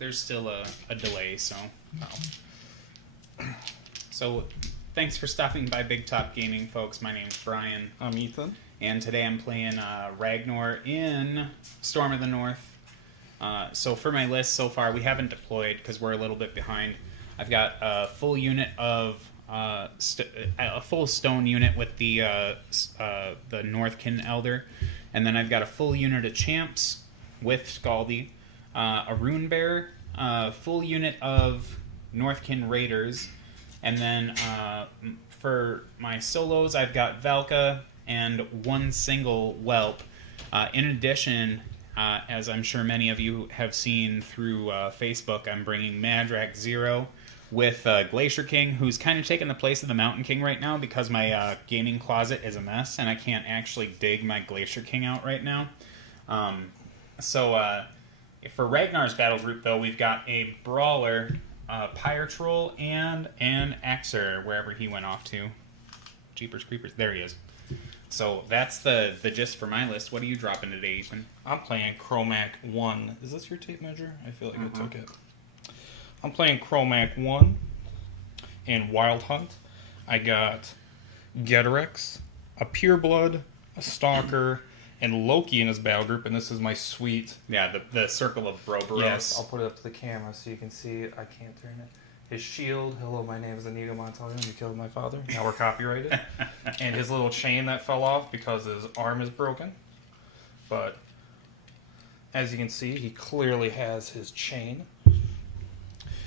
there's still a delay, so. So, thanks for stopping by Big Top Gaming, folks. My name's Brian. I'm Ethan. And today I'm playing Ragnor in Storm of the North. So for my list so far, we haven't deployed because we're a little bit behind. I've got a full unit of a full stone unit with the Northkin Elder, and then I've got a full unit of champs with Scaldi, a Rune Bearer, a full unit of Northkin Raiders, and then for my solos, I've got Valka and one single Whelp. In addition, as I'm sure many of you have seen through Facebook, I'm bringing Madrak Zero with Glacier King, who's kind of taking the place of the Mountain King right now because my gaming closet is a mess and I can't actually dig my Glacier King out right now. So for Ragnar's battle group, though, we've got a Brawler, Pyre Troll, and an Axer, wherever he went off to. Jeepers Creepers. There he is. So that's the gist for my list. What are you dropping today, Ethan? I'm playing Kromac1. Is this your tape measure? I feel like I took it. I'm playing Kromac1 and Wild Hunt. I got Getorix, a Pureblood, a Stalker, and Loki in his battle group, and this is my sweet... Yeah, the Circle of Orboros. Yes, I'll put it up to the camera so you can see it. I can't turn it. His shield, hello, my name is Inigo Montoya, you killed my father. Now we're copyrighted. And his little chain that fell off because his arm is broken. But, as you can see, he clearly has his chain.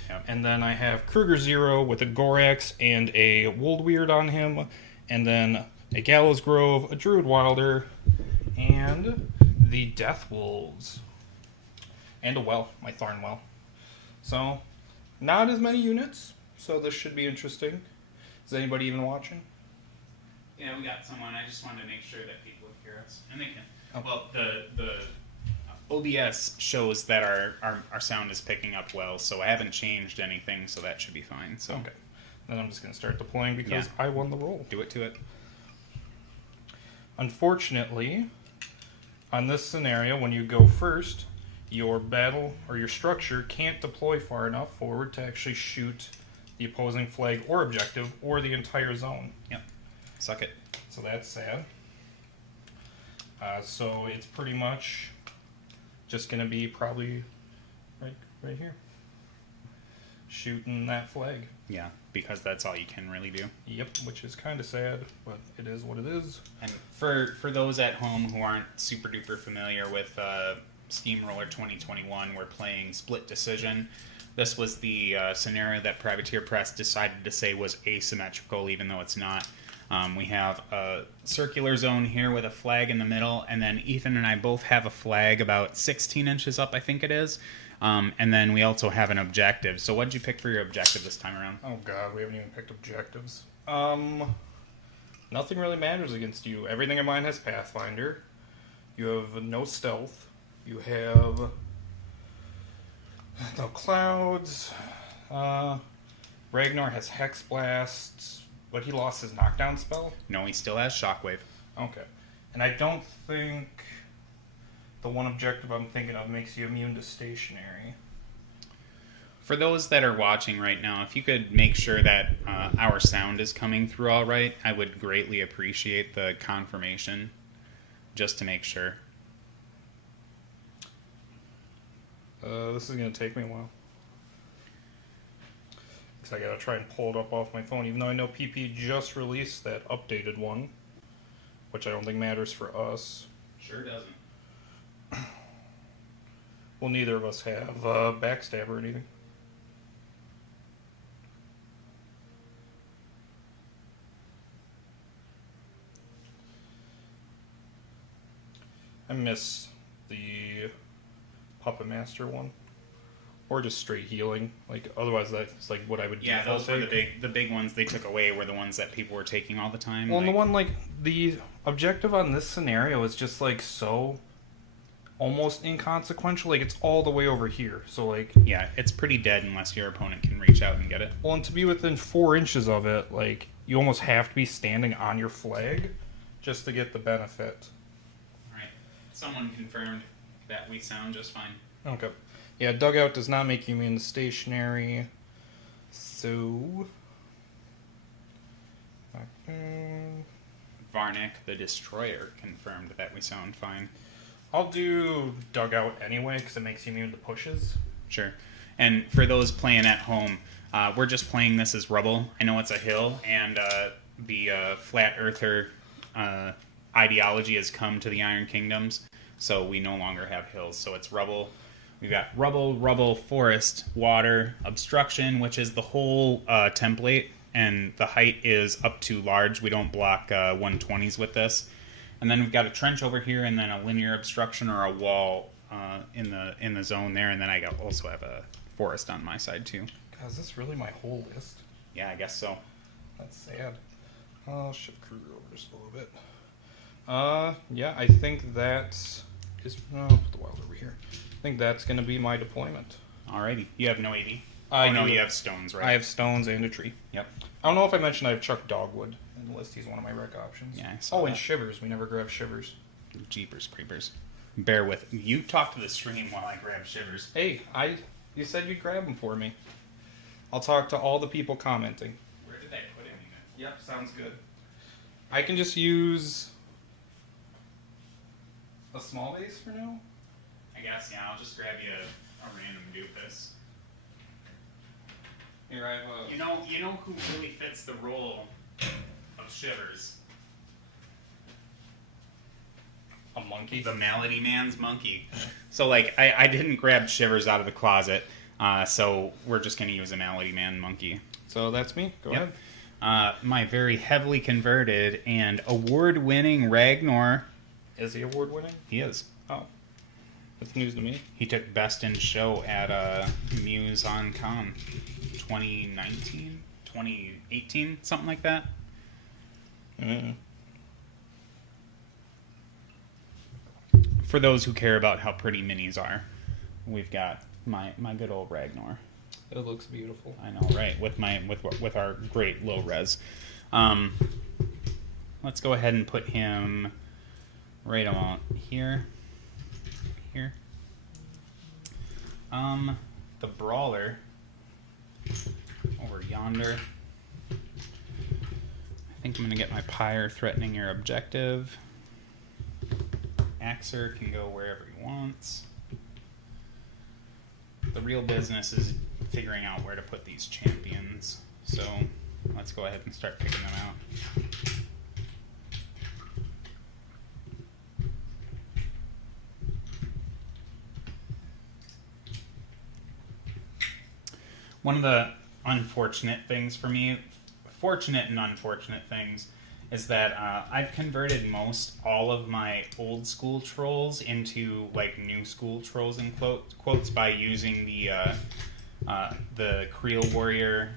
Yep. And then I have Kruger Zero with a Gorax and a Woldweird on him. And then a Gallows Grove, a Druid Wilder, and the Death Wolves. And a Well, my Thorn Well. So... not as many units, so this should be interesting. Is anybody even watching? Yeah, we got someone. I just wanted to make sure that people would hear us. And they can. Oh. Well, the OBS shows that our sound is picking up well, so I haven't changed anything, so that should be fine. So Okay. Then I'm just going to start deploying because I won the roll. do it to it. Unfortunately, on this scenario, when you go first, your battle or your structure can't deploy far enough forward to actually shoot the opposing flag or objective or the entire zone. Yep. Suck it. So that's sad. So it's pretty much just going to be probably right here. Shooting that flag. Yeah, because that's all you can really do. Yep, which is kind of sad, but it is what it is. And for those at home who aren't super duper familiar with Steamroller 2021, we're playing Split Decision. This was the scenario that Privateer Press decided to say was asymmetrical, even though it's not. We have a circular zone here with a flag in the middle, and then Ethan and I both have a flag about 16 inches up, I think it is. And then we also have an objective. So what did you pick for your objective this time around? Oh god, we haven't even picked objectives. Nothing really matters against you. Everything in mine has Pathfinder. You have no stealth. You have no clouds. Ragnor has Hex Blast, but he lost his knockdown spell. No, he still has Shockwave. Okay. And I don't think the one objective I'm thinking of makes you immune to stationary. For those that are watching right now, if you could make sure that our sound is coming through all right, I would greatly appreciate the confirmation, just to make sure. This is going to take me a while. Because I got to try and pull it up off my phone, even though I know PP just released that updated one, which I don't think matters for us. Sure doesn't. Well, neither of us have backstab or anything. I miss the Puppet Master one. Or just straight healing. Like, otherwise that's like what I would do. Yeah, those were the big ones they took away were the ones that people were taking all the time. Well, and the one, like, the objective on this scenario is just, like, so almost inconsequential. Like, it's all the way over here. So, like... yeah, it's pretty dead unless your opponent can reach out and get it. Well, and to be within 4 inches of it, like, you almost have to be standing on your flag just to get the benefit. Alright. Someone confirmed that we sound just fine. Okay. Yeah, dugout does not make you immune to stationary. So... Varnick, the Destroyer, confirmed that we sound fine. I'll do dugout anyway, because it makes you immune to pushes. Sure. And for those playing at home, we're just playing this as rubble. I know it's a hill, and the Flat Earther ideology has come to the Iron Kingdoms, so we no longer have hills. So it's rubble. We've got rubble, forest, water, obstruction, which is the whole template, and the height is up to large. We don't block 120s with this. And then we've got a trench over here, and then a linear obstruction or a wall in the zone there, and then I also have a forest on my side too. God, is this really my whole list? Yeah, I guess so. That's sad. I'll shift crew over just a little bit. Yeah, I think that is... No, I'll put the wild over here. I think that's going to be my deployment. Alrighty. You have no AD? No, you have stones, right? I have stones and a tree. Yep. I don't know if I mentioned I have Chuck Dogwood in the list. He's one of my rec options. Yeah, I saw Oh, that. and Shivers. We never grab Shivers. Jeepers creepers. Bear with you. Talk to the stream while I grab Shivers. Hey, you said you'd grab them for me. I'll talk to all the people commenting. Where did they put him even? Yep, sounds good. I can just use a small base for now. I guess, yeah, I'll just grab you a random doofus. Here, I have a... You know who really fits the role of Shivers? A monkey? The Malady Man's monkey. So, like, I didn't grab Shivers out of the closet, so we're just going to use a Malady Man monkey. So that's me. Go Yep. ahead. My very heavily converted and award-winning Ragnor. Is he award winning? He is. Oh. That's news to me. He took Best in Show at Muse on Con 2019, 2018, something like that. For those who care about how pretty minis are, we've got my good old Ragnor. It looks beautiful. I know, right? With our great low res. Let's go ahead and put him right about here. Here. The Brawler over yonder. I think I'm gonna get my Pyre threatening your objective. Axer can go wherever he wants. The real business is figuring out where to put these champions. So let's go ahead and start picking them out. One of the unfortunate things for me, fortunate and unfortunate things, is that I've converted all of my old school trolls into like new school trolls in quotes by using the Creel Warrior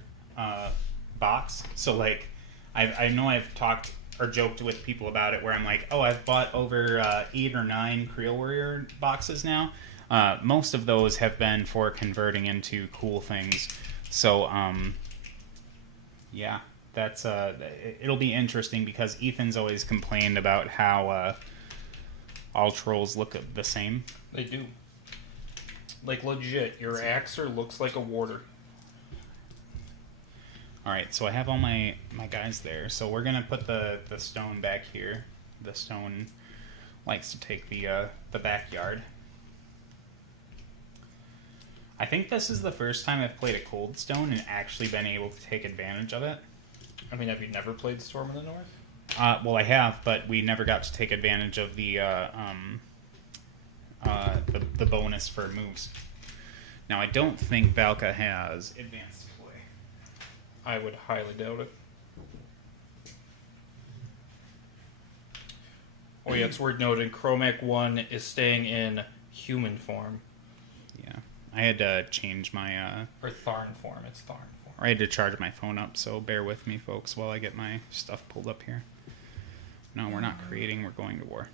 box. So like I know I've talked or joked with people about it where I'm like, oh, I've bought over 8 or 9 Creel Warrior boxes now. Most of those have been for converting into cool things. So yeah. That's it'll be interesting because Ethan's always complained about how all trolls look the same. They do. Like legit, your Axer looks like a warder. All right, so I have all my guys there. So we're gonna put the stone back here. The stone likes to take the backyard. I think this is the first time I've played a cold stone and actually been able to take advantage of it. I mean, have you never played Storm in the North? Well, I have, but we never got to take advantage of the bonus for moves. Now, I don't think Valka has advanced play. I would highly doubt it. Oh yeah, it's worth noting, Kromac1 is staying in human form. Yeah, I had to change my... Or Tharn form, it's Tharn form. I had to charge my phone up, so bear with me, folks, while I get my stuff pulled up here. No, we're not creating, we're going to war.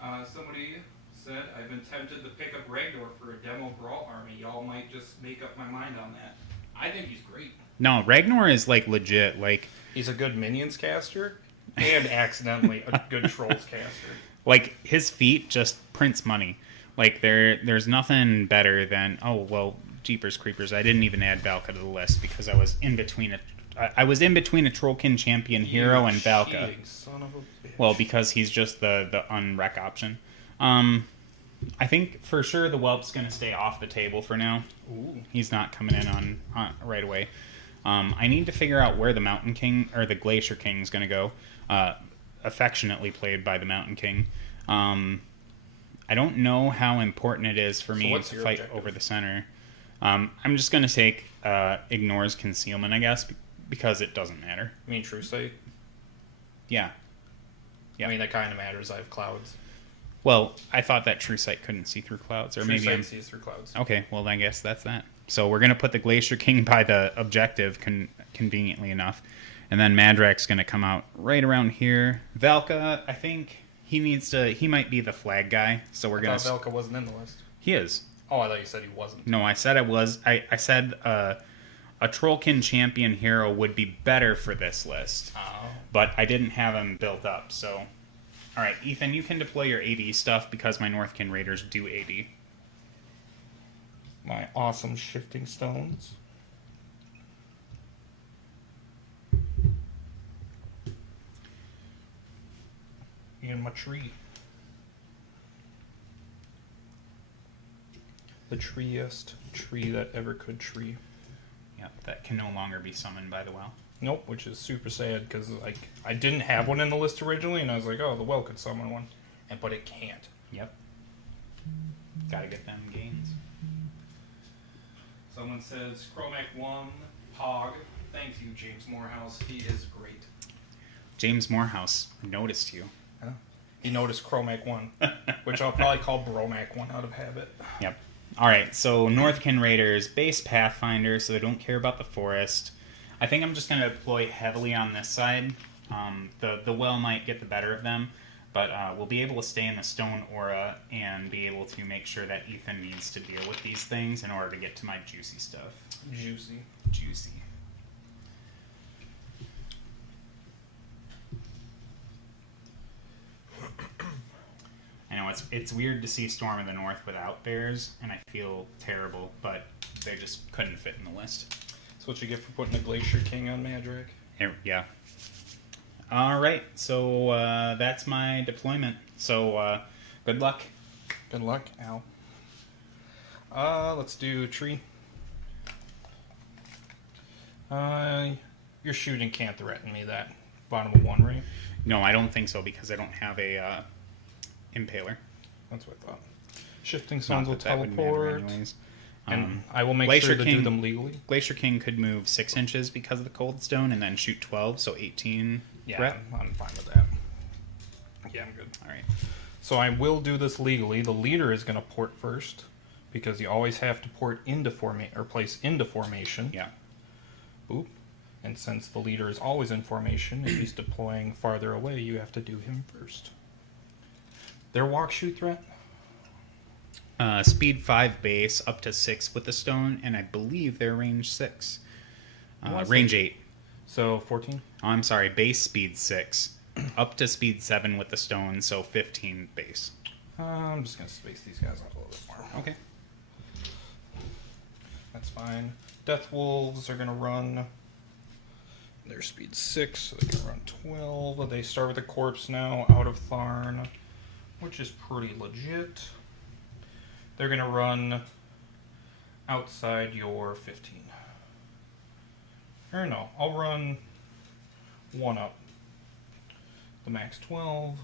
Somebody said, I've been tempted to pick up Ragnor for a demo Brawl army. Y'all might just make up my mind on that. I think he's great. No, Ragnor is, like, legit, like... He's a good minions caster, and accidentally a good trolls caster. Like, his feat just prints money. Like there's nothing better than Jeepers Creepers. I didn't even add Valka to the list because I was in between a Trollkin champion hero and Valka. Cheating son of a bitch. Well, because he's just the unwreck option. I think for sure the Whelp's going to stay off the table for now. Ooh. He's not coming in on right away. I need to figure out where the Mountain King or the Glacier King is going to go. Affectionately played by the Mountain King. I don't know how important it is for me to fight objective? over the center. I'm just going to take ignores concealment, I guess, because it doesn't matter. You mean True Sight? Yeah. I mean, that kind of matters. I have clouds. Well, I thought that True Sight couldn't see through clouds, or True maybe Sight sees through clouds. Okay, well, I guess that's that. So we're going to put the Glacier King by the objective, conveniently enough. And then Madrak's going to come out right around here. Valka, I think he might be the flag guy. So we're going to... I thought Valka wasn't in the list. He is. Oh, I thought you said he wasn't. No, I said I was. I said a Trollkin champion hero would be better for this list. Oh. But I didn't have him built up, so... Alright, Ethan, you can deploy your AD stuff because my Northkin Raiders do AD. My awesome shifting stones. And my tree. The treeiest tree that ever could tree. Yep, that can no longer be summoned by the well. Nope, which is super sad because like I didn't have one in the list originally, and I was like, oh, the well could summon one, but it can't. Yep. Gotta get them gains. Someone says Kromac1 Pog. Thank you, James Morehouse. He is great. James Morehouse noticed you. Huh? He noticed Kromac1, which I'll probably call Bromac1 out of habit. Yep. Alright, so Northkin Raiders, base Pathfinder, so they don't care about the forest. I think I'm just going to deploy heavily on this side. The well might get the better of them, but we'll be able to stay in the stone aura and be able to make sure that Ethan needs to deal with these things in order to get to my juicy stuff. Juicy. Juicy. I know it's weird to see Storm of the North without bears, and I feel terrible, but they just couldn't fit in the list. That's what you get for putting a Glacier King on Madrak. Yeah. Alright, so that's my deployment. So good luck. Good luck, Al. Let's do tree. Your shooting can't threaten me that bottom of 1, right? No, I don't think so because I don't have a impaler. That's what I thought. Shifting Stones will That would matter teleport. anyways. And I will make Glacier sure to do King- them legally. Glacier King could move 6 inches because of the cold stone and then shoot 12, so 18 Yeah, threat. I'm fine with that. Yeah, I'm good. Alright. So I will do this legally. The leader is going to port first because you always have to port into formation or place into formation. Yeah. Boop. And since the leader is always in formation, if he's deploying farther away, you have to do him first. Their walk shoot threat? Speed 5 base, up to 6 with the stone, and I believe they're range 6. Range 8. So 14? Oh, I'm sorry, base speed 6. Up to speed 7 with the stone, so 15 base. I'm just going to space these guys out a little bit more. Okay. That's fine. Death Wolves are going to run... Their speed 6, so they can run 12. They start with a corpse now, out of Tharn, which is pretty legit. They're going to run outside your 15. Or no, I'll run 1 up. The max 12.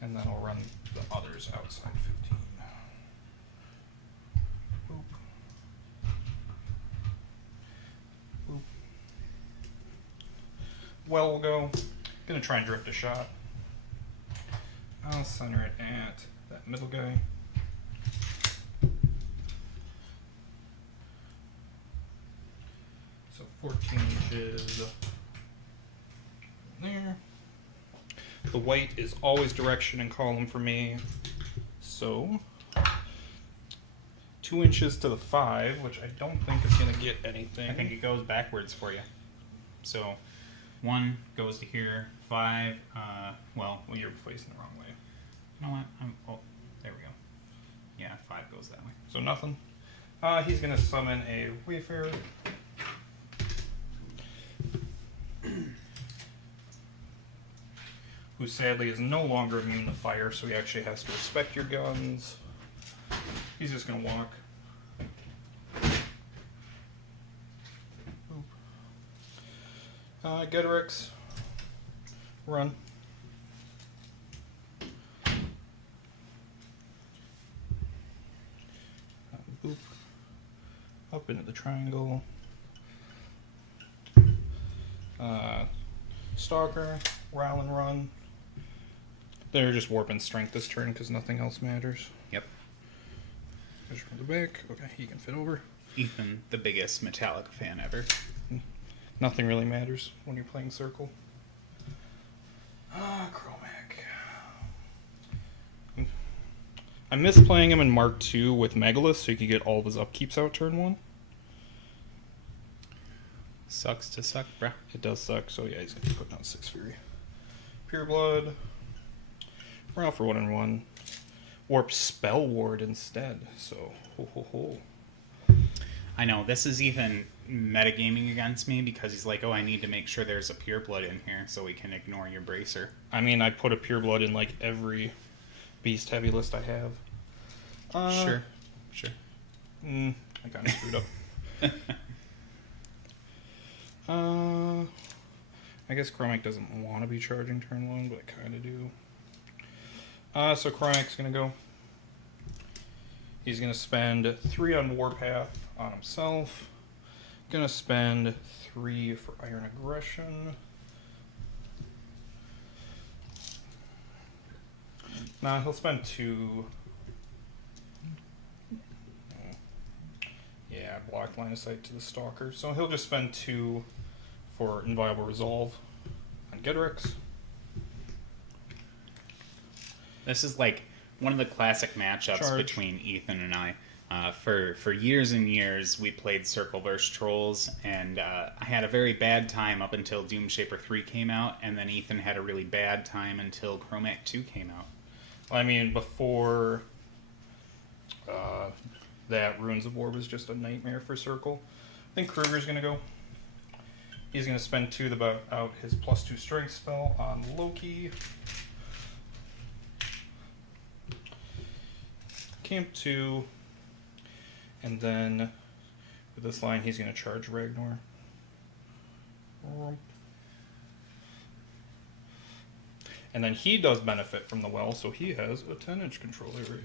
And then I'll run the others outside 15. Boop. Boop. Well, we'll go. Gonna try and drift a shot. I'll center it at that middle guy. So 14 inches there. The white is always direction and column for me. So 2 inches to the 5, which I don't think is going to get anything. I think it goes backwards for you. So 1 goes to here, 5, well, Well, you're facing the wrong way. you know what? Oh, there we go. Yeah, 5 goes that way. So nothing. He's going to summon a Wayfarer. Who sadly is no longer immune to fire, so he actually has to respect your guns. He's just going to walk. Gedrix. Run. Boop. Up into the triangle. Stalker. Rowl and run. They're just warp and strength this turn because nothing else matters. Yep. Just from the back. Okay, he can fit over. Ethan, the biggest Metallica fan ever. Nothing really matters when you're playing Circle. Kromac. I miss playing him in Mark II with Megalith so you could get all of his upkeeps out turn 1. Sucks to suck, bruh. It does suck, so yeah, he's going to be putting out 6 Fury. Pure Blood. We're out for 1 and 1. Warp Spell Ward instead, so ho ho ho. I know, this is Ethan metagaming against me because he's like, oh, I need to make sure there's a Pure Blood in here so we can ignore your Bracer. I mean, I put a Pure Blood in like every beast heavy list I have. Sure. I kind of screwed up. I guess Kromac doesn't want to be charging turn 1, but I kind of do. So Kromac's going to go. He's going to spend 3 on Warpath on himself. Going to spend 3 for Iron Aggression. Nah, he'll spend 2. Yeah, block line of sight to the Stalker. So he'll just spend 2 for Inviolable Resolve on Gedrix. This is like one of the classic matchups between Ethan and I. For years and years, we played Circle vs. Trolls, and I had a very bad time up until Doomshaper 3 came out, and then Ethan had a really bad time until Kromac 2 came out. I mean, before that, Ruins of War was just a nightmare for Circle. I think Kruger's going to go. He's going to spend 2 to butt out his +2 strength spell on Loki. Camp 2. And then with this line, he's going to charge Ragnor. And then he does benefit from the well, so he has a 10-inch control area.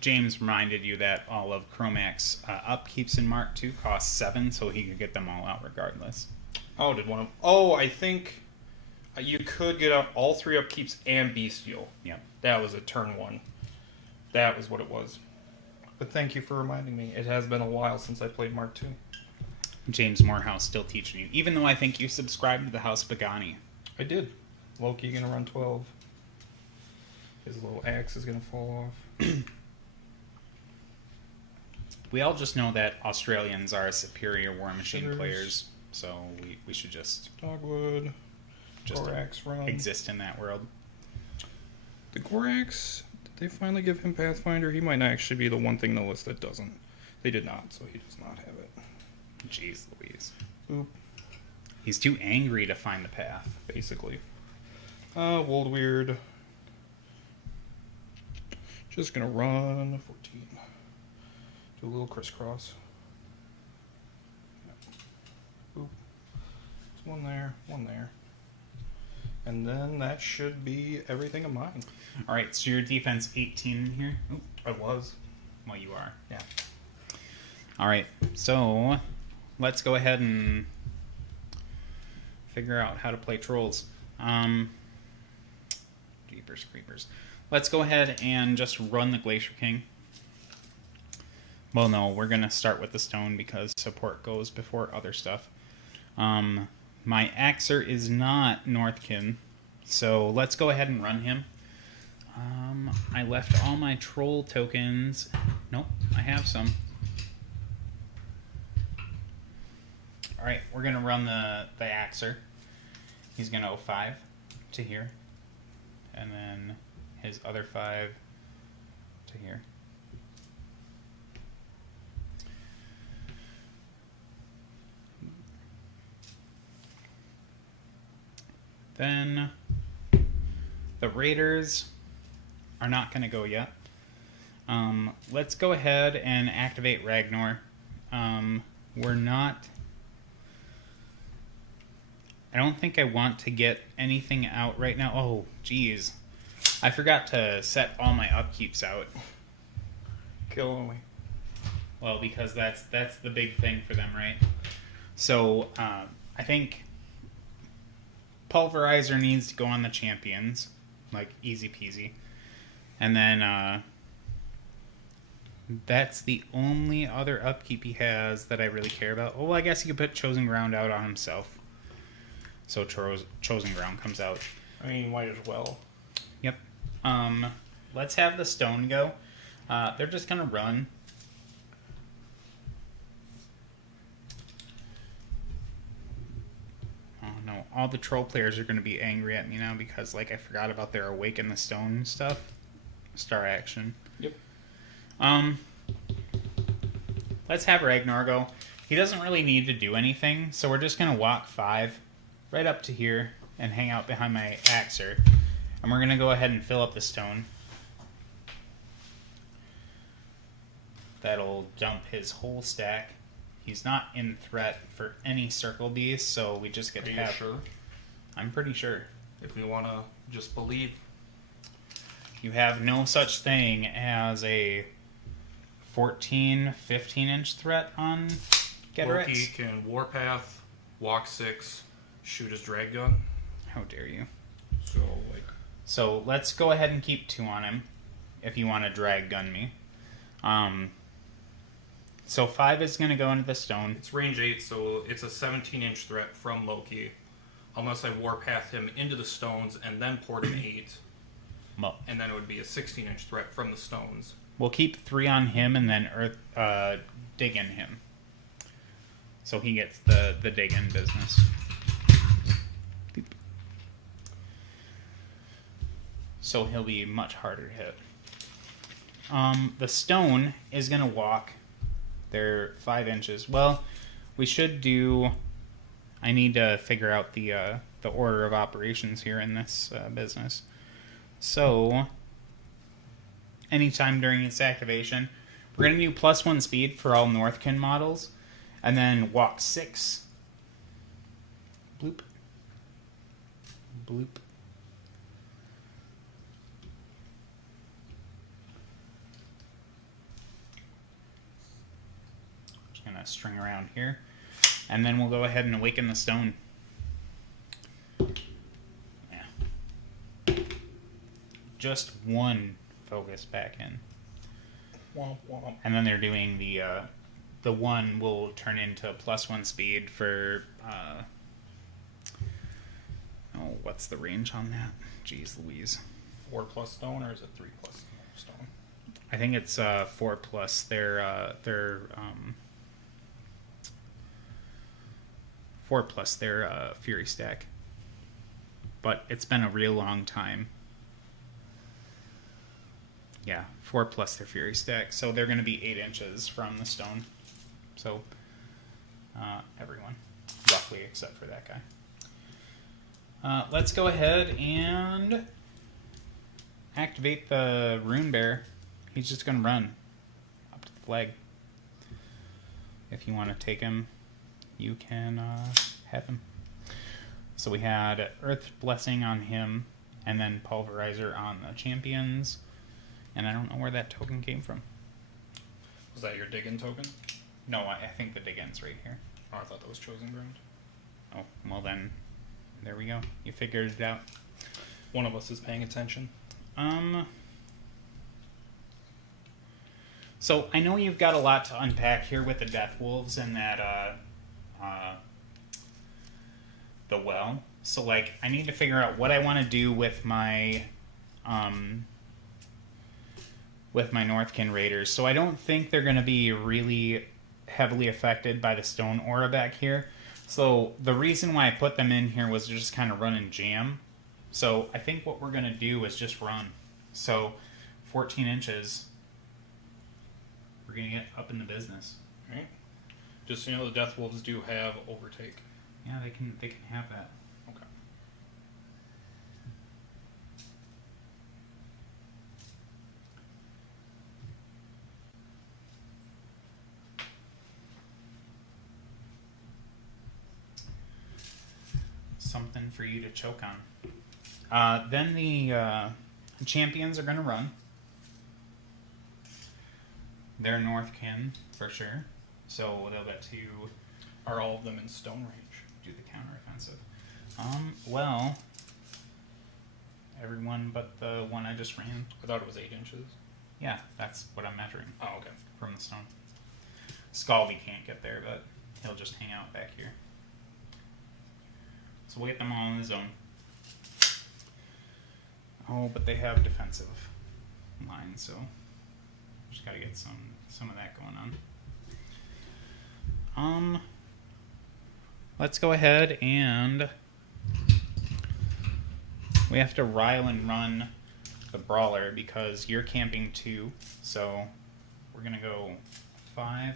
James reminded you that all of Kromac's upkeeps in Mark II cost 7, so he could get them all out regardless. Oh, did one of them? Oh, I think you could get up all 3 upkeeps and Bestial. Yep. That was a turn 1. That was what it was. But thank you for reminding me. It has been a while since I played Mark II. James Morehouse still teaching you, even though I think you subscribed to the House Pagani. I did. Loki going to run 12. His little axe is going to fall off. We all just know that Australians are superior Warmachine players, so we should just Dogwood. just Gorax run. exist in that world. The Gorax, did they finally give him Pathfinder? He might not actually be the one thing in the list that doesn't. They did not, so he does not have it. Jeez Louise. Oop. He's too angry to find the path. Basically. Wold Weird. Just gonna run 14. Do a little crisscross. Boop. There's one there, one there. And then that should be everything of mine. All right, so your defense 18 in here? Oop. I was. Well, you are. Yeah. All right, so let's go ahead and figure out how to play trolls. Jeepers creepers. Let's go ahead and just run the Glacier King. Well, no, we're going to start with the stone because support goes before other stuff. My Axer is not Northkin, so let's go ahead and run him. I left all my troll tokens. Nope, I have some. Alright, we're going to run the Axer. He's going to go 5 to here. And then his other 5 to here. Then the Raiders are not going to go yet. Let's go ahead and activate Ragnor. We're not... I don't think I want to get anything out right now. Oh, geez. I forgot to set all my upkeeps out. Killing me. Well, because that's the big thing for them, right? So, I think Pulverizer needs to go on the champions. Like, easy peasy. And then, that's the only other upkeep he has that I really care about. Oh, I guess he could put Chosen Ground out on himself. So Chosen Ground comes out. I mean, you might as well. Yep. Let's have the stone go. They're just gonna run. Oh no, all the troll players are gonna be angry at me now because like I forgot about their Awaken the Stone stuff. Star action. Yep. Let's have Ragnor go. He doesn't really need to do anything, so we're just gonna walk 5 right up to here and hang out behind my Axer. And we're going to go ahead and fill up the stone. That'll dump his whole stack. He's not in threat for any circle beast, so we just get to have... Sure? I'm pretty sure. If we want to just believe. You have no such thing as a 14, 15-inch threat on Getterex. Loki can Warpath, walk 6, shoot his drag gun. How dare you. So, like... So let's go ahead and keep 2 on him if you want to drag gun me. So 5 is going to go into the stone. It's range 8, so it's a 17-inch threat from Loki. Unless I Warpath him into the stones and then port him 8. Well, And then it would be a 16-inch threat from the stones. we'll keep 3 on him and then dig in him. So he gets the dig in business. Boop. So he'll be much harder to hit. The stone is going to walk. They're 5 inches. Well, we should do... I need to figure out the order of operations here in this business. So, anytime during its activation, we're going to do +1 speed for all Northkin models, and then walk 6. Bloop. Bloop. Just going to string around here. And then we'll go ahead and awaken the stone. Yeah. Just 1 focus back in. Womp womp. And then they're doing the 1 will turn into +1 speed for what's the range on that? Jeez Louise. 4 plus stone, or is it 3 plus stone? I think it's 4 plus their 4 plus their Fury stack. But it's been a real long time. Yeah, 4 plus their Fury stack. So they're going to be 8 inches from the stone. So, everyone. Roughly, except for that guy. Let's go ahead and activate the Rune Bear. He's just going to run up to the flag. If you want to take him, you can have him. So we had Earth Blessing on him, and then Pulverizer on the champions. And I don't know where that token came from. Was that your dig-in token? No, I think the dig-in's right here. Oh, I thought that was Chosen Ground. Oh, well then, there we go. You figured it out. One of us is paying attention. So I know you've got a lot to unpack here with the Death Wolves and that, the well. So like, I need to figure out what I want to do with my Northkin Raiders. So I don't think they're going to be really heavily affected by the stone aura back here. So the reason why I put them in here was to just kind of run and jam. So I think what we're going to do is just run. So 14 inches, we're going to get up in the business. Right. Just so you know, the Death Wolves do have overtake. Yeah, they can have that. Okay. something for you to choke on. Then the champions are going to run. They're Northkin, for sure. So they'll get to... Are all of them in stone range? Do the counteroffensive. Well... Everyone but the one I just ran. I thought it was 8 inches. Yeah, that's what I'm measuring. Oh, okay. From the stone. Scaldy can't get there, but he'll just hang out back here. So we'll get them all in the zone. Oh, but they have defensive lines, so just gotta get some of that going on. Let's go ahead and we have to rile and run the brawler because you're camping 2, so we're gonna go 5.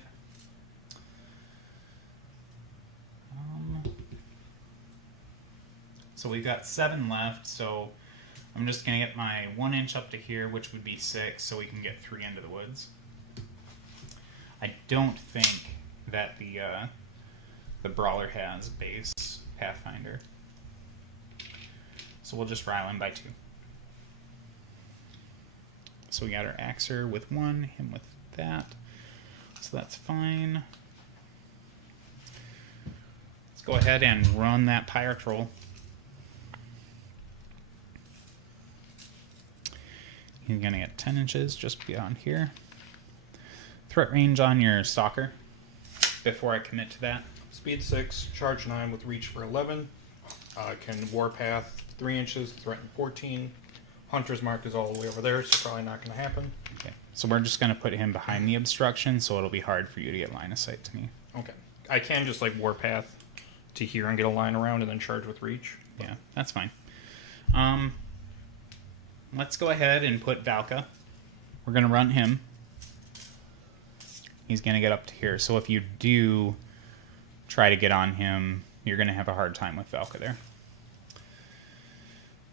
So we've got 7 left, so I'm just gonna get my 1 inch up to here, which would be 6, so we can get 3 into the woods. I don't think that the brawler has base Pathfinder. So we'll just rile him by 2. So we got our Axer with 1, him with that. So that's fine. Let's go ahead and run that Pyre Troll. He's going to get 10 inches just beyond here. Threat range on your Stalker before I commit to that. Speed 6, charge 9 with reach for 11. Can Warpath 3 inches, threaten 14. Hunter's Mark is all the way over there, so probably not going to happen. Okay, so we're just going to put him behind the obstruction, so it'll be hard for you to get line of sight to me. Okay. I can just like Warpath to here and get a line around and then charge with reach. Yeah, that's fine. Let's go ahead and put Valka. We're going to run him. He's going to get up to here. So if you do try to get on him, you're going to have a hard time with Valka there.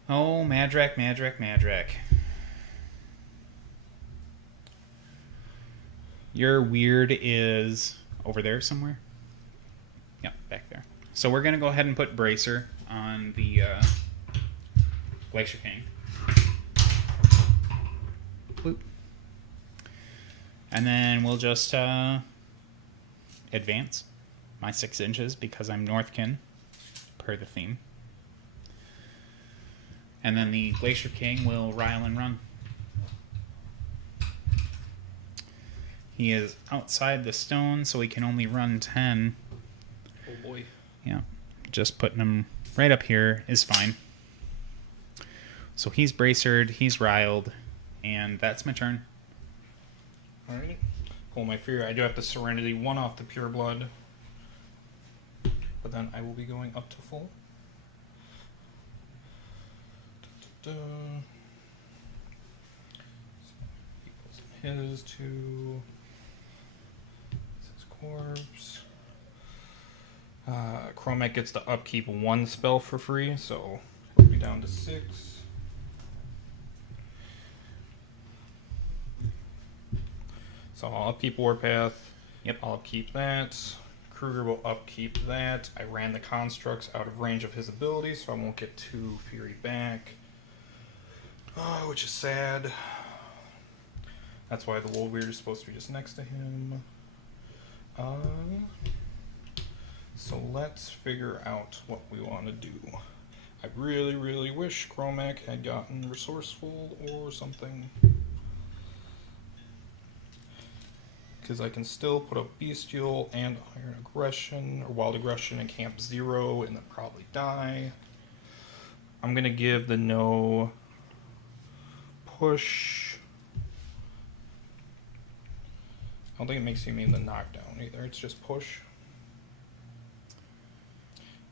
Oh, Madrak, Madrak, Madrak. Your weird is over there somewhere? Yep, back there. So we're going to go ahead and put Bracer on the Glacier King. Bloop. And then we'll just advance my 6 inches because I'm Northkin, per the theme. And then the Glacier King will rile and run. He is outside the stone, so he can only run 10. Oh boy. Yeah, just putting him right up here is fine. So he's bracered, he's riled, and that's my turn. Alright. Hold my fear. I do have to Serenity 1 off the Pure Blood. But then I will be going up to full. His to his corpse. Kromac gets to upkeep 1 spell for free, so we'll be down to 6. So I'll upkeep Warpath. Yep. I'll upkeep that. Kruger will upkeep that. I ran the constructs out of range of his ability, so I won't get 2 Fury back. Oh, which is sad. That's why the Wold-Weird is supposed to be just next to him. So let's figure out what we want to do. I really, really wish Kromac had gotten Resourceful or something. Because I can still put up Bestial and Iron Aggression, or Wild Aggression in Camp 0 and then probably die. I'm going to give the no push. I don't think it makes you mean the knockdown either, it's just push.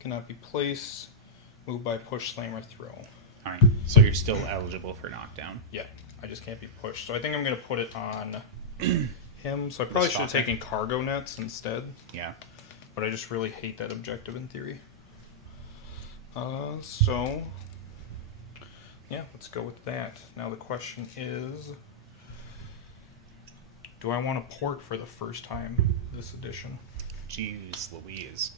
Cannot be placed, move by push, slam, or throw. Alright, so you're still eligible for knockdown. Yeah, I just can't be pushed. So I think I'm going to put it on him. So I probably should have taken Cargo Nets instead. Yeah. But I just really hate that objective in theory. So, yeah, let's go with that. Now the question is, do I want to port for the first time this edition? Jeez Louise.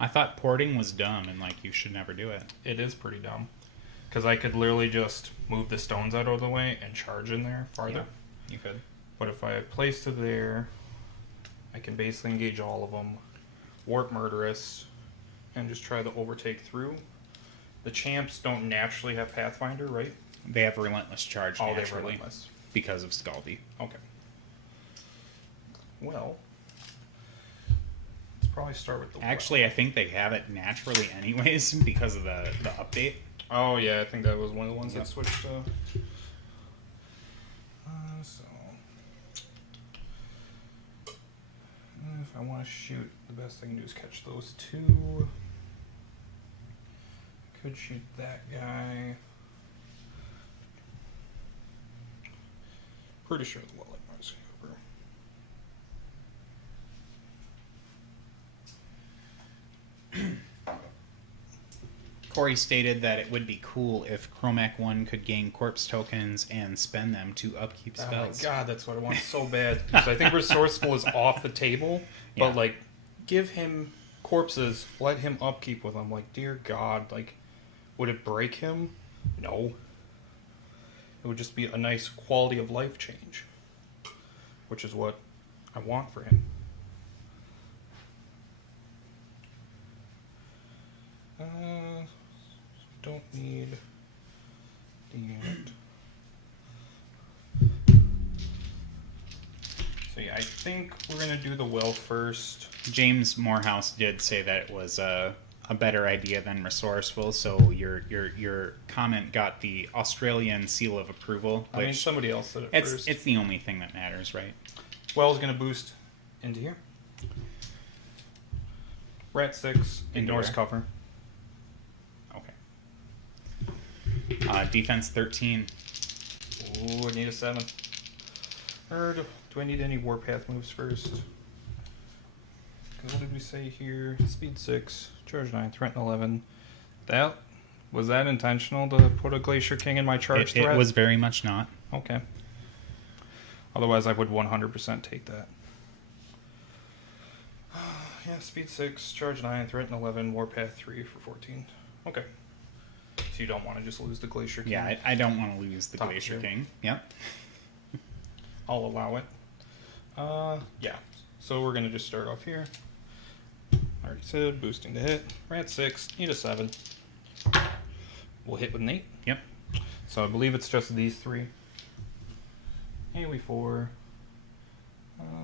I thought porting was dumb and like you should never do it. It is pretty dumb. Because I could literally just move the stones out of the way and charge in there farther. Yeah, you could. But if I place it there, I can basically engage all of them, warp Murderous, and just try to overtake through. The champs don't naturally have Pathfinder, right? They have Relentless Charge Oh, they're naturally relentless. because of Scaldy. Okay. Well, let's probably start with the Actually, I think they have it naturally anyways because of the update. Oh yeah, I think that was one of the ones Yep. that switched. So, if I want to shoot, the best thing to do is catch those two. Could shoot that guy. Pretty sure the wallet noise over. Corey stated that it would be cool if Kromac1 could gain corpse tokens and spend them to upkeep Oh my spells. god, that's what I want so bad. Because I think Resourceful is off the table, but Yeah. like, give him corpses, let him upkeep with them. Like, dear God, like, would it break him? No. It would just be a nice quality of life change, which is what I want for him. Don't need that. So yeah, I think we're gonna do the well first. James Morehouse did say that it was a better idea than resourceful, so your comment got the Australian seal of approval. I mean, Which somebody else said it it's first. it's the only thing that matters, right? Well's gonna boost into here. Rat 6 ignores Indoor. cover. Okay. Defense 13. Ooh, I need a 7. Or do I need any Warpath moves first? Because what did we say here? Speed 6, charge 9, threat 11. Was that intentional to put a Glacier King in my charge It threat? was very much not. Okay. Otherwise, I would 100% take that. Yeah, speed 6, charge 9, threat 11, Warpath 3 for 14. Okay. So you don't want to just lose the Glacier King? Yeah, I don't want to lose the Top Glacier tier. King. Yep. I'll allow it. Yeah. So we're gonna just start off here. Already said, boosting to hit. Rat 6, need a 7. We'll hit with an 8. Yep. So I believe it's just these 3. AoE 4.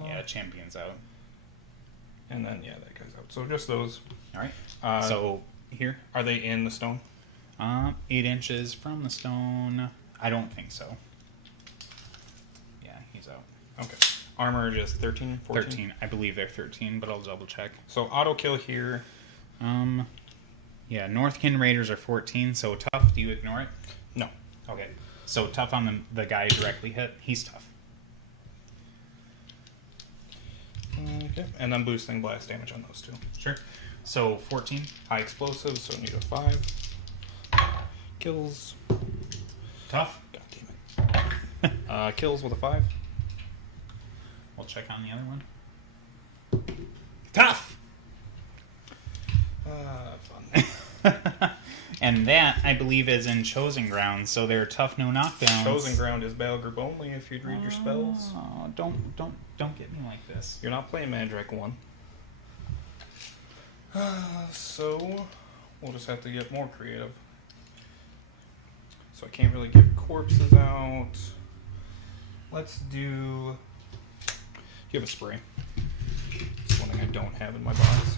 Yeah, champion's out. And then, yeah, that guy's out. So just those. All right. So here, Are they in the stone? 8 inches from the stone. I don't think so. Yeah, he's out. Okay. Armor just 13, 14? 13. I believe they're 13, but I'll double check. So auto kill here. Yeah, Northkin Raiders are 14, so tough. Do you ignore it? No. Okay. So tough on the guy directly hit. He's tough. Okay. And then boosting blast damage on those two. Sure. So 14. High explosives, so need a 5. Kills. Tough. God damn it. Kills with a 5. We'll check on the other one. Tough! Fun. And that, I believe, is in Chosen Ground, so they're tough, no knockdowns. Chosen Ground is battle group only if you'd read your spells. Oh, don't get me like this. You're not playing Magic 1. So, we'll just have to get more creative. So I can't really give corpses out. Let's do... You have a spray. It's one thing I don't have in my box.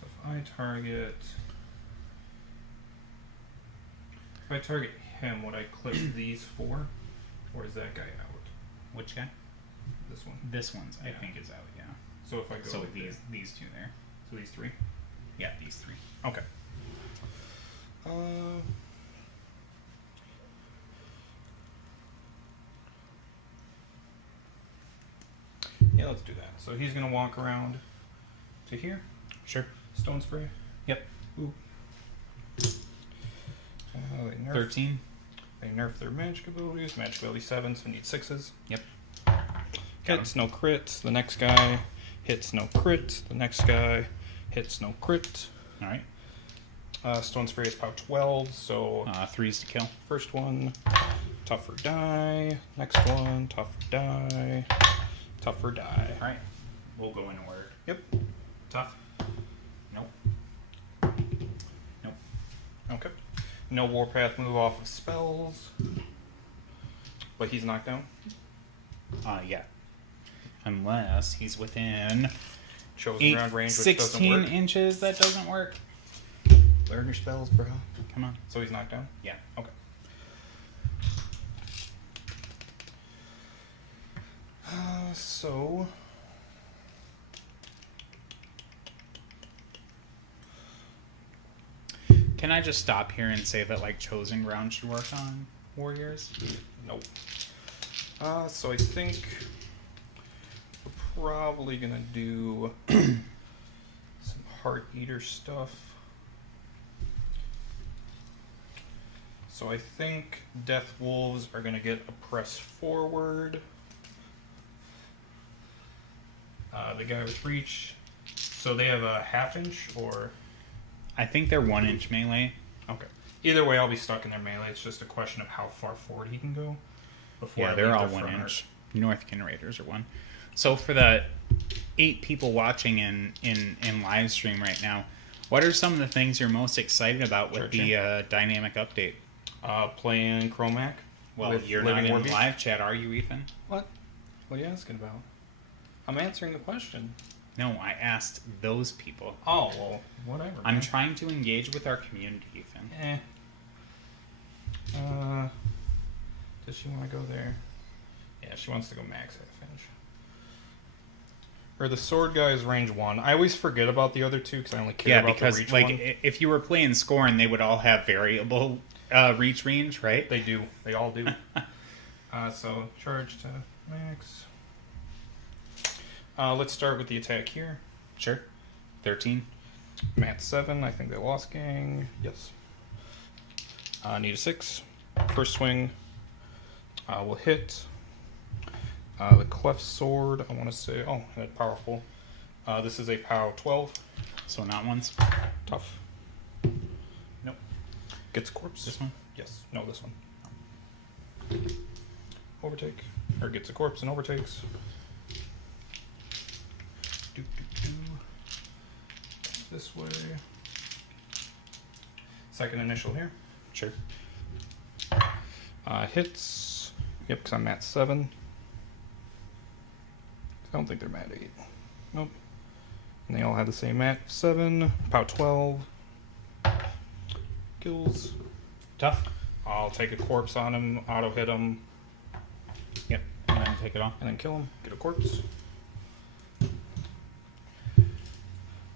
So if I target... If I target him, would I clip these 4? Or is that guy out? Which guy? This one. This one's, I Yeah. think, is out, yeah. So if I go So like these this. two there. So these 3? Yeah, these 3. Okay. Yeah, let's do that. So he's gonna walk around to here. Sure. Stone spray. Yep. Ooh. nerf. 13. They nerf their magic abilities. Magic ability 7, so need 6s. Yep. Hits, no crit. The next guy hits, no crit. The next guy hits, no crit. All right. Stone Spray is power 12, so 3s to kill. first one, tougher die. Next one, tougher die. Tougher die. All right. We'll go in order. Yep. Tough. Nope. Nope. Okay. No Warpath move off of spells. But he's knocked down. Yeah. Unless he's within Chosen round range, which 16 doesn't work. inches. That doesn't work. Learn your spells, bro. Come on. So he's knocked down? Yeah. Okay. So... Can I just stop here and say that like chosen ground should work on warriors? Nope. So I think we're probably gonna do some Heart Eater stuff. So I think Death Wolves are gonna get a press forward. The guy with reach. So they have a half inch or I think they're 1 inch melee. okay. Either way, I'll be stuck in their melee. It's just a question of how far forward he can go. Before Yeah, I they're leave all their 1 front inch. Northkin Raiders are 1. So for the 8 people watching in live stream right now, what are some of the things you're most excited about with the dynamic update? Playing Kromac. Well, with you're not Living in Warbeast. live chat, are you, Ethan? What? What are you asking about? I'm answering the question. No, I asked those people. Oh, well, whatever. I'm man. trying to engage with our community, Ethan. Does she want to go there? Yeah, she wants to go max at finish. Or the sword guy is range 1. I always forget about the other two because I only care Yeah, about because the reach like one. if you were playing Scorn, they would all have variable reach range, right? They do. They all do. So charge to max. Let's start with the attack here. Sure. 13. Mat 7. I think they lost gang. Yes. Need a 6. First swing. Will hit. The cleft sword. I want to say. Oh, that's powerful. This is a power 12. So not once. Tough. Nope. Gets corpse. This one. Yes. No, this one. Overtake. Or gets a corpse and overtakes. This way. Second initial here. Sure. Hits. Yep, because I'm at 7. I don't think they're mat 8. Nope. And they all have the same mat 7. Power 12. Kills. Tough. I'll take a corpse on him, auto hit him, Yep. And then take it off. and then kill him. Get a corpse.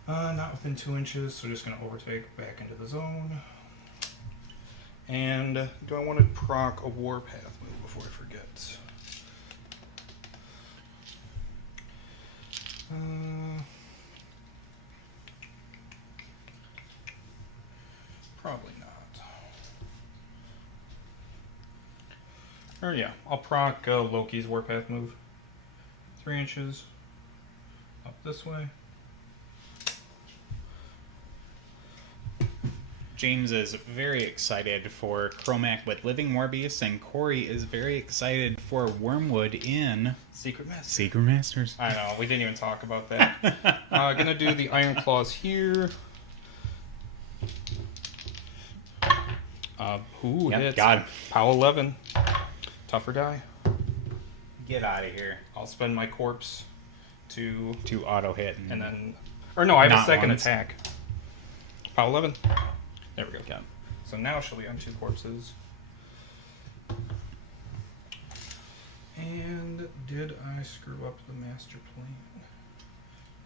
Not within 2 inches, so just going to overtake back into the zone. And do I want to proc a Warpath move before I forget? Probably not. Or yeah, I'll proc Loki's Warpath move. 3 inches. Up this way. James is very excited for Kromac with Living Warbeast, and Corey is very excited for Wormwood in Secret Master. Secret Masters. I know, we didn't even talk about that. Gonna do the Iron Claws here. Who Yep, hits? got him. Power 11. Tougher die. Get out of here. I'll spend my corpse to... To auto hit. And then... Or no, I have a Not second once. attack. Power 11. There we go. Got him. So now she'll be on 2 corpses. And did I screw up the master plan?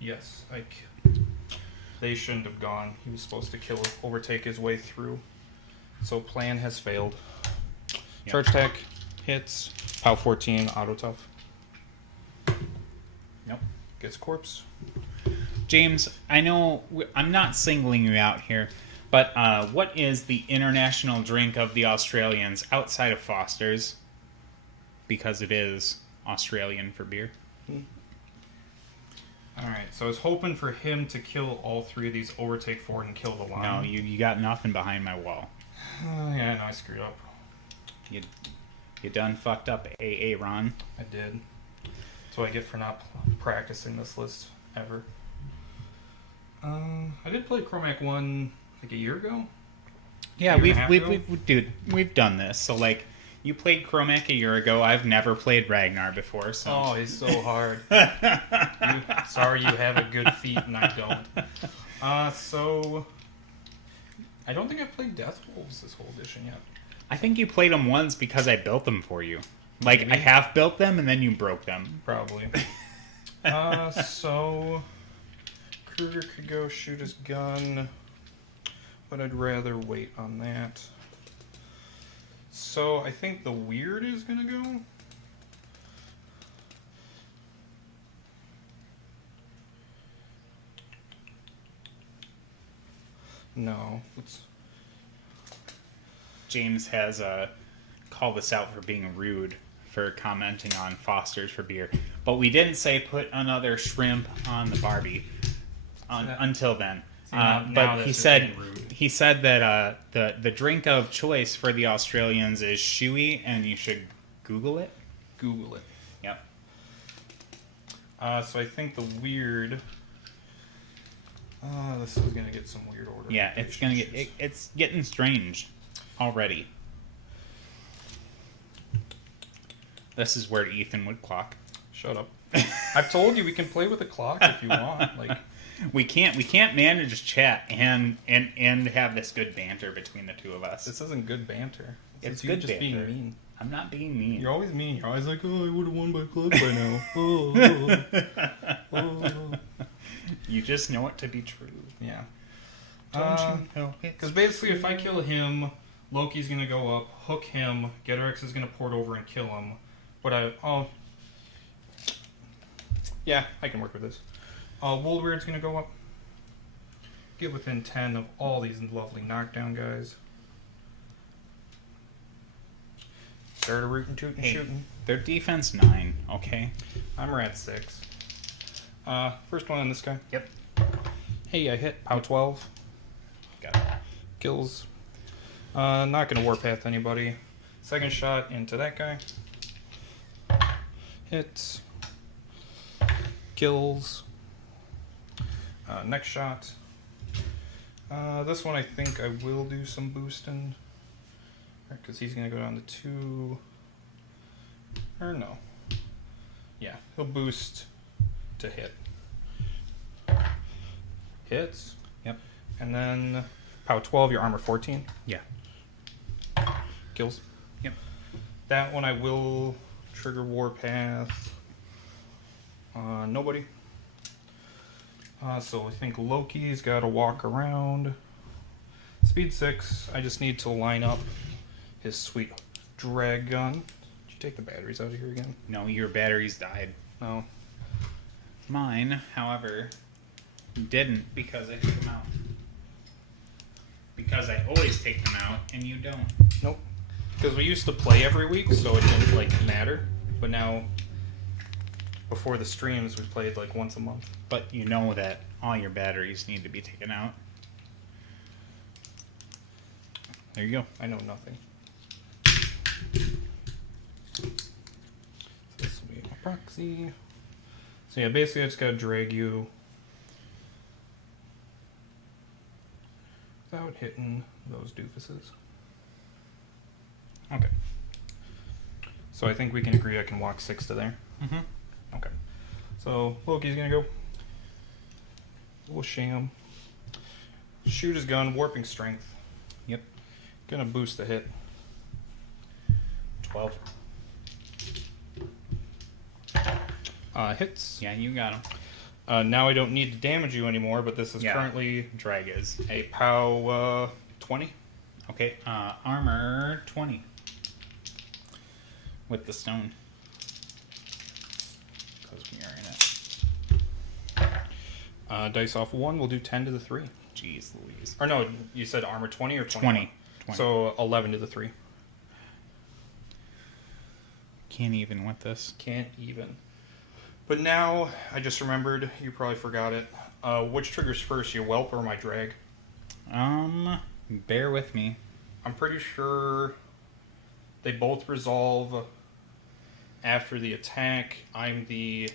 Yes, they shouldn't have gone. He was supposed to overtake his way through. So plan has failed. Yep. Charge attack, hits, power 14, auto tough. Nope. Gets corpse. James, I know I'm not singling you out here, But what is the international drink of the Australians outside of Foster's? Because it is Australian for beer. Alright, so I was hoping for him to kill all 3 of these, overtake 4, and kill the line. No, you got nothing behind my wall. Yeah, no, I screwed up. You done fucked up, AA Ron. I did. That's what I get for not practicing this list ever. I did play Kromac1 like a year ago. Yeah, Year and a half ago? we've done this. So like, you played Kromac a year ago. I've never played Ragnar before. So Oh, he's so hard. Sorry you have a good feat and I don't. So I don't think I've played Death Wolves this whole edition yet. I think you played them once because I built them for you. Like Maybe. I half built them and then you broke them. Probably. So Kruger could go shoot his gun, but I'd rather wait on that. So I think the weird is gonna go. No, let's. James has called us out for being rude for commenting on Foster's for beer, but we didn't say put another shrimp on the Barbie until then. now But that's he just said being rude. he said that the drink of choice for the Australians is Shui, and you should Google it. Google it. Yep. So I think the weird. This is gonna get some weird order. Yeah, it's gonna get it's getting strange already. This is where Ethan would clock. Shut up. I've told you we can play with a clock if you want. Like, We can't manage chat and have this good banter between the two of us. this isn't good banter. This It's is you good just being banter. mean. I'm not being mean. You're always mean. You're always like, oh, I would have won by clock by now. Oh. You just know it to be true. Yeah. Don't you know it? Because basically, if I kill him, Loki's gonna go up, hook him. Getorix is gonna port over and kill him. But yeah, I can work with this. Woldweird's gonna go up. Get within 10 of all these lovely knockdown guys. Start a rootin' tootin' Hey. shooting. Their defense 9, okay? I'm at 6. First one on this guy. Yep. Hey, I hit. POW 12. Got it. Kills. Not gonna warpath anybody. Second shot into that guy. Hits. Kills. Next shot. This one I think I will do some boosting. Because he's gonna go down to 2. Or no. Yeah, he'll boost to hit. Hits. Yep. And then POW 12, your armor 14. Yeah. Kills. Yep. That one I will trigger Warpath. Nobody. So I think Loki's got to walk around. Speed 6. I just need to line up his sweet drag gun. Did you take the batteries out of here again? No, your batteries died. No. Mine, however, didn't because I took them out. Because I always take them out and you don't. Nope. Because we used to play every week, so it didn't like matter. But now, before the streams, we played like once a month. But you know that all your batteries need to be taken out. There you go. I know nothing. So this will be my proxy. So yeah, basically I just gotta drag you without hitting those doofuses. Okay. So I think we can agree I can walk 6 to there. Mm-hmm. Okay. So Loki's gonna go. Little sham. Shoot his gun, warping strength. Yep. Gonna boost the hit. 12. Hits. Yeah, you got them. Now I don't need to damage you anymore, but this is Yeah. currently Drag is. a POW 20. Okay, armor 20. With the stone. Because we are in it. Dice off 1, we'll do 10 to the 3. Jeez Louise. Or no, you said armor 20 or 20. 20. So 11 to the 3. Can't even with this. Can't even. But now, I just remembered, you probably forgot it. Which triggers first, your whelp or my drag? Bear with me. I'm pretty sure they both resolve after the attack. I'm the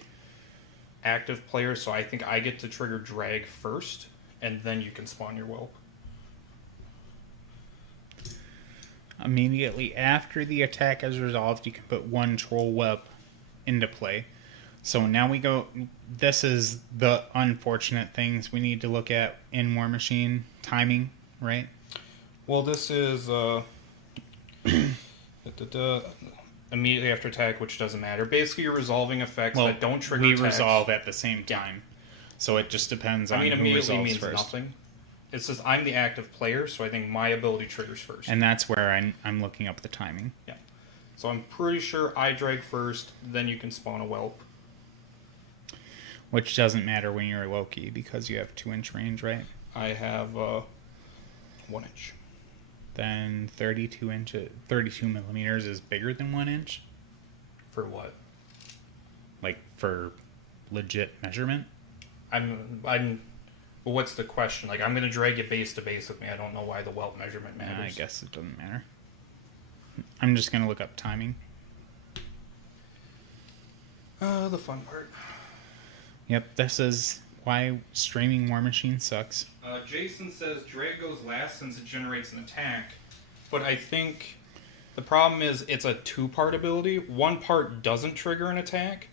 active player, so I think I get to trigger drag first, and then you can spawn your whelp. Immediately after the attack is resolved, you can put one troll whelp into play. So now we go... This is the unfortunate things we need to look at in Warmachine. Timing, right? Well, this is immediately after attack, which doesn't matter. Basically, you're resolving effects that don't trigger we attacks. resolve at the same time. So it just depends on who immediately resolves means first. nothing. It says I'm the active player, so I think my ability triggers first. And that's where I'm looking up the timing. Yeah. So I'm pretty sure I drag first, then you can spawn a whelp. Which doesn't matter when you're Loki because you have 2-inch range, right? I have 1 inch. Then 32 millimeters is bigger than 1 inch? For what? Like, for legit measurement? Well, what's the question? Like, I'm going to drag you base to base with me. I don't know why the whelp measurement matters. I guess it doesn't matter. I'm just going to look up timing. The fun part. Yep, this is why streaming Warmachine sucks. Jason says drag goes last since it generates an attack. But I think the problem is it's a 2-part ability. One part doesn't trigger an attack.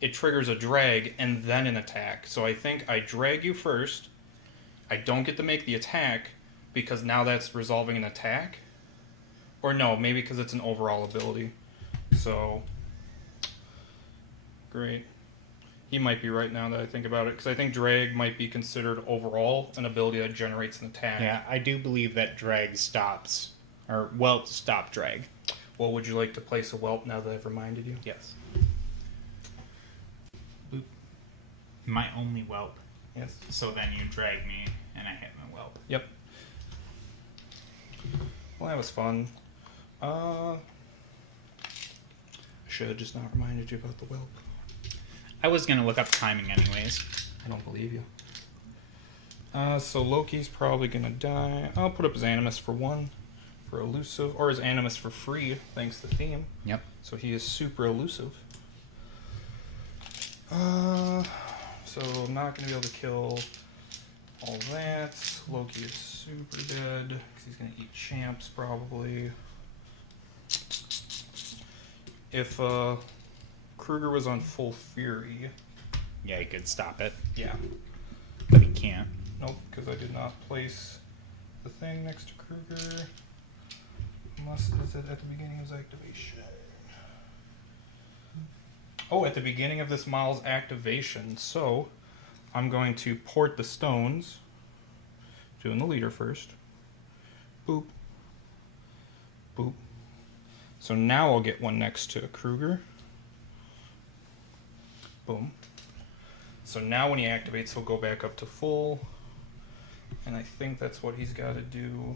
It triggers a drag and then an attack. So I think I drag you first. I don't get to make the attack because now that's resolving an attack. Or no, maybe because it's an overall ability. So, great. He might be right now that I think about it, because I think drag might be considered overall an ability that generates an attack. Yeah, I do believe that drag stops, or whelp stop drag. Well, would you like to place a whelp now that I've reminded you? Yes. Boop. My only whelp. Yes. So then you drag me, and I hit my whelp. Yep. Well, that was fun. I should have just not reminded you about the whelp. I was going to look up timing anyways. I don't believe you. So Loki's probably going to die. I'll put up his Animus for 1 for elusive, or his Animus for free, thanks to theme. Yep. So he is super elusive. So I'm not going to be able to kill all that. Loki is super dead, because he's going to eat champs probably. If Kruger was on full fury. Yeah, he could stop it, Yeah. but he can't. Nope, because I did not place the thing next to Kruger. Unless is it at the beginning of his activation. Oh, at the beginning of this model's activation. So, I'm going to port the stones. Doing the leader first. Boop. Boop. So now I'll get one next to Kruger. Boom. So now when he activates, he'll go back up to full. And I think that's what he's got to do.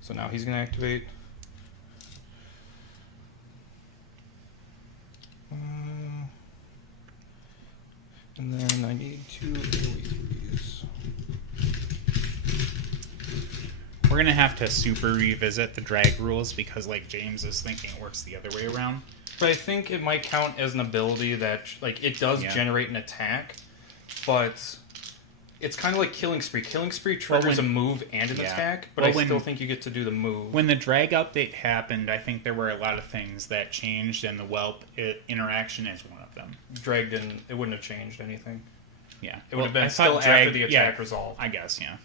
So now he's going to activate. And then I need 2 AoEs. We're going to have to super revisit the drag rules because, like, James is thinking it works the other way around. But I think it might count as an ability that, like, it does generate an attack, but it's kind of like Killing Spree. Killing Spree triggers a move and an attack, but I still think you get to do the move. When the drag update happened, I think there were a lot of things that changed, and the whelp interaction is one of them. Drag didn't, it wouldn't have changed anything. Yeah. It would have been still after the attack resolved. I guess, yeah.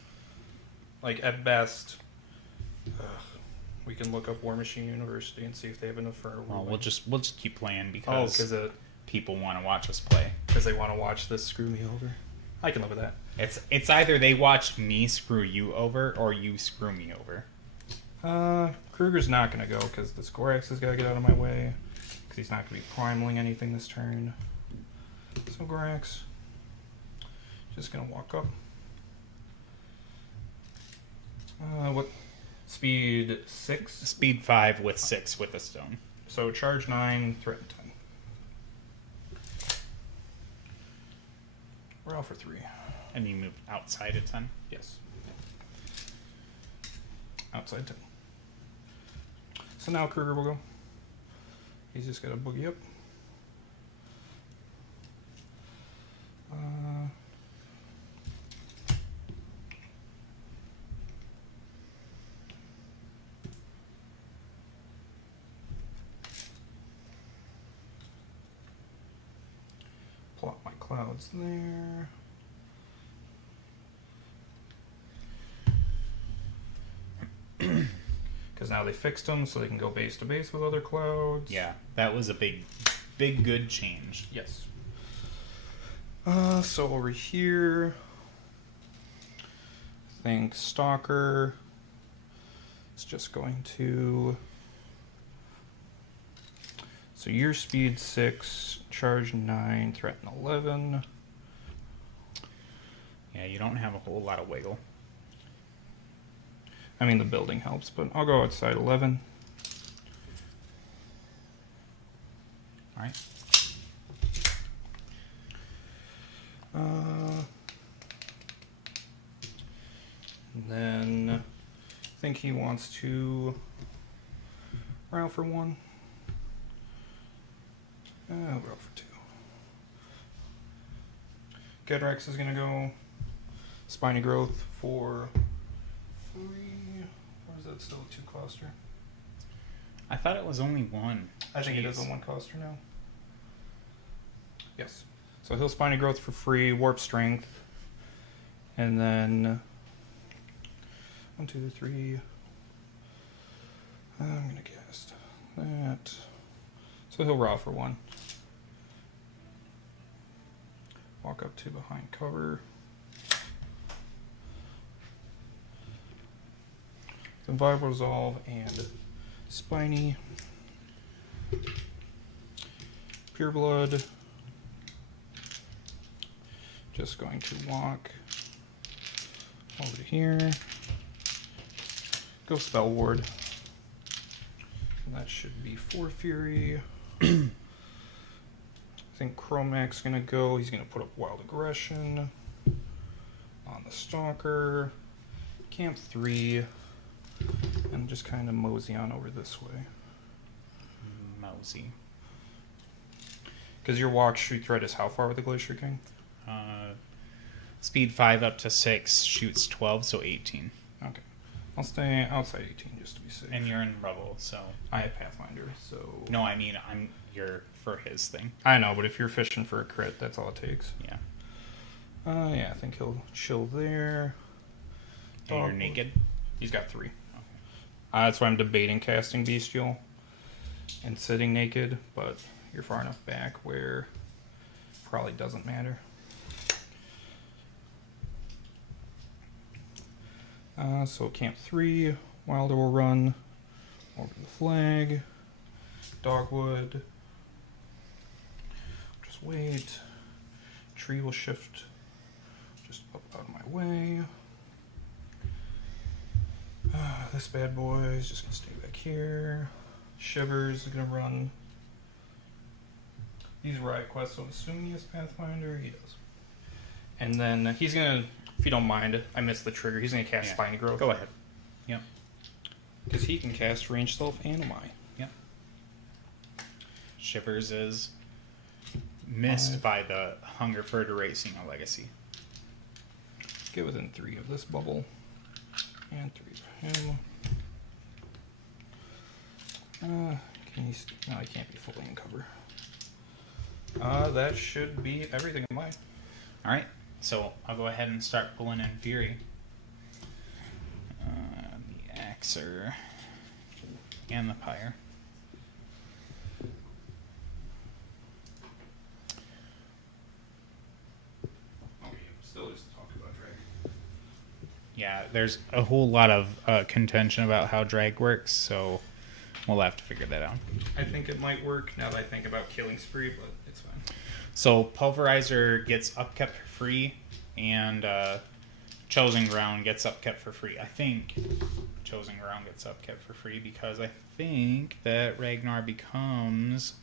Like, at best, we can look up Warmachine University and see if they have enough for. Well, we'll just keep playing because people want to watch us play. Because they want to watch this screw me over. I can live with that. It's either they watch me screw you over or you screw me over. Kruger's not going to go because the Gorax has got to get out of my way. Because he's not going to be primaling anything this turn. So Gorax, Just gonna walk up. What? Speed 6? Speed 5 with 6 with the stone. So charge 9, threaten 10. We're out for 3. And you move outside of 10? Yes. Outside 10. So now Kruger will go. He's just got to boogie up. Plot my clouds there. Because now they fixed them so they can go base to base with other clouds. Yeah, that was a big good change. Yes. So over here, I think Stalker is just going to. So your speed 6, charge 9, threaten 11. Yeah, you don't have a whole lot of wiggle. I mean, the building helps, but I'll go outside 11. All right. And then I think he wants to route for 1. Route for 2. Gedrex is going to go Spiny Growth for 3. Or is that still a 2 coster? I thought it was only 1. I think it is Jeez. a 1 coster now. Yes. So he'll Spiny Growth for free, Warp Strength, and then 1, 2, 3. I'm gonna cast that. So he'll raw for 1. Walk up to behind cover. Then Vibe Resolve and Spiny. Pure Blood. Just going to walk over to here. Go Spell Ward. And that should be 4 Fury. I think Kromac's gonna go. He's gonna put up Wild Aggression on the Stalker. Camp 3. And just kind of mosey on over this way. Mousy. Because your walk shoot threat is how far with the Glacier King? Speed 5 up to 6 shoots 12, so 18. Okay. I'll stay outside 18 just to be safe. And you're in rubble, so I have Pathfinder, so... no, I mean you're for his thing. I know, but if you're fishing for a crit, that's all it takes. Yeah. Yeah, I think he'll chill there. And you're Dog- naked. He's got 3. That's why I'm debating casting Bestial and sitting naked, but you're far enough back where probably doesn't matter. So Camp 3, Wilder will run over the flag. Dogwood. Just wait. Tree will shift just up out of my way. This bad boy is just going to stay back here. Shivers is going to run. These riot quests, so I'm assuming he has Pathfinder. He does. And then he's going to, if you don't mind, I missed the trigger. He's going to cast Yeah. Spiny Growth. Go ahead. Yep. Because he can cast Range Self and Omai. Yep. Shivers is missed 5. by the hunger for erasing a legacy. Get within 3 of this bubble. And 3 of him. Can he... No, I can't be fully in cover. That should be everything of mine. All right. So I'll go ahead and start pulling in Fury. The Axer and the Pyre. Still just talk about Drag. Yeah, there's a whole lot of contention about how drag works, so we'll have to figure that out. I think it might work now that I think about Killing Spree, but it's fine. So Pulverizer gets upkept for free and Chosen Ground gets upkept for free. I think Chosen Ground gets upkept for free because I think that Ragnar becomes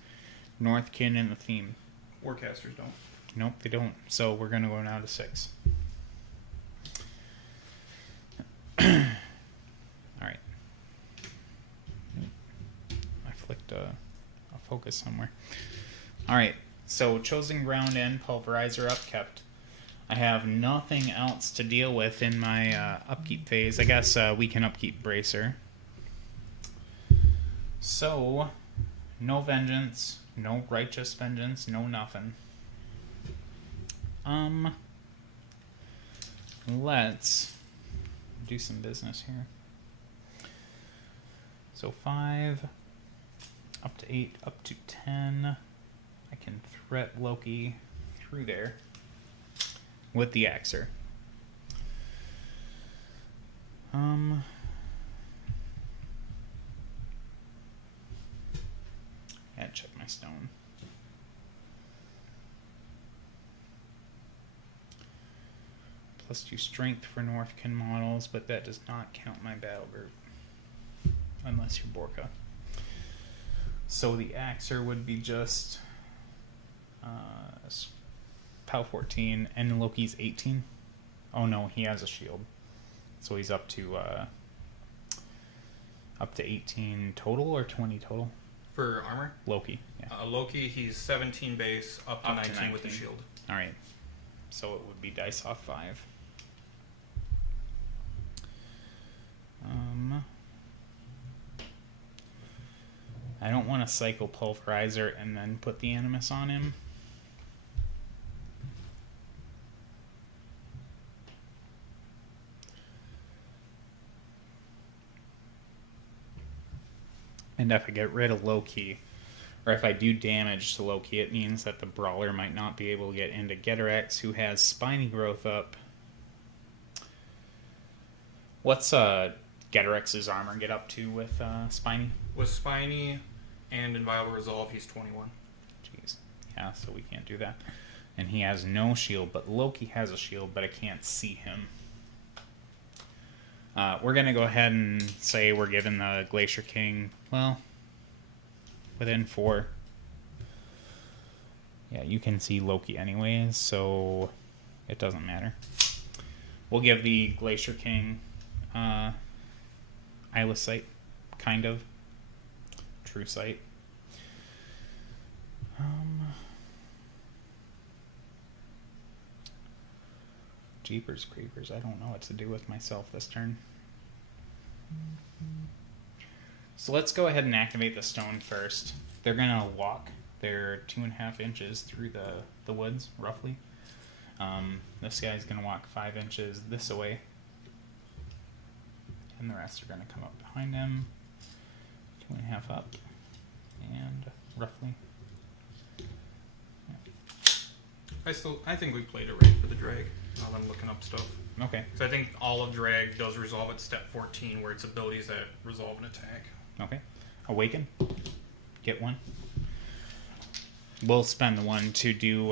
Northkin in the theme. Warcasters don't. Nope, they don't. So we're going to go now to 6. Alright. I flicked a focus somewhere. Alright, so Chosen Ground and Pulverizer upkept. I have nothing else to deal with in my upkeep phase. I guess we can upkeep Bracer. So, no Vengeance, no Righteous Vengeance, no nothing. Let's do some business here. So 5, up to 8, up to 10. I can threat Loki through there with the Axer. Yeah, check my stone. +2 strength for Northkin models, but that does not count my battle group. Unless you're Borka. So the Axer would be just POW 14 and Loki's 18. Oh no, he has a shield. So he's up to 18 total or 20 total? For armor? Loki, yeah. Loki, he's 17 base, up to 19 with the 19. shield. Alright. So it would be dice off 5. I don't want to cycle Pulverizer and then put the Animus on him. And if I get rid of Loki, or if I do damage to Loki, it means that the Brawler might not be able to get into Getterex, who has Spiny Growth up. What's Getterex's armor get up to with Spiny? With Spiny and Inviolable Resolve, he's 21. Jeez. Yeah, so we can't do that. And he has no shield, but Loki has a shield, but I can't see him. We're going to go ahead and say we're giving the Glacier King, well, within 4. Yeah, you can see Loki anyways, so it doesn't matter. We'll give the Glacier King Eyeless Sight, kind of. True Sight. Jeepers Creepers, I don't know what to do with myself this turn. So let's go ahead and activate the stone first. They're gonna walk. They're 2.5 inches through the woods, roughly. This guy's gonna walk 5 inches this way. And the rest are gonna come up behind him. 2.5 up. And roughly. Yeah. I think we played it right for the drag. Now that I'm looking up stuff. Okay. So I think all of drag does resolve at step 14, where it's abilities that resolve an attack. Okay. Awaken. Get 1. We'll spend the 1 to do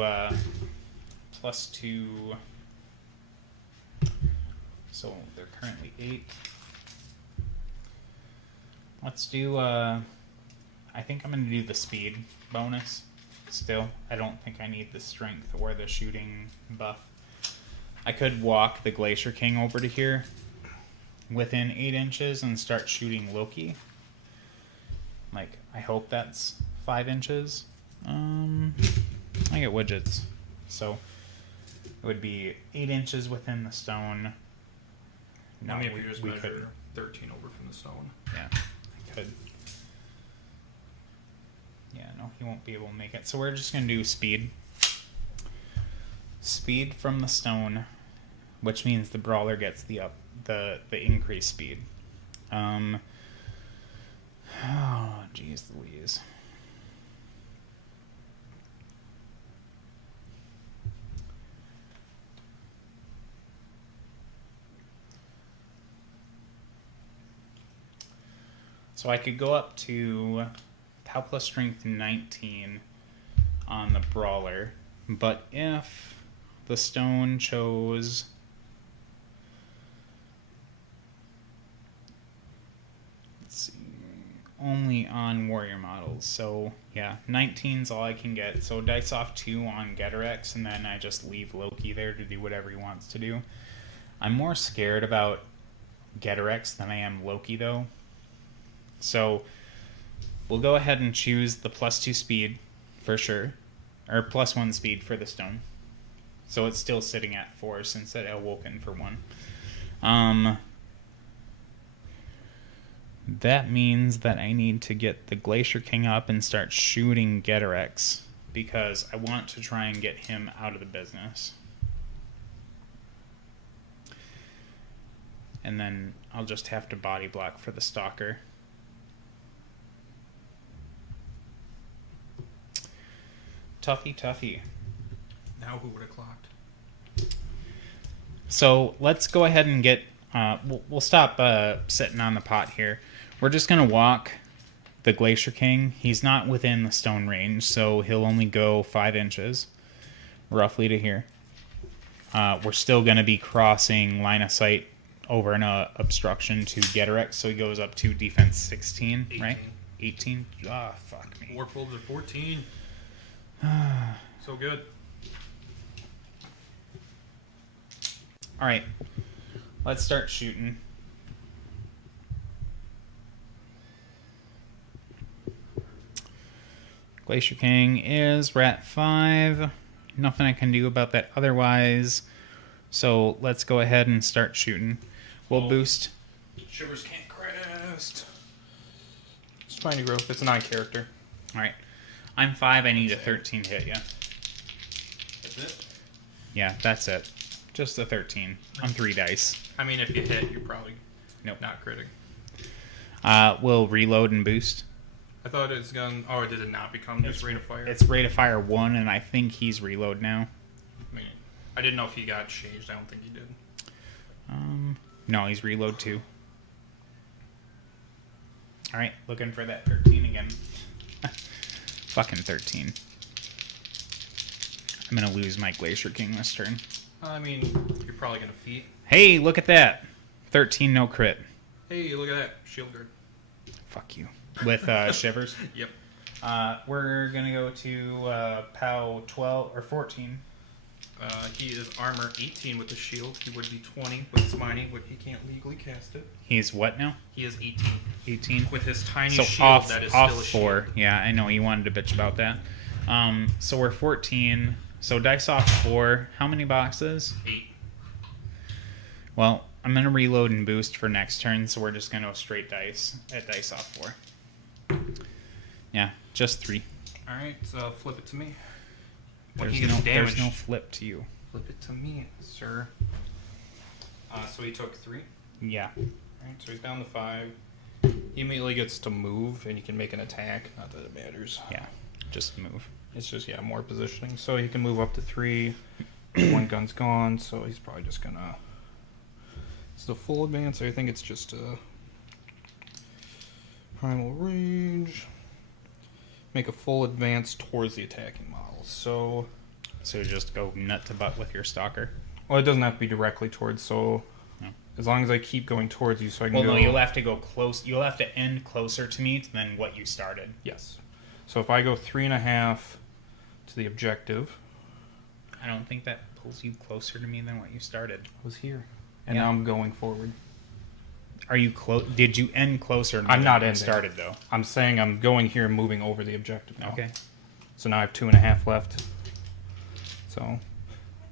+2. So they're currently 8. Let's do, I think I'm going to do the speed bonus still. I don't think I need the strength or the shooting buff. I could walk the Glacier King over to here within 8 inches and start shooting Loki. Like, I hope that's 5 inches. I get widgets. So, it would be 8 inches within the stone. No, I mean, if you just measure could. 13 over from the stone. Yeah, I could. Yeah, no, he won't be able to make it. So we're just going to do speed. Speed from the stone, which means the Brawler gets the increased speed. Oh, jeez Louise. So I could go up to POW plus strength 19 on the Brawler, but if the stone chose... Let's see. Only on warrior models. So, yeah, 19's all I can get. So dice off 2 on Getarex, and then I just leave Loki there to do whatever he wants to do. I'm more scared about Getarex than I am Loki, though. So we'll go ahead and choose the +2 speed for sure, or +1 speed for the stone. So it's still sitting at 4 since it awoken for 1. That means that I need to get the Glacier King up and start shooting Getarex, because I want to try and get him out of the business. And then I'll just have to body block for the Stalker. Toughy. Now who would have clocked? So let's go ahead and get... we'll stop sitting on the pot here. We're just going to walk the Glacier King. He's not within the stone range, so he'll only go 5 inches, roughly to here. We're still going to be crossing line of sight over an obstruction to Getarex, so he goes up to defense 16, 18. right? 18? Ah, fuck me. Warp bulbs are 14. So good. All right, let's start shooting. Glacier King is rat 5. Nothing I can do about that otherwise. So let's go ahead and start shooting. We'll boost. Shivers can't crest. It's trying to grow. It's a 9 character. All right, I'm 5. I need a 13 to hit you. That's it? Yeah, that's it. Just a 13 on 3 dice. I mean, if you hit, you're probably Nope. not critting. We'll reload and boost. I thought it's gone. Oh, did it not become just rate of fire? It's rate of fire 1, and I think he's reload now. I mean, I didn't know if he got changed. I don't think he did. No, he's reload 2. All right, looking for that 13 again. Fucking 13. I'm gonna lose my Glacier King this turn. I mean, you're probably gonna feat. Hey, look at that. 13, no crit. Hey, look at that shield guard. Fuck you. With shivers. Yep. We're gonna go to POW 12 or 14. He is armor 18 with the shield. He would be 20 with Sminy, but he can't legally cast it. He's what now? He is 18 18. with his tiny So shield. off, That is off still a 4. shield. Yeah, I know you wanted to bitch about that. So we're 14. So dice off 4. How many boxes? 8. Well, I'm gonna reload and boost for next turn, so we're just gonna go straight dice at dice off 4. Yeah, just 3. All right, so flip it to me. There's he gets no, damaged. there's no flip to you. Flip it to me, sir. So he took 3. Yeah. Alright, so he's down to 5. He immediately gets to move, and he can make an attack. Not that it matters. Yeah. Just move. It's just, yeah, more positioning. So he can move up to 3. 1 gun's gone, so he's probably just gonna... It's the full advance. I think it's just a... Primal range. Make a full advance towards the attacking model. So just go nut to butt with your Stalker. well, it doesn't have to be directly towards. So No. as long as I keep going towards you, so I can Well, go. no, you'll have to go close. You'll have to end closer to me than what you started. Yes. So if I go 3.5 to the objective, I don't think that pulls you closer to me than what you started. I was here, and Yeah. now I'm going forward. Are you close? Did you end closer? I'm not than you ending. started though. I'm saying I'm going here and moving over the objective now. Okay. So now I have 2.5 left. So,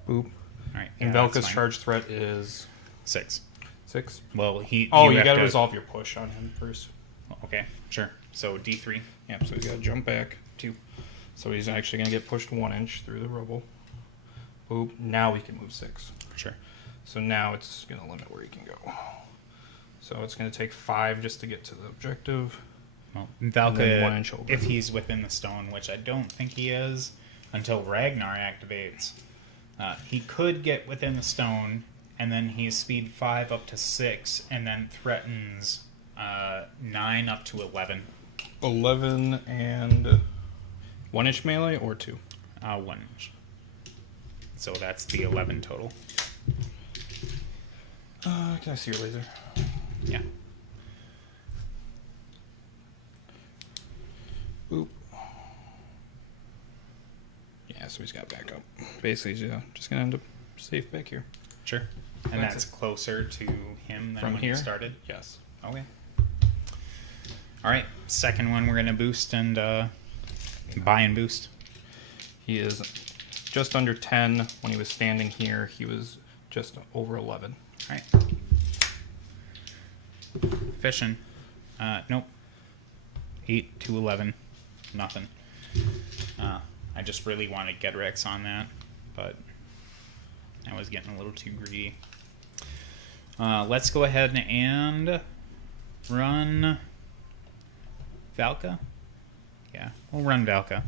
boop. All right. And yeah, Velka's that's fine. charge threat is 6. 6. Well, he. Oh, you have gotta resolve your push on him first. Okay, sure. So D3. Yep, so he's gotta jump back 2. So he's actually gonna get pushed 1 inch through the rubble. Boop. Now we can move 6. Sure. So now it's gonna limit where he can go. So it's gonna take 5 just to get to the objective. Well, And then 1 inch Valka, over. if he's within the stone, which I don't think he is, until Ragnor activates, he could get within the stone, and then he's speed 5 up to 6, and then threatens 9 up to 11. 11 and 1 inch melee or 2? 1 inch. So that's the 11 total. Can I see your laser? Yeah. Oop. Yeah, so he's got backup. Basically, he's just gonna end up safe back here. Sure. And that's closer to him than From when here? he started? Yes. Okay. All right. Second one, we're going to boost and buy and boost. He is just under 10. When he was standing here, he was just over 11. All right. Fishing. Nope. 8 to 11. Nothing. I just really wanted Gedrex on that, but I was getting a little too greedy. Let's go ahead and run Valka. Yeah, we'll run Valka.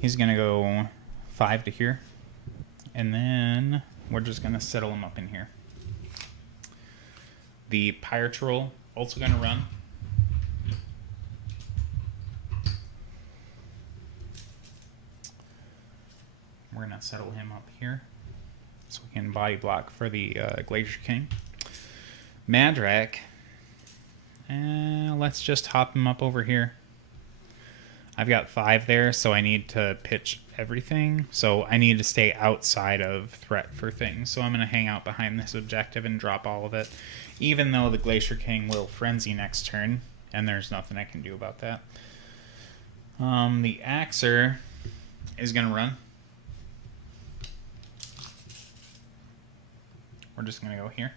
He's going to go 5 to here. And then we're just going to settle him up in here. The Pyre Troll also going to run. We're going to settle him up here so we can body block for the Glacier King. Madrak. Let's just hop him up over here. I've got 5 there, so I need to pitch everything. So I need to stay outside of threat for things. So I'm going to hang out behind this objective and drop all of it. Even though the Glacier King will Frenzy next turn, and there's nothing I can do about that. The Axer is going to run. We're just going to go here.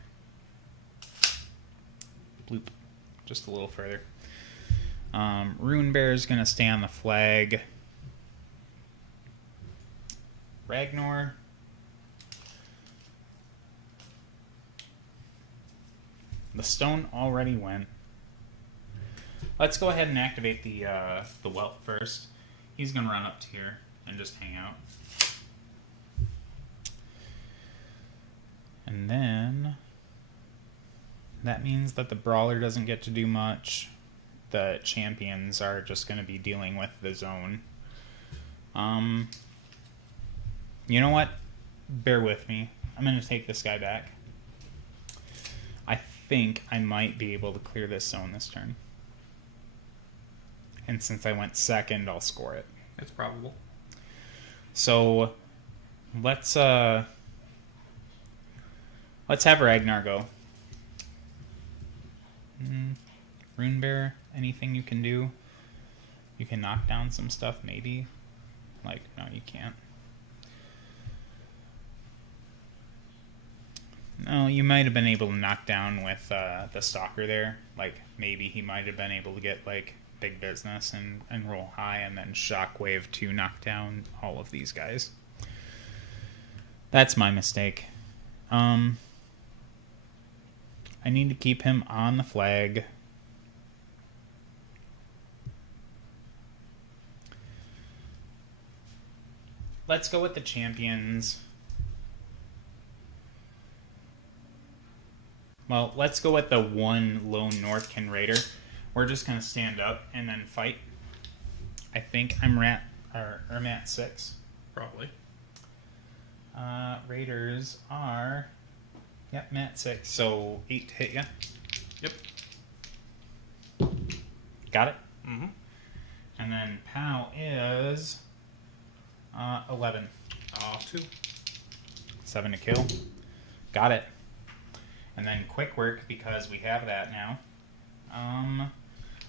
Bloop. Just a little further. Rune Bear is going to stay on the flag. Ragnor. The stone already went. Let's go ahead and activate the whelp first. He's going to run up to here and just hang out. And then that means that the brawler doesn't get to do much. The champions are just going to be dealing with the zone. You know what? Bear with me. I'm going to take this guy back. I think I might be able to clear this zone this turn. And since I went second, I'll score it. It's probable. So let's have Ragnar go. Rune Bear, anything you can do? You can knock down some stuff, maybe. Like, no, you can't. No, you might have been able to knock down with the Stalker there. Like, maybe he might have been able to get, like, big business and roll high and then Shockwave to knock down all of these guys. That's my mistake. I need to keep him on the flag. Let's go with the champions. Well, let's go with the one lone Northkin Raider. We're just going to stand up and then fight. I think I'm at 6. Probably. Raiders are... Yep, Matt 6. So 8 to hit ya. Yep. Got it? Mm-hmm. And then POW is 11. Off 2. 7 to kill. Got it. And then quick work, because we have that now.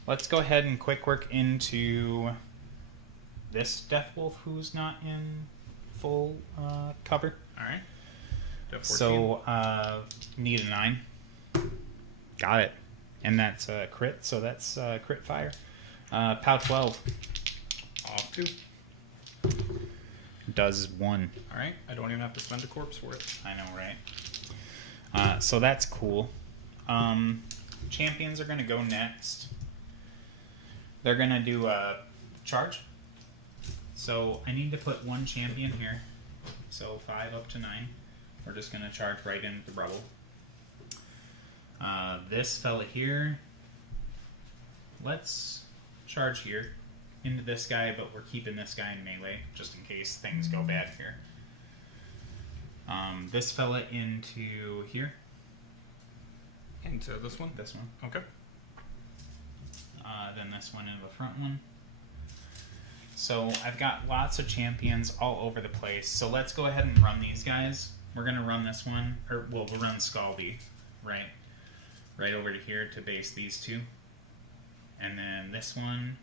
Let's go ahead and quick work into this Death Wolf who's not in full cover. Alright. So, need a 9. Got it. And that's a crit, so that's crit fire. POW 12. Off 2. Does 1. Alright, I don't even have to spend a corpse for it. I know, right? So that's cool. Champions are going to go next. They're going to do a charge. So I need to put one champion here. So 5 up to 9. We're just going to charge right into the rubble. This fella here, let's charge here into this guy, but we're keeping this guy in melee just in case things go bad here. This fella into here. Into this one? This one. Okay. Then this one into the front one. So I've got lots of champions all over the place. So let's go ahead and run these guys. We're going to run this one, or we'll run Scaldy, right? Right over to here to base these two. And then this one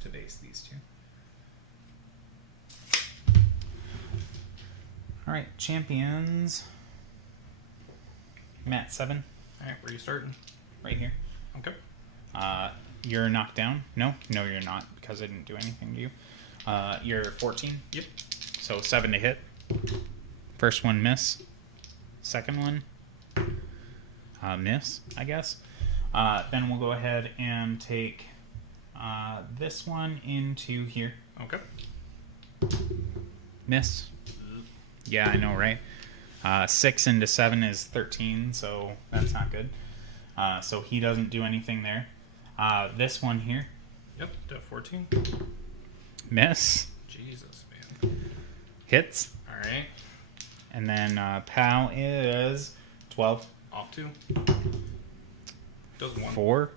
to base these two. Alright, champions. I'm at 7. Alright, where are you starting? Right here. Okay. You're knocked down? No, you're not, because I didn't do anything to you. You're 14? Yep. So 7 to hit. First one, miss. Second one, miss, I guess. Then we'll go ahead and take this one into here. Okay. Miss. Yeah, I know, right? 6 into 7 is 13, so that's not good. So he doesn't do anything there. This one here. Yep, to 14. Miss. Jesus, man. Hits. Alright. And then POW is 12. Off 2. Does 1. 4.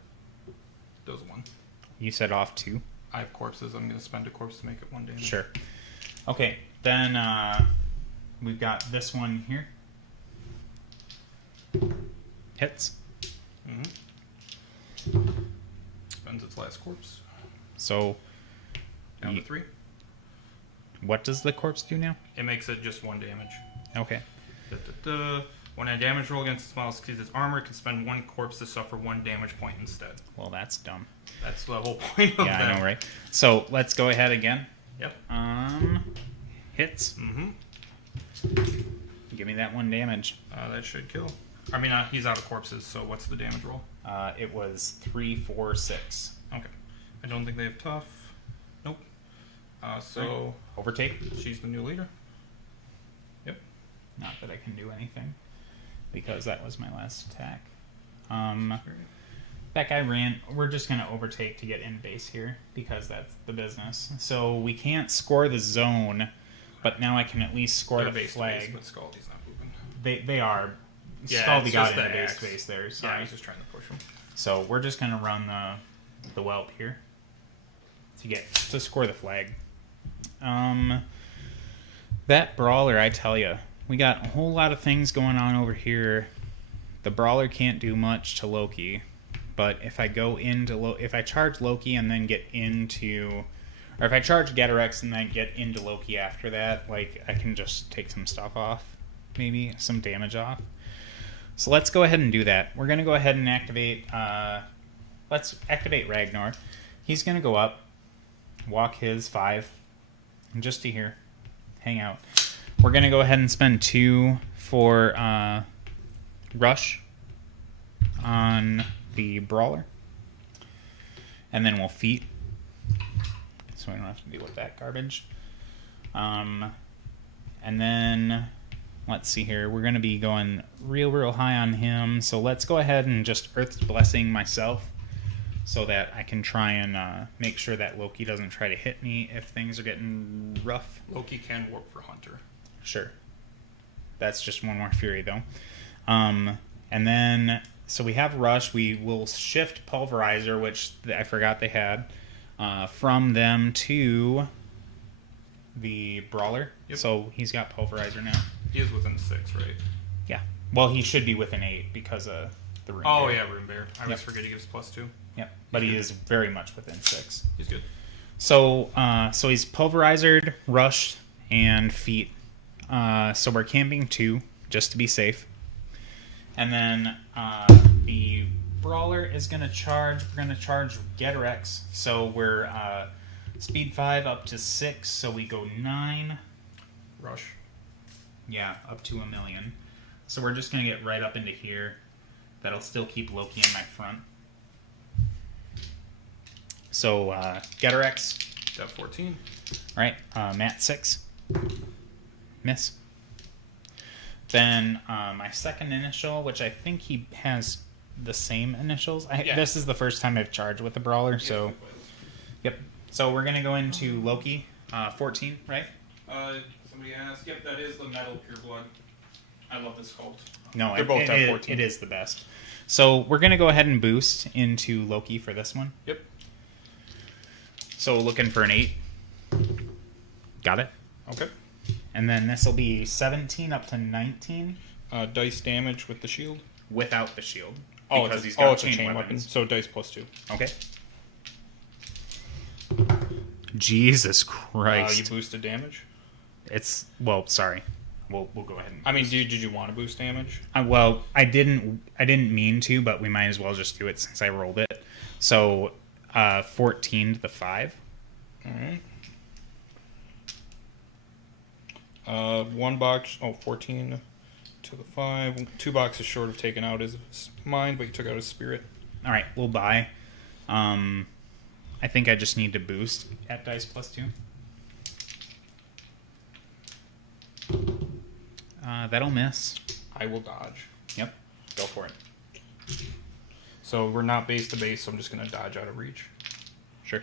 Does 1. You said off 2. I have corpses. I'm going to spend a corpse to make it 1 damage. Sure. Okay, then we've got this one here. Hits. Mm-hmm. Spends its last corpse. So, Down to 3. what does the corpse do now? It makes it just 1 damage. Okay. When a damage roll against its model succeeds its armor, it can spend 1 corpse to suffer 1 damage point instead. Well, that's dumb. That's the whole point of Yeah, that. I know, right? So, let's go ahead again. Yep. Hits. Mm-hmm. Give me that 1 damage. That should kill. I mean, he's out of corpses, so what's the damage roll? It was 3, 4, 6. Okay. I don't think they have tough. Nope. So Overtake. she's the new leader. Yep. Not that I can do anything, because that was my last attack. That guy ran. We're just going to overtake to get in base here, because that's the business. So we can't score the zone, but now I can at least score They're the base to flag. base, but Scaldy's not moving. They are. Yeah, Scaldy it's got just in the the base axe. space there. Yeah, Sorry. he's just trying to push him. So we're just going to run the whelp here to score the flag. That brawler, I tell you, we got a whole lot of things going on over here. The brawler can't do much to Loki, but if I go into if I charge Loki and then get into, or if I charge Getarex and then get into Loki after that, like I can just take some stuff off, maybe some damage off. So let's go ahead and do that. We're gonna go ahead and activate. Let's activate Ragnor. He's gonna go up, walk his 5, and just to here, hang out. We're gonna go ahead and spend 2 for rush on the brawler, and then we'll feet, so we don't have to deal with that garbage. And then let's see here. We're gonna be going real high on him, so let's go ahead and just Earth's Blessing myself, so that I can try and make sure that Loki doesn't try to hit me if things are getting rough. Loki can warp for Hunter. Sure. That's just 1 more Fury, though. And then, so we have Rush. We will shift Pulverizer, which I forgot they had, from them to the Brawler. Yep. So he's got Pulverizer now. He is within 6, right? Yeah. Well, he should be within 8 because of the Rune Oh, Bear. yeah, Rune Bear. I always Yep. forget he gives +2. Yep. But he is very much within 6. He's good. So, so he's Pulverized, Rushed, and Feet. So we're camping 2, just to be safe. And then the Brawler is going to charge. We're going to charge Getarex. So we're speed 5 up to 6. So we go 9. Rush. Yeah, up to 1,000,000. So we're just going to get right up into here. That'll still keep Loki in my front. So Getarex. Def 14. All right, Matt 6. Miss. Then my second initial, which I think he has the same initials. Yeah. This is the first time I've charged with the Brawler, so... Yep. So we're going to go into Loki, 14, right? Somebody asked. Yep, that is the Metal Pure Blood. I love this sculpt. No, They're both at 14. It is the best. So we're going to go ahead and boost into Loki for this one. Yep. So looking for an 8. Got it. Okay. And then this will be 17 up to 19 Dice damage with the shield. without the shield. Oh, Because it's he's got a chain weapon. weapons. So dice +2. Okay. Jesus You Christ. boosted damage. It's, well, sorry. We'll go ahead and I mean, did you want to boost damage? well, I didn't mean to, but we might as well just do it since I rolled it. So 14 to the 5. All right. 1 box. Oh, 14 to the 5. 2 boxes short of taking out his mind, but you took out his spirit. All right, we'll buy. I think I just need to boost at dice +2. That'll miss. I will dodge. Yep, go for it. So we're not base to base, so I'm just going to dodge out of reach. Sure.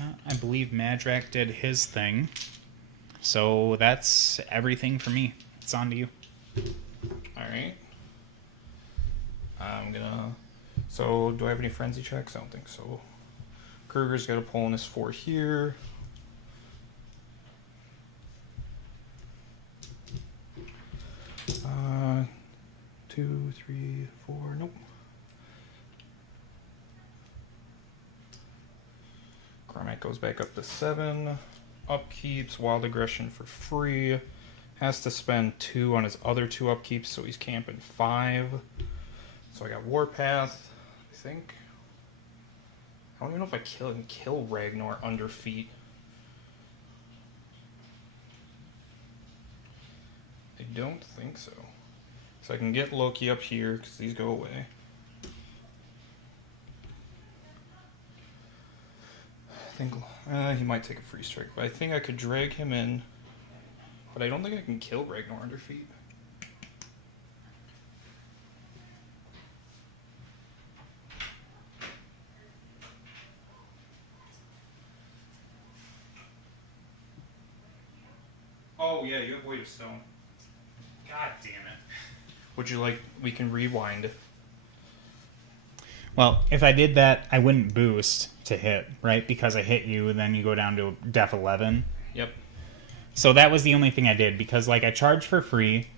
I believe Madrak did his thing. So that's everything for me. It's on to you. Alright. I'm gonna... So, do I have any frenzy checks? I don't think so. Kruger's got a pull in his 4 here. Uh, 2, 3, 4, nope. Kromac goes back up to 7. Upkeeps, wild aggression for free. Has to spend 2 on his other 2 upkeeps, so he's camping 5. So I got Warpath, I think. I don't even know if I can kill Ragnor under feet. I don't think so. So I can get Loki up here, because these go away. I think he might take a free strike, but I think I could drag him in. But I don't think I can kill Ragnor under feet. Oh yeah, you have Weight of Stone. God damn it. Would you like, we can rewind. Well, if I did that, I wouldn't boost to hit, right? Because I hit you, and then you go down to def 11. Yep. So that was the only thing I did, because like I charged for free,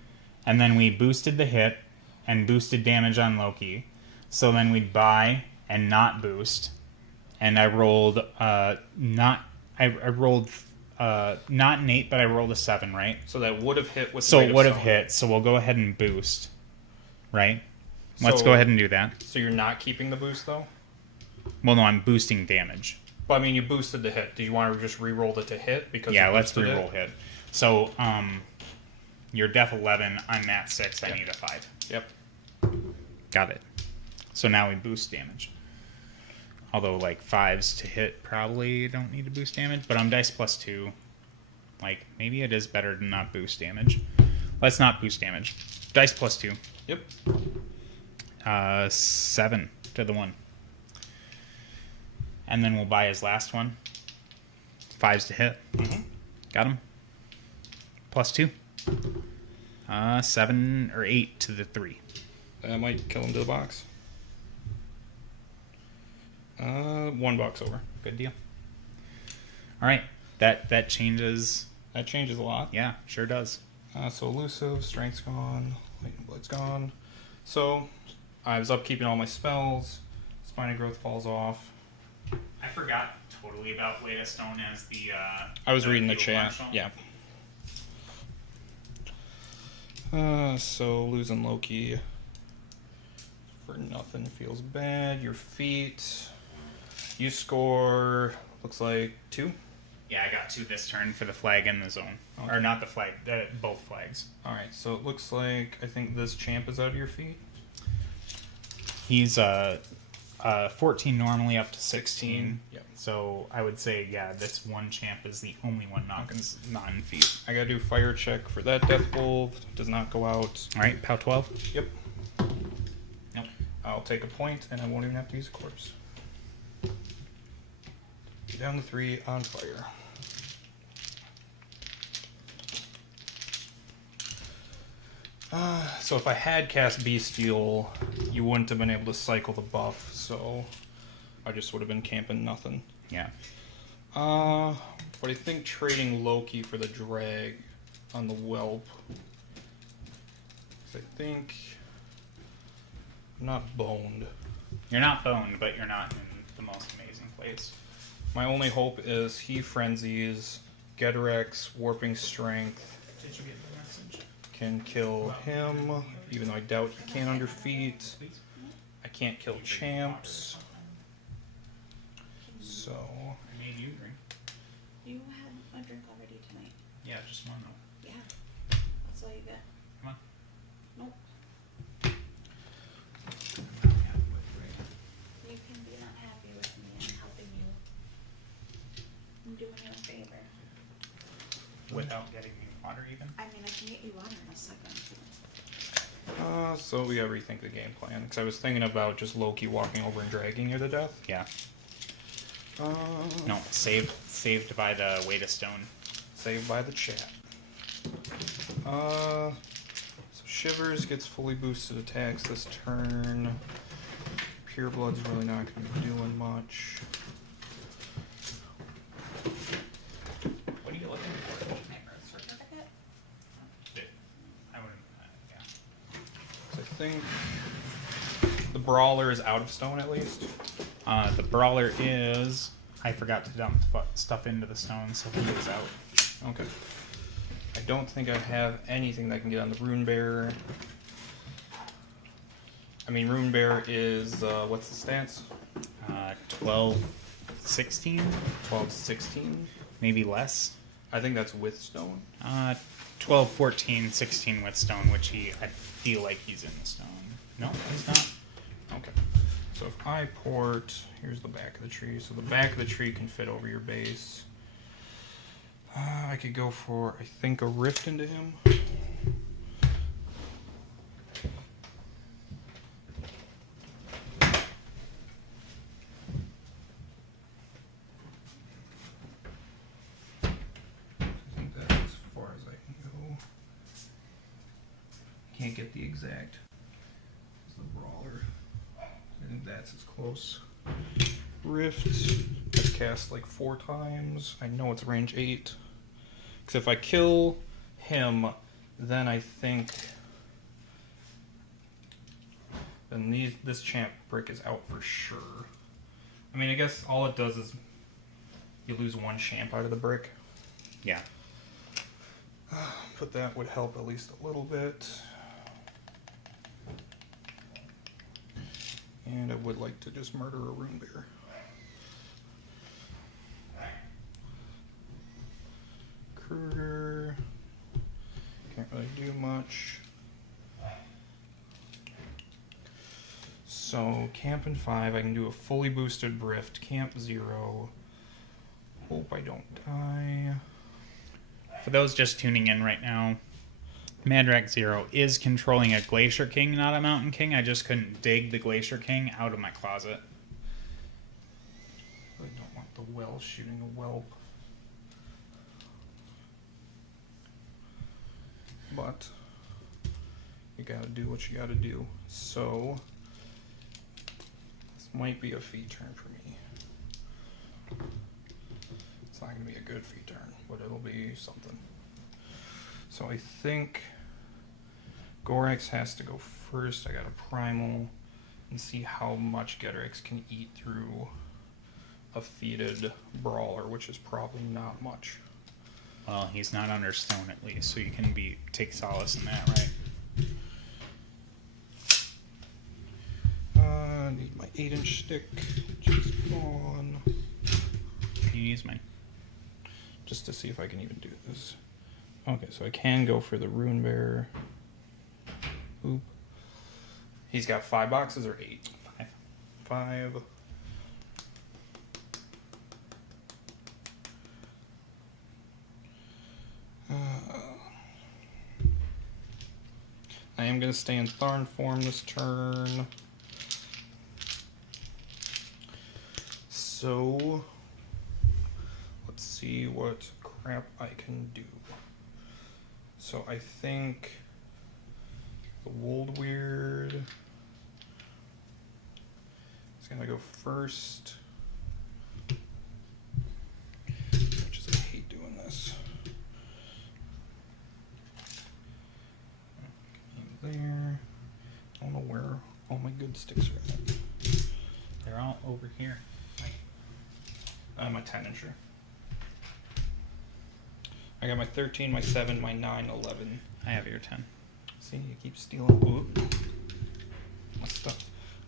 and then we boosted the hit, and boosted damage on Loki. So then we'd buy and not boost, and I rolled not an 8, but I rolled a 7, right? So that would have hit with So Weight it of would have Stone. hit, so we'll go ahead and boost, right? Let's So- go ahead and do that. So you're not keeping the boost though? Well, no, I'm boosting damage. But I mean, you boosted the hit. Do you want to just re-roll it to hit? Because Yeah, you let's boosted re-roll it? hit. So, you're def 11, I'm at 6, I need a 5. Yep. Got it. So now we boost damage. Although, like, 5s to hit probably don't need to boost damage, but I'm dice +2. Like, maybe it is better to not boost damage. Let's not boost damage. Dice +2. Yep. 7 to the 1. And then we'll buy his last one. 5s to hit. Mm-hmm. Got him. +2. 7 or 8 to the 3. That might kill him to the box. 1 box over. Good deal. All right. That changes. That changes a lot. Yeah, sure does. So elusive, strength's gone, lightning blood's gone. So I was upkeeping all my spells. Spine of Growth falls off. I forgot totally about Weight of Stone as the. I was reading the field chat. marshal. Yeah. So losing Loki for nothing feels bad. Your feet. You score. Looks like 2. Yeah, I got 2 this turn for the flag and the zone. Okay. Or not the flag, both flags. All right. So it looks like I think this champ is out of your feet. He's 14 normally up to 16. Yep. So I would say, yeah, this one champ is the only one not in feet. I gotta do fire check for that Death Wolf. Does not go out. All right, POW 12. Yep. Nope. I'll take a point, and I won't even have to use a corpse. Down to 3 on fire. So if I had cast Bestial, you wouldn't have been able to cycle the buff, so I just would have been camping nothing. Yeah. But I think trading Loki for the drag on the whelp. 'Cause I think I'm not boned. You're not boned, but you're not in the most amazing place. My only hope is he frenzies, Gedorex, warping strength. Did you get the message? Can kill him, even though I doubt he can under feet. I can't kill champs. So I made you drink. You had a drink already tonight. Yeah, just one though. Yeah. That's all you get. Come on. Nope. You can be not happy with me. I'm helping you. I'm doing you a favor. Without getting me water even? I mean, I can get you water in a second. so we gotta rethink the game plan. Because I was thinking about just Loki walking over and dragging you to death. Yeah. No, saved by the weight of stone. Saved by the chat. So Shivers gets fully boosted attacks this turn. Pure Blood's really not going to be doing much. What are you looking for? Certificate? I wouldn't. Yeah. So I think the Brawler is out of stone at least. The brawler is. I forgot to dump stuff into the stone, so he is out. Okay. I don't think I have anything that can get on the Rune Bearer. I mean, Rune Bearer is, what's the stance? 12, 16, 12, 16? maybe less. I think that's with stone. 12, 14, 16 with stone, which I feel like he's in the stone. No, he's not. Okay. So if I port, here's the back of the tree. So the back of the tree can fit over your base. I could go for, I think, a rift into him. I think that's as far as I can go. Can't get the exact. It's the brawler. I think that's as close. Rift. I've cast like 4 times. I know it's range 8. Because if I kill him, then I think then this champ brick is out for sure. I mean, I guess all it does is you lose 1 champ out of the brick. Yeah. But that would help at least a little bit. And I would like to just murder a Rune Bear. Kruger. Can't really do much. So, camp in 5, I can do a fully boosted Rift. Camp 0. Hope I don't die. For those just tuning in right now, Madrak Zero is controlling a Glacier King, not a Mountain King. I just couldn't dig the Glacier King out of my closet. I don't want the well shooting a whelp. But you gotta do what you gotta do. So this might be a feed turn for me. It's not gonna be a good feed turn, but it'll be something. So I think Gorax has to go first. I got a primal and see how much Gedorex can eat through a feeded brawler, which is probably not much. Well, he's not under stone at least, so you can take solace in that, right? I need my 8-inch stick, which is gone. You use mine. Just to see if I can even do this. Okay, so I can go for the Rune Bearer. Oop. He's got 5 boxes or 8? 5. I am going to stay in Tharn form this turn. So see what crap I can do. So I think the Wold Weird is going to go first. Which is, I hate doing this. There. I don't know where all my good sticks are at. They're all over here. My 10-incher. I got my 13, my 7, my 9, 11. I have your 10. See, you keep stealing. Ooh. My stuff.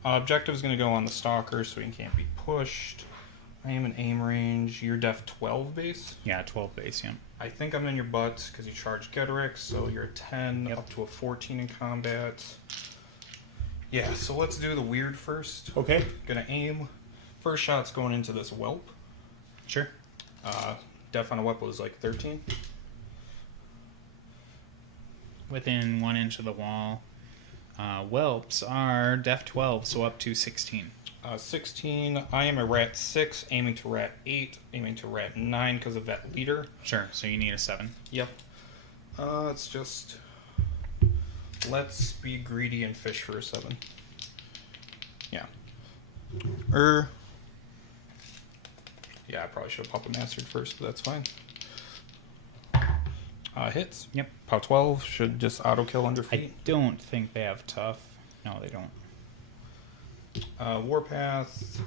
Objective is going to go on the stalker, so he can't be pushed. I am in aim range. You're def 12 base. Yeah, 12 base, yeah. I think I'm in your butt because you charged Getorix, so you're a 10 Yep. up to a 14 in combat. Yeah, so let's do the weird first. Okay. Gonna aim. First shot's going into this whelp. Sure. Def on a whelp was like 13. Within 1 inch of the wall. Whelps are def 12, so up to 16. 16. I am a rat 6, aiming to rat 8, aiming to rat 9 because of that leader. Sure, so you need a 7. Yep. It's just... Let's be greedy and fish for a 7. Yeah. Yeah, I probably should have popped a mastered first, but that's fine. Hits. Yep. Pow 12 should just auto kill under I feet. don't think they have tough. No, they don't. Warpath.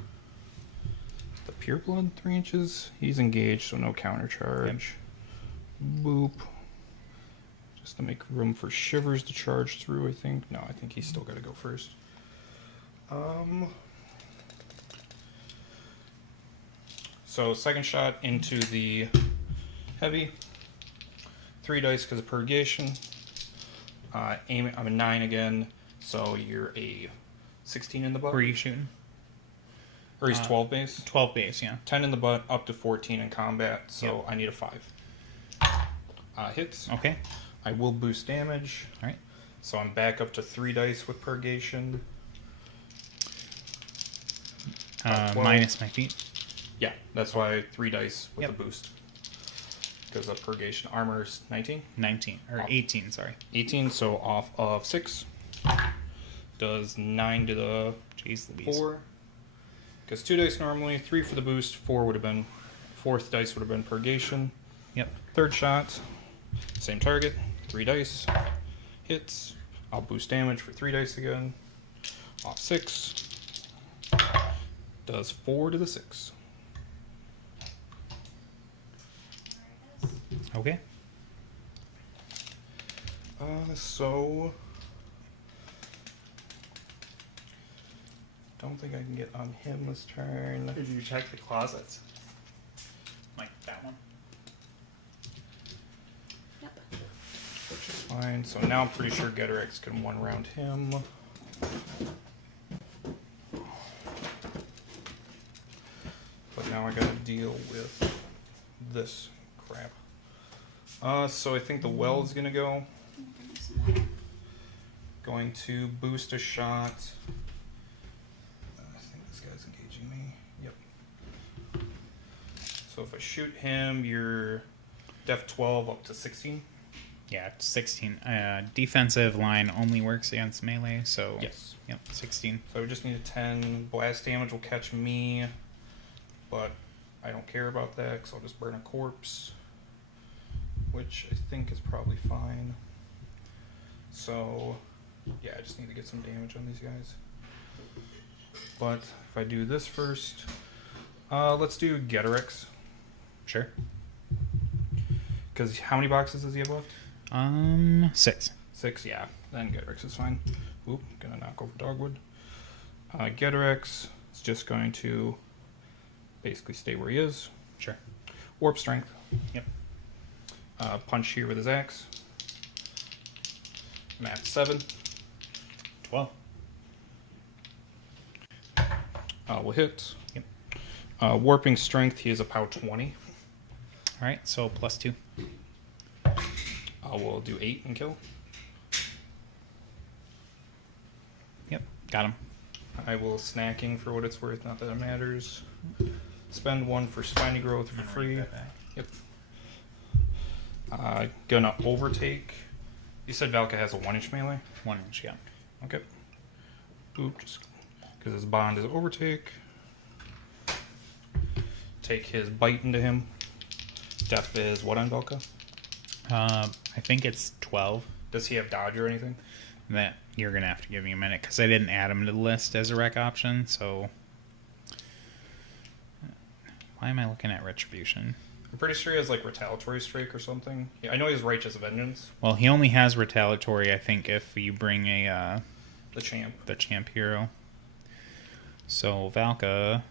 The Pureblood, 3 inches. He's engaged, so no counter charge. Boop. Just to make room for Shivers to charge through, I think. No, I think he's still got to go first. So second shot into the heavy. 3 dice because of purgation. Aim. I'm a 9 again, so you're a 16 in the butt. Where are you shooting? Or he's 12 base. 12 base, yeah. 10 in the butt, up to 14 in combat, so Yep. I need a 5. Hits. Okay. I will boost damage. All right. So I'm back up to 3 dice with purgation. 12. Minus my feet. Yeah, that's why 3 dice with Yep. the boost. Because of purgation. Armor's 19. 19. Or 18, sorry. 18, so off of 6. Does 9 to the Jeez Louise. 4. Because 2 dice normally, 3 for the boost, 4 would have been... 4th dice would have been purgation. Yep. Third shot, same target, 3 dice, hits. I'll boost damage for 3 dice again. Off 6. Does 4 to the 6. Okay. So... Don't think I can get on him this turn. Did you check the closets? Like that one? Yep. Which is fine. So now I'm pretty sure Getorix can 1-round him. But now I gotta deal with this crap. So I think the well's gonna go. Going to boost a shot. I think this guy's engaging me. Yep. So if I shoot him, you're def 12 up to 16. Yeah, it's 16. Defensive line only works against melee, so... Yes. Yep, 16. So we just need a 10. Blast damage will catch me, but I don't care about that because I'll just burn a corpse, which I think is probably fine. So, yeah, I just need to get some damage on these guys. But if I do this first, let's do Getorix. Sure. Because how many boxes does he have left? 6. 6, yeah. Then Getorix is fine. Oop, gonna knock over Dogwood. Getorix is just going to basically stay where he is. Sure. Warp strength. Yep. Punch here with his axe. Map 7. 12. Will hit. Yep. Warping strength, he is a POW 20. Alright, so plus 2. We'll do 8 and kill. Yep, got him. I will snacking for what it's worth, not that it matters. Spend 1 for spiny growth for free. Yep. Gonna overtake. You said Valka has a 1-inch melee? 1 inch, yeah. Okay. Boop, just because his bond is overtake. Take his bite into him. Death is what on Valka? I think it's 12. Does he have dodge or anything? That you're gonna have to give me a minute because I didn't add him to the list as a rec option. So why am I looking at retribution? I'm pretty sure he has like retaliatory strike or something. Yeah, I know he has righteous vengeance. Well, he only has retaliatory. I think if you bring a The champ. the champ hero. So Valka,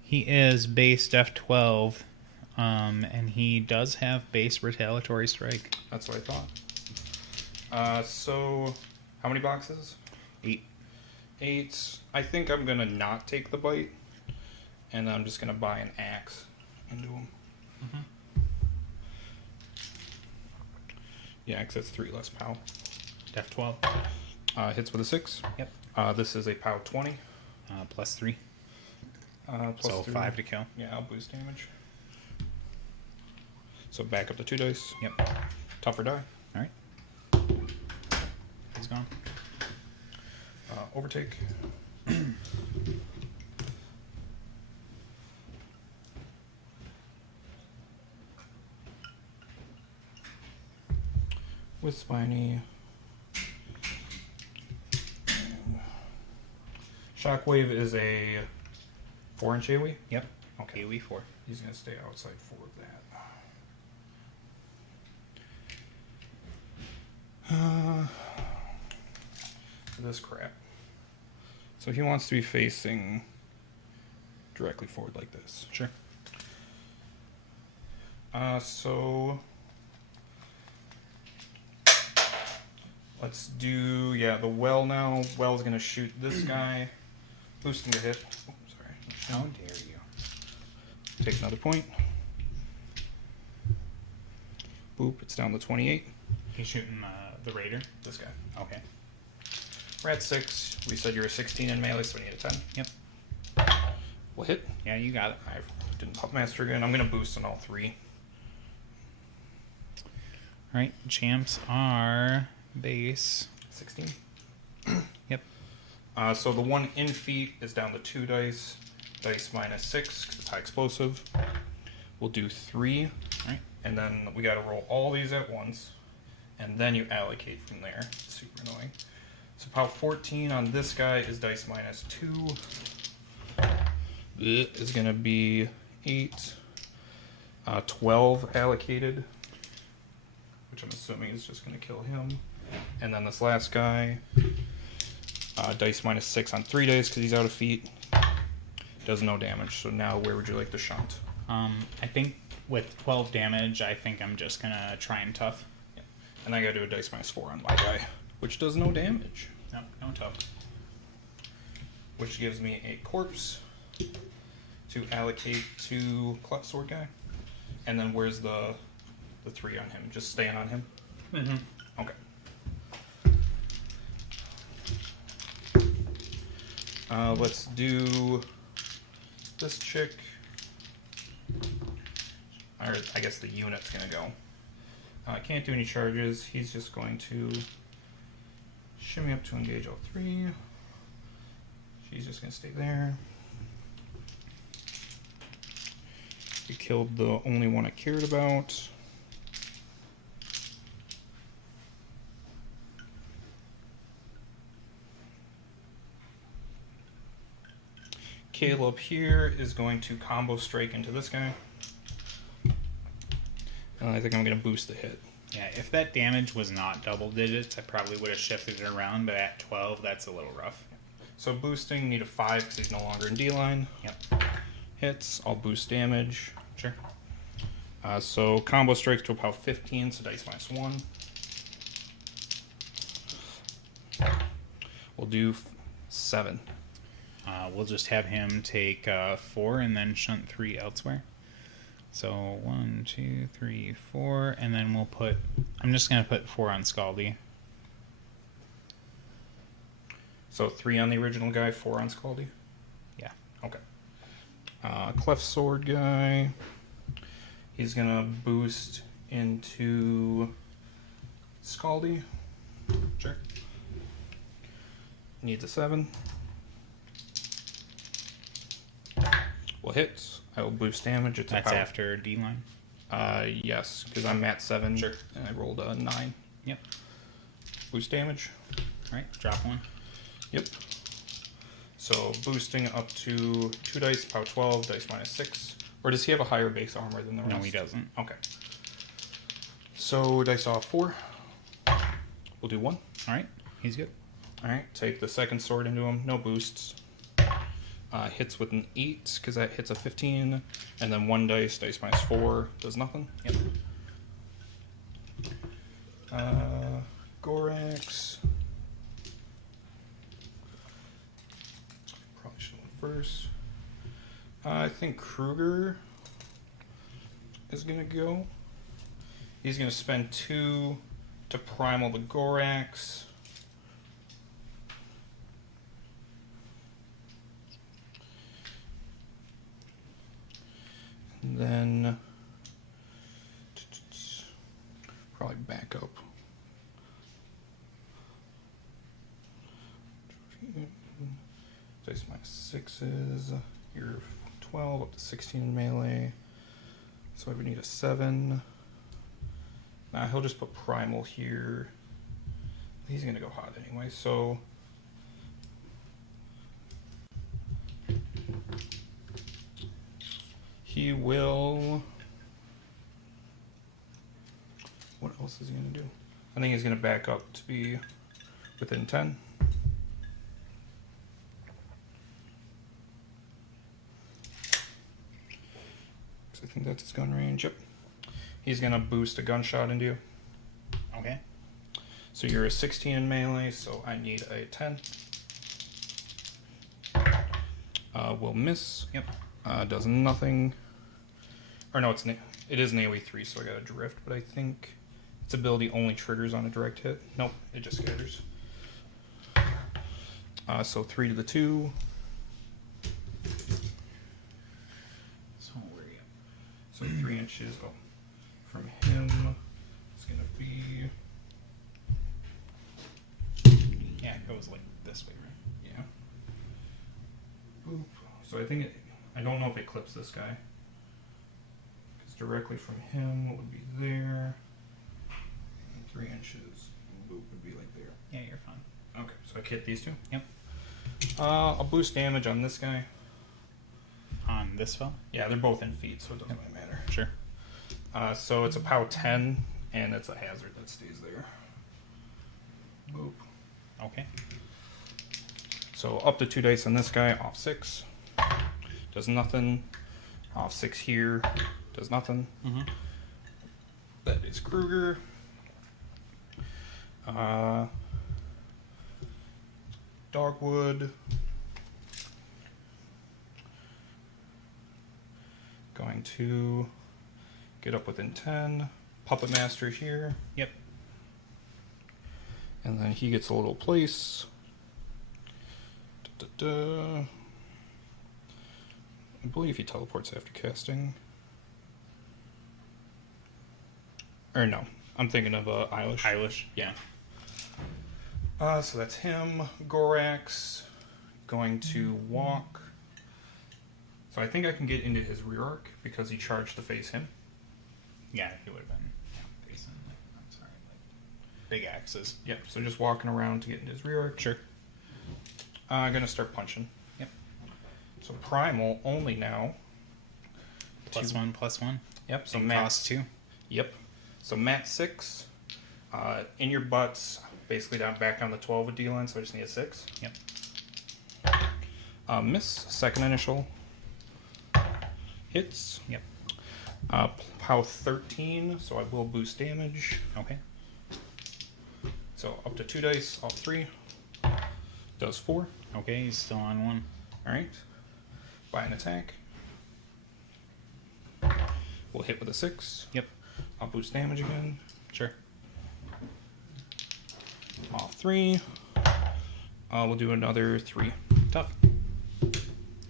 he is base def 12, and he does have base retaliatory strike. That's what I thought. So how many boxes? 8. 8. I think I'm gonna not take the bite, and I'm just gonna buy an axe into him. Yeah, because that's 3 less POW. Def 12. Hits with a 6. Yep. This is a POW 20. Plus 3. Plus So 3. 5 to kill. Yeah, I'll boost damage. So back up to 2 dice. Yep. Tougher die. Alright. He's gone. Overtake. With Spiny. Shockwave is a 4-inch AoE. Yep. Okay. AoE 4. He's going to stay outside 4 of that. This crap. So he wants to be facing directly forward like this. Sure. So let's do, the well now. Well's going to shoot this guy. Boosting to hit. Oh, sorry. How dare you? Take another point. Boop, it's down to 28. He's shooting the raider. This guy. Okay. We're at 6. We said you're a 16 in melee, so we need a 10. Yep. We'll hit. Yeah, you got it. I didn't pop master again. I'm going to boost on all 3. Alright, champs are base. 16. Yep. So the one in feet is down to 2 dice. Dice minus 6 because it's high explosive. We'll do 3. Alright. And then we got to roll all these at once. And then you allocate from there. It's super annoying. So POW 14 on this guy is dice minus 2. It is going to be 8. 12 allocated. Which I'm assuming is just going to kill him. And then this last guy, dice minus 6 on 3 dice because he's out of feet. Does no damage. So now where would you like to shunt? I think with 12 damage, I think I'm just gonna try and tough. Yeah. And I gotta do a dice minus 4 on my guy, which does no damage. No tough. Which gives me a corpse to allocate to Cleft Sword guy. And then where's the 3 on him? Just staying on him? Mm-hmm. Okay. Let's do this chick. Or I guess the unit's gonna go. Can't do any charges. He's just going to shimmy up to engage all 3. She's just gonna stay there. We killed the only one I cared about. Caleb here is going to combo strike into this guy. And I think I'm going to boost the hit. Yeah, if that damage was not double digits, I probably would have shifted it around, but at 12, that's a little rough. So boosting, need a 5 because he's no longer in D-line. Yep. Hits, I'll boost damage. Sure. So combo strikes to a POW 15, so dice minus 1. We'll do 7. We'll just have him take 4 and then shunt 3 elsewhere. So 1, 2, 3, 4, and then we'll put. I'm just gonna put 4 on Scaldy. So 3 on the original guy, 4 on Scaldy? Yeah. Okay. Cleft Sword guy. He's gonna boost into Scaldy. Sure. Needs a 7. Will hit. I will boost damage. It's That's about, after D line. yes, because I'm at 7. Sure. And I rolled a 9. Yep. Boost damage. All right. Drop one. Yep. So boosting up to 2 dice, power 12, dice minus 6. Or does he have a higher base armor than the rest? No, he doesn't. Okay. So dice off 4. We'll do 1. All right. He's good. Alright, take the second sword into him. No boosts. Hits with an 8, because that hits a 15. And then 1 dice, dice minus 4, does nothing. Yep. Gorax. Probably should have went first. I think Kruger is going to go. He's going to spend 2 to primal the Gorax. And then probably back up. Dice minus 6s. You're 12 up to 16 in melee. So I would need a 7. Nah, he'll just put primal here. He's gonna go hot anyway, so he will. What else is he gonna do? I think he's gonna back up to be within 10. I think that's his gun range. Yep. He's gonna boost a gunshot into you. Okay. So you're a 16 in melee, so I need a 10. Will miss. Yep. Does nothing. Or no, it is an AoE 3, so I got a drift, but I think its ability only triggers on a direct hit. Nope, it just scatters. So 3 to the 2. So where are you? So 3 inches from him. It's gonna be. Yeah, it goes like this way, right? Yeah. Boop. So I think I don't know if it clips this guy. Because directly from him would be there. And 3 inches. And boop would be like there. Yeah, you're fine. Okay, so I hit these 2. Yep. I'll boost damage on this guy. On this fella? Yeah, they're both in feet, so it doesn't really matter. Sure. So it's a POW 10, and it's a hazard that stays there. Boop. Okay. So up to 2 dice on this guy, off 6. Does nothing. Off 6 here, does nothing. Mm-hmm. That is Kruger. Dogwood. Going to get up within 10. Puppet Master here. Yep. And then he gets a little place. I believe he teleports after casting. Or no, I'm thinking of Eilish. Eilish. Yeah. So that's him. Gorax going to walk. So I think I can get into his rear arc because he charged to face him. Yeah, he would have been facing, like, I'm sorry, like, big axes. Yep, so just walking around to get into his rear arc. Sure. I'm going to start punching. Yep. So primal only now. +1/+1. Yep, so And Matt. cost 2. Yep. So Matt 6. In your butts, basically down back on the 12 with D-line, so I just need a 6. Yep. Miss, second initial. Hits. Yep. POW 13, so I will boost damage. Okay. So up to 2 dice, off 3. Does 4. Okay, he's still on 1. Alright. By an attack. We'll hit with a 6. Yep. I'll boost damage again. Sure. Off 3. We'll do another 3. Tough.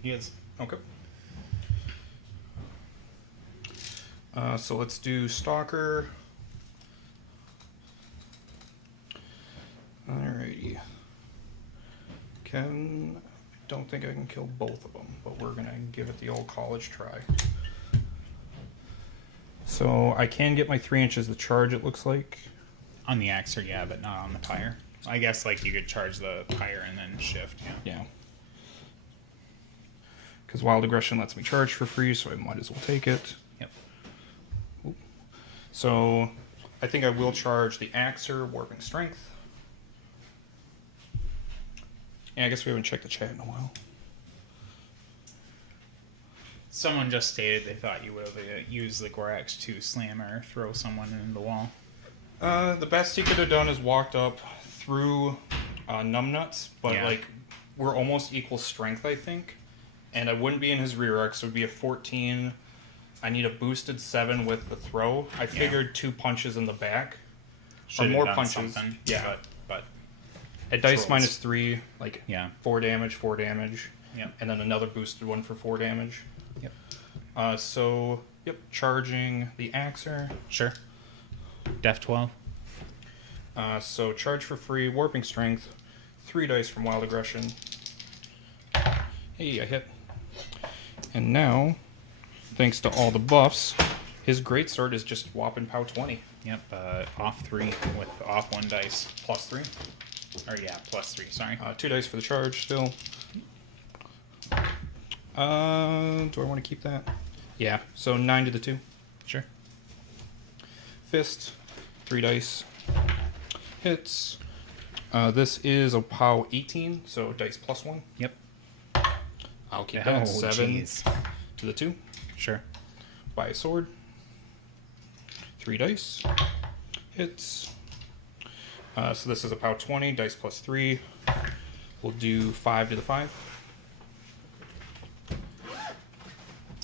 He is. Okay. So let's do Stalker. Alrighty. Don't think I can kill both of them, but we're gonna give it the old college try. So I can get my 3 inches to charge, it looks like. On the Axer, yeah, but not on the Pyre. I guess like you could charge the Pyre and then shift, yeah. Yeah. Because Wild Aggression lets me charge for free, so I might as well take it. Yep. Oop. So I think I will charge the Axer, Warping Strength. Yeah, I guess we haven't checked the chat in a while. Someone just stated they thought you would have used the Gorax to slam or throw someone into the wall. The best he could have done is walked up through Numbnuts, but Yeah. like we're almost equal strength, I think. And I wouldn't be in his rear arc, so it would be a 14. I need a boosted 7 with the throw. I figured 2 punches in the back. Should've more done punches. something, Yeah. But At dice Trolls. -3, like Yeah. 4 damage, 4 damage. Yep. And then another boosted one for 4 damage. Yep. Charging the Axer. Sure. Def 12. So charge for free, Warping Strength, 3 dice from Wild Aggression. Hey, I hit. And now, thanks to all the buffs, his Greatsword is just whopping POW 20. Yep. Off 3 with off 1 dice. +3. Or yeah, +3, sorry. 2 dice for the charge still. Do I want to keep that? Yeah, so 9 to the 2. Sure. Fist, 3 dice. Hits. This is a POW 18, so dice +1. Yep. I'll keep Oh, that. 7 jeez. to the 2. Sure. Buy a sword. 3 dice. Hits. So this is a POW 20, dice +3. We'll do 5 to the 5.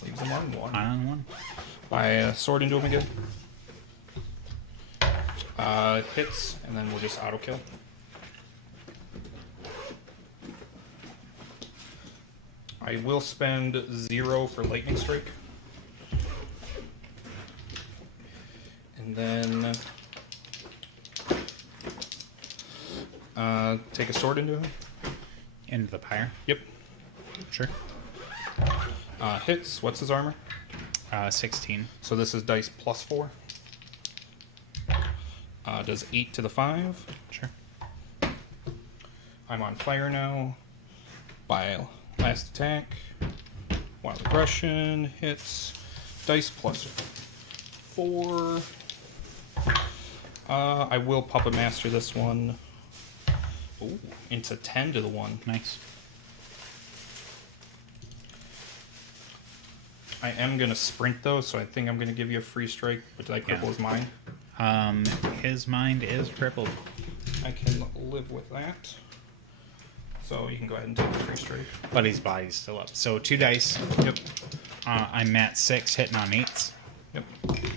Leaves them on 1. On 1. Buy a sword into him again. Hits, and then we'll just auto kill. I will spend 0 for Lightning Strike. And then take a sword into him. Into the Pyre. Yep. Sure. Hits. What's his armor? 16. So this is dice +4. Does 8 to the 5. Sure. I'm on fire now. By last attack. Wild Aggression. Hits. Dice +4. I will Puppet Master this one. Ooh, into 10 to the 1. Nice. I am going to sprint though, so I think I'm going to give you a free strike, but did I cripple his mind? His mind is crippled. I can live with that. So you can go ahead and take the free strike. But his body's still up. So 2 dice. Yep. I'm at 6, hitting on 8s. Yep.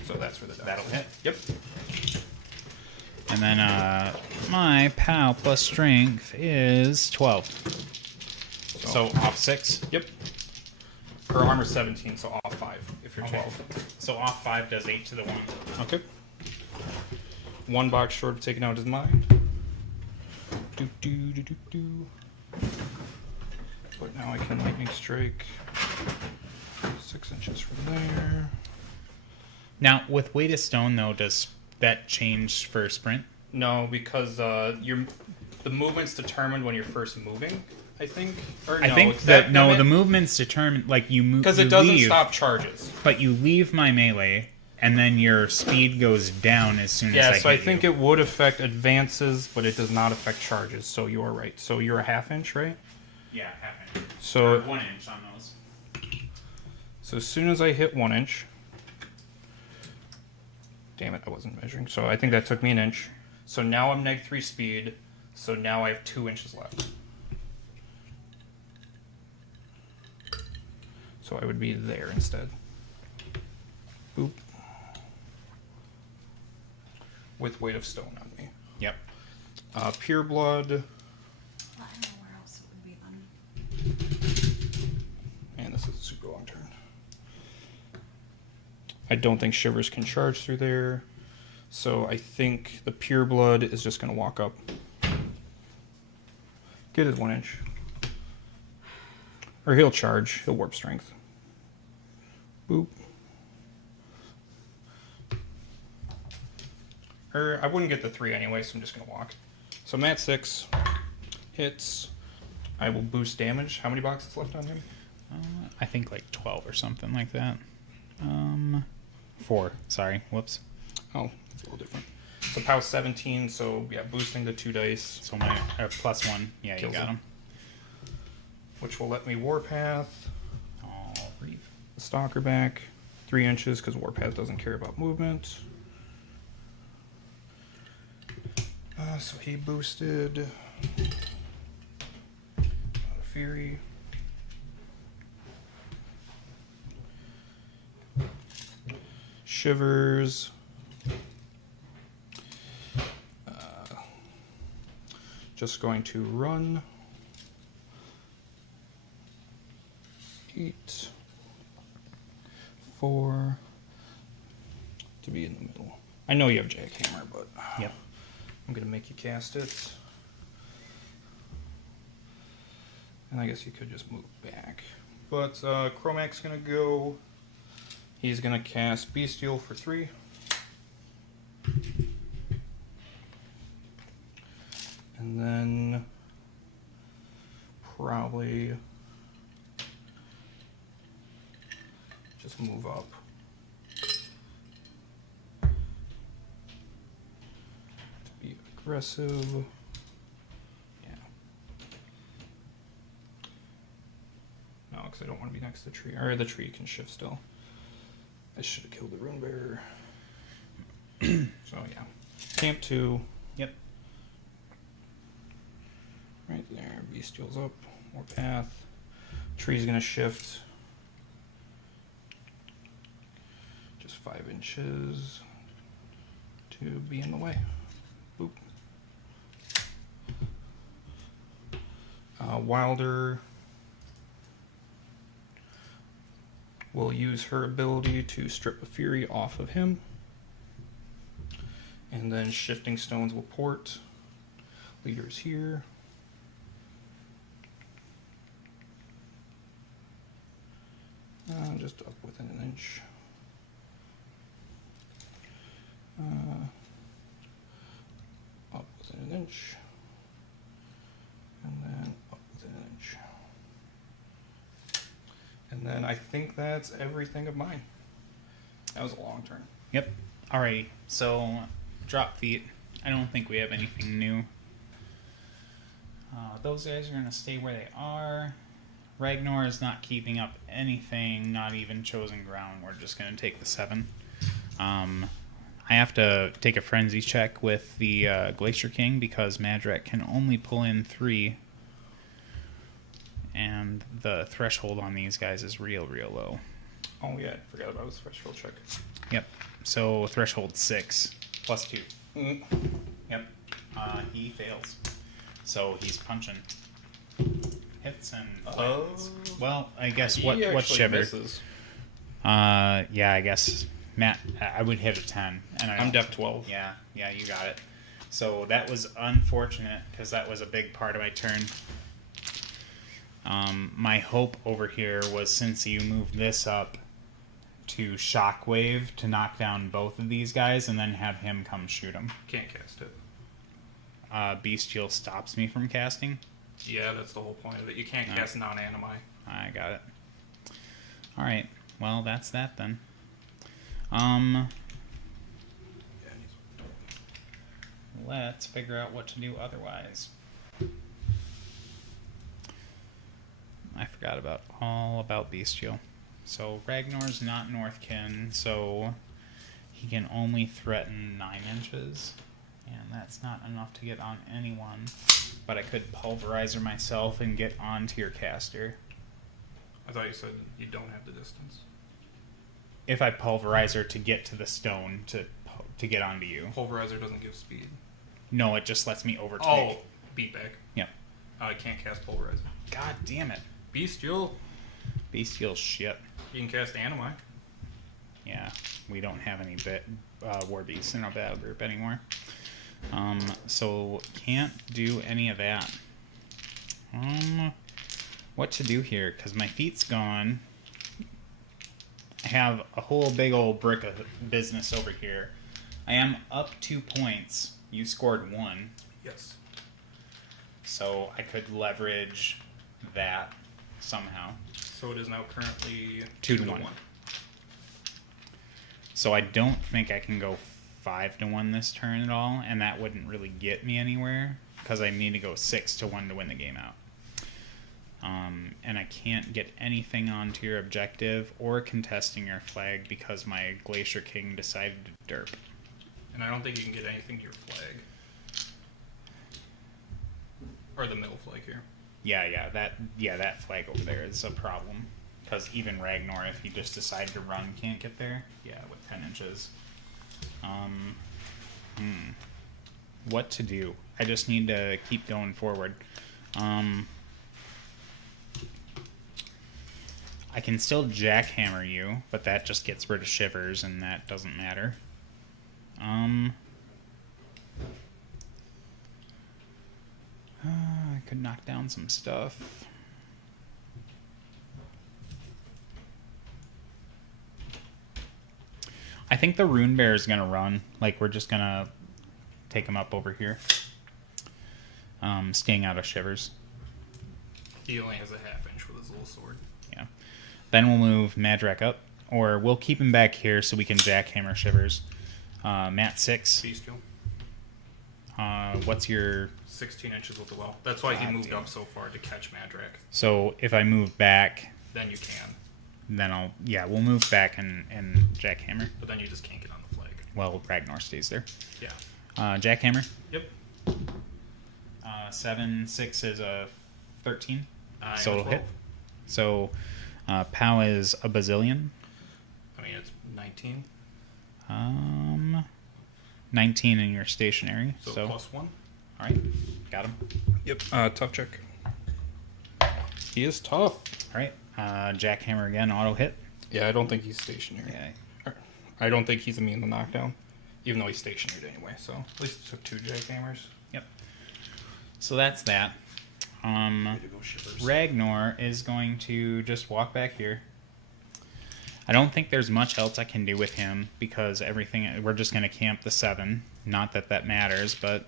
So that's where the That'll hit. Yep. And then my POW plus strength is 12. So off 6. Yep. Her armor's 17, so off 5 if you're 12. So off 5 does 8 to the 1. Okay. 1 box short of taking out his mind. Do do do do do. But now I can lightning strike 6 inches from there. Now, with weight of stone, though, does that change for sprint? No, because the movement's determined when you're first moving, I think. Or no, I think it's that the movement's determined. Like you move because it doesn't stop charges. But you leave my melee, and then your speed goes down as soon as Yeah, I so I hit think you. it would affect advances, but it does not affect charges. So you are right. So you're a half inch, right? Yeah, half inch. So Or 1 inch on those. So as soon as I hit 1 inch, damn it, I wasn't measuring. So I think that took me an inch. So now I'm -3 speed. So now I have 2 inches left. So I would be there instead. Boop. With weight of stone on me. Yep. Pure blood. Well, I don't know where else it would be fun. Man, this is a super long turn. I don't think Shivers can charge through there. So I think the Pure Blood is just going to walk up. Get his 1 inch. Or he'll charge. He'll Warp Strength. Boop. Or I wouldn't get the 3 anyway, so I'm just going to walk. So I'm at 6. Hits. I will boost damage. How many boxes left on him? I think like 12 or something like that. 4. Sorry. Whoops. Oh, it's a little different. So POW 17, so yeah, boosting the 2 dice. So my +1. Yeah, Kills you got him. him. Which will let me Warpath Oh, Reeve. the Stalker back 3 inches because Warpath doesn't care about movement. So he boosted Fury. Shivers. Just going to run 8, 4 to be in the middle. I know you have Jackhammer, but Yep. I'm going to make you cast it. And I guess you could just move back. But Kromac's going to go. He's going to cast Bestial for 3. And then probably just move up. To be aggressive. Yeah. No, because I don't want to be next to the tree. Or the tree can shift still. I should have killed the Rune Bearer. So yeah. Camp 2. Yep. Right there. Bestial's up. More path. Tree's gonna shift. Just 5 inches to be in the way. Boop. Wilder will use her ability to strip a Fury off of him. And then Shifting Stones will port. Leader's here. Just up within an inch. Up within an inch. And then up within an inch. And then I think that's everything of mine. That was a long turn. Yep. Alrighty. So, drop feet. I don't think we have anything new. Those guys are going to stay where they are. Ragnor is not keeping up anything, not even Chosen Ground. We're just going to take the 7. I have to take a frenzy check with the Glacier King because Madrak can only pull in 3. And the threshold on these guys is real low. Oh yeah, I forgot about his threshold check. Yep. So threshold 6 +2. Mm. Yep. He fails. So he's punching. Hits and well, I guess He what actually shiver? misses. Yeah, I guess Matt. I would hit a 10, and I'm def 12. Yeah, you got it. So that was unfortunate because that was a big part of my turn. My hope over here was since you moved this up to Shockwave to knock down both of these guys and then have him come shoot him. Can't cast it. Bestial stops me from casting. Yeah, that's the whole point of it. You can't cast non-animi. I got it. Alright, well, that's that then. Let's figure out what to do otherwise. I forgot all about Bestial. So Ragnar's not Northkin, so he can only threaten 9 inches. And that's not enough to get on anyone. But I could Pulverizer myself and get onto your caster. I thought you said you don't have the distance. If I Pulverizer to get to the stone to get onto you. Pulverizer doesn't give speed. No, it just lets me overtake. Oh, beatback. Yeah. I can't cast Pulverizer. God damn it. Bestial. Bestial shit. You can cast Animi. Yeah, we don't have any war beasts in our battle group anymore. So can't do any of that. What to do here? Because my feet's gone. I have a whole big old brick of business over here. I am up 2 points. You scored 1. Yes. So I could leverage that somehow. So it is now currently 2 to 1. So I don't think I can go 5 to 1 this turn at all, and that wouldn't really get me anywhere because I need to go 6 to 1 to win the game out. And I can't get anything onto your objective or contesting your flag because my Glacier King decided to derp. And I don't think you can get anything to your flag. Or the middle flag here. Yeah, that flag over there is a problem. Because even Ragnor, if he just decided to run, can't get there. Yeah, with 10 inches. What to do? I just need to keep going forward. I can still jackhammer you, but that just gets rid of shivers, and that doesn't matter. I could knock down some stuff. I think the Rune Bear is gonna run. Like, we're just gonna take him up over here. Staying out of shivers. He only has a half-inch with his little sword. Yeah. Then we'll move Madrak up. Or we'll keep him back here so we can jackhammer shivers. Mat 6. Bestial. What's your... 16 inches with the well. That's why he moved 5, up so far to catch Madrak. So if I move back, Then you can. then I'll... Yeah, we'll move back and jackhammer. But then you just can't get on the flag. Well, Ragnor stays there. Yeah. Jackhammer. Yep. 7, 6 is a 13. I So am it'll 12. hit. So POW is a bazillion. I mean, it's 19. 19 in your stationary. So, So, plus 1. all right, got him. Yep. Tough check. He is tough. All right, jackhammer again, auto hit. Yeah, I don't think he's stationary. Yeah. I don't think he's immune to knockdown. Even though he's stationary anyway, so at least it took 2 jackhammers. Yep. So that's that. Way to go, shivers. Ragnor is going to just walk back here. I don't think there's much else I can do with him because everything, we're just going to camp the 7. Not that that matters, but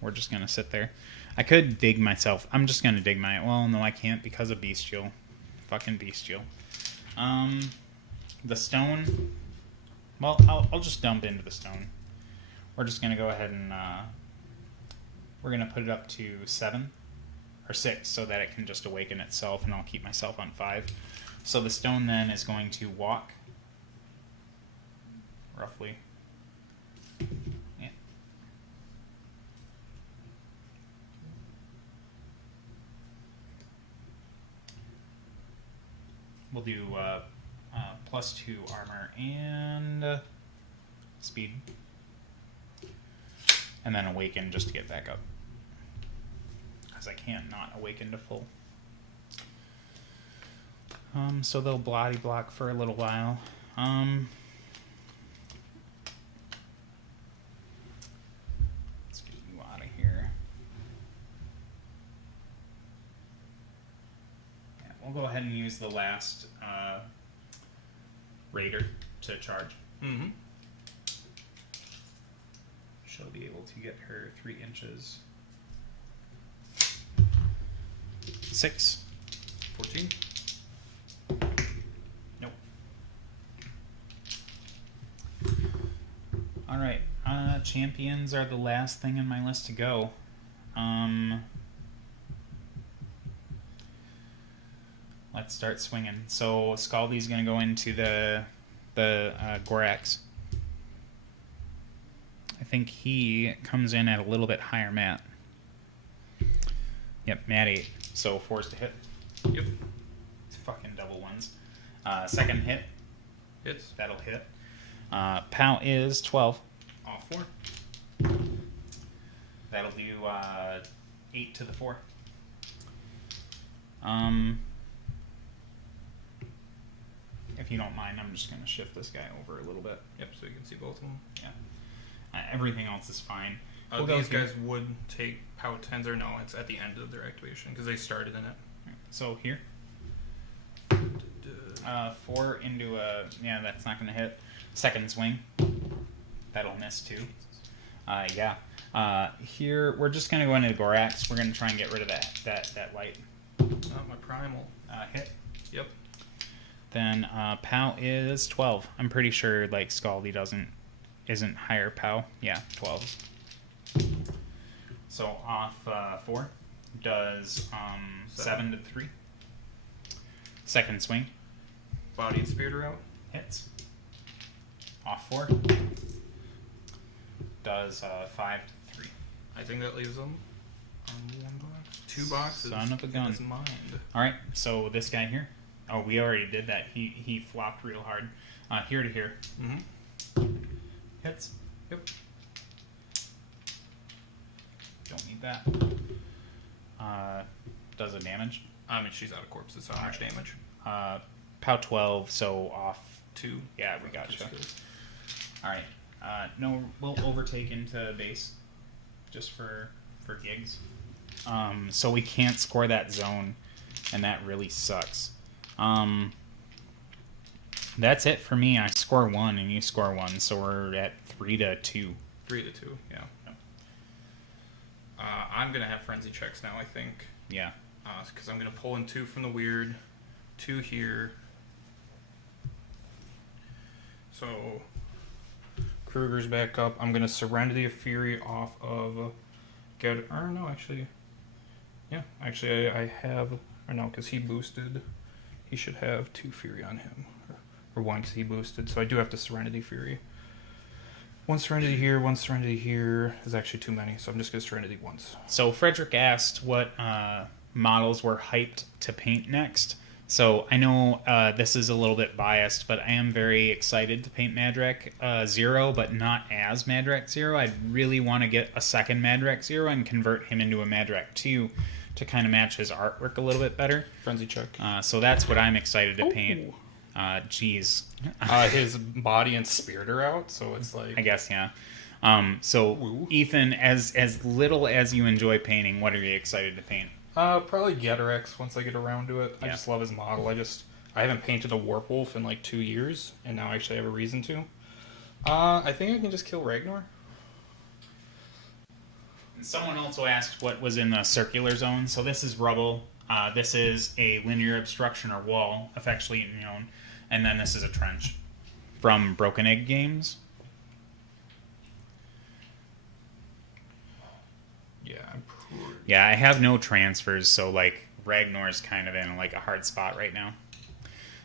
we're just going to sit there. I could dig myself. I'm just going to dig my... Well, no, I can't because of Bestial. Fucking Bestial. The stone... Well, I'll just dump into the stone. We're just going to go ahead and... we're going to put it up to 7 or 6 so that it can just awaken itself, and I'll keep myself on 5. So the stone then is going to walk roughly. Yeah. We'll do +2 armor and speed. And then awaken just to get back up. Because I can't not awaken to full. So they'll bloody block for a little while. Let's get you out of here. Yeah, we'll go ahead and use the last Raider to charge. Mm-hmm. She'll be able to get her 3 inches. 6. 14. Nope. Alright, champions are the last thing in my list to go. Let's start swinging. So Scaldy's gonna go into the Gorax. I think he comes in at a little bit higher mat. Yep, mat 8. So forced to hit. Yep. It's fucking double ones. Second hit. Hits. That'll hit. POW is 12. Off 4. That'll do 8 to the 4. if you don't mind, I'm just going to shift this guy over a little bit. Yep, so you can see both of them. Yeah. Everything else is fine. We'll These go here. guys would take POW 10s, or no, it's at the end of their activation because they started in it. So here. 4 into a... Yeah, that's not going to hit. Second swing. That'll miss too. Yeah. Here, we're just going to go into the Gorax. We're going to try and get rid of that light. My primal. Hit. Yep. Then POW is 12. I'm pretty sure like Scaldy isn't higher POW. Yeah, 12. So off 4 does 7 to 3. Second swing Bodied Spear out. hits. Off 4 does 5 to 3. I think that leaves them on 1 box. 2 boxes. Son of a gun. In his mind. All right, so this guy here. Oh, we already did that. He flopped real hard. Here to here. Mm-hmm. Hits. Yep. Don't need that. Does it damage? I mean, she's out of corpses, so how much damage? POW 12, so off 2. Yeah, we gotcha. Just 'cause. Alright. No, we'll overtake into base. Just for gigs. So we can't score that zone, and that really sucks. That's it for me. I score 1 and you score 1, so we're at 3 to 2. 3 to 2, yeah. I'm going to have frenzy checks now, I think. Yeah. Because I'm going to pull in 2 from the weird, 2 here. So, Kruger's back up. I'm going to Serenity of Fury off of... Or no, actually... Yeah, actually I have... Or no, because he boosted. He should have 2 Fury on him. Or 1 because he boosted. So I do have to Serenity Fury. 1 Serenity here, 1 Serenity here is actually too many, so I'm just going to Serenity once. So Frederick asked what models were hyped to paint next. So I know this is a little bit biased, but I am very excited to paint Madrak 0, but not as Madrak 0. I'd really want to get a second Madrak 0 and convert him into a Madrak 2 to kind of match his artwork a little bit better. Frenzy check. So that's what I'm excited to paint. Jeez. His body and spirit are out, so it's like... I guess, yeah. So, Woo. Ethan, as little as you enjoy painting, what are you excited to paint? Probably Getarex once I get around to it. I Yeah. just love his model. I haven't painted a Warp Wolf in like 2 years, and now I actually have a reason to. I think I can just kill Ragnor. Someone also asked what was in the circular zone. So this is rubble. This is a linear obstruction or wall, affectionately known. And then this is a trench from Broken Egg Games. Yeah, I'm pretty... Yeah, I have no transfers, so like Ragnar's kind of in like a hard spot right now.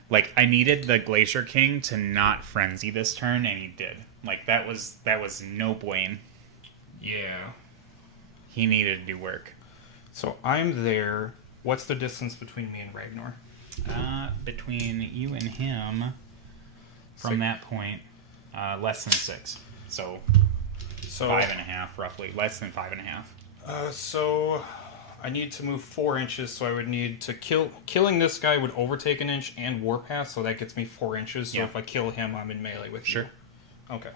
Like I needed the Glacier King to not frenzy this turn, and he did. Like that was no bueno. Yeah. He needed to do work. So I'm there. What's the distance between me and Ragnor? Between you and him, from 6. that point, less than 6. So So 5.5 roughly, less than 5.5. So I need to move 4 inches, so I would need to killing this guy would overtake an inch and Warpath, so that gets me 4 inches. So Yeah. if I kill him, I'm in melee with you. Sure. Okay.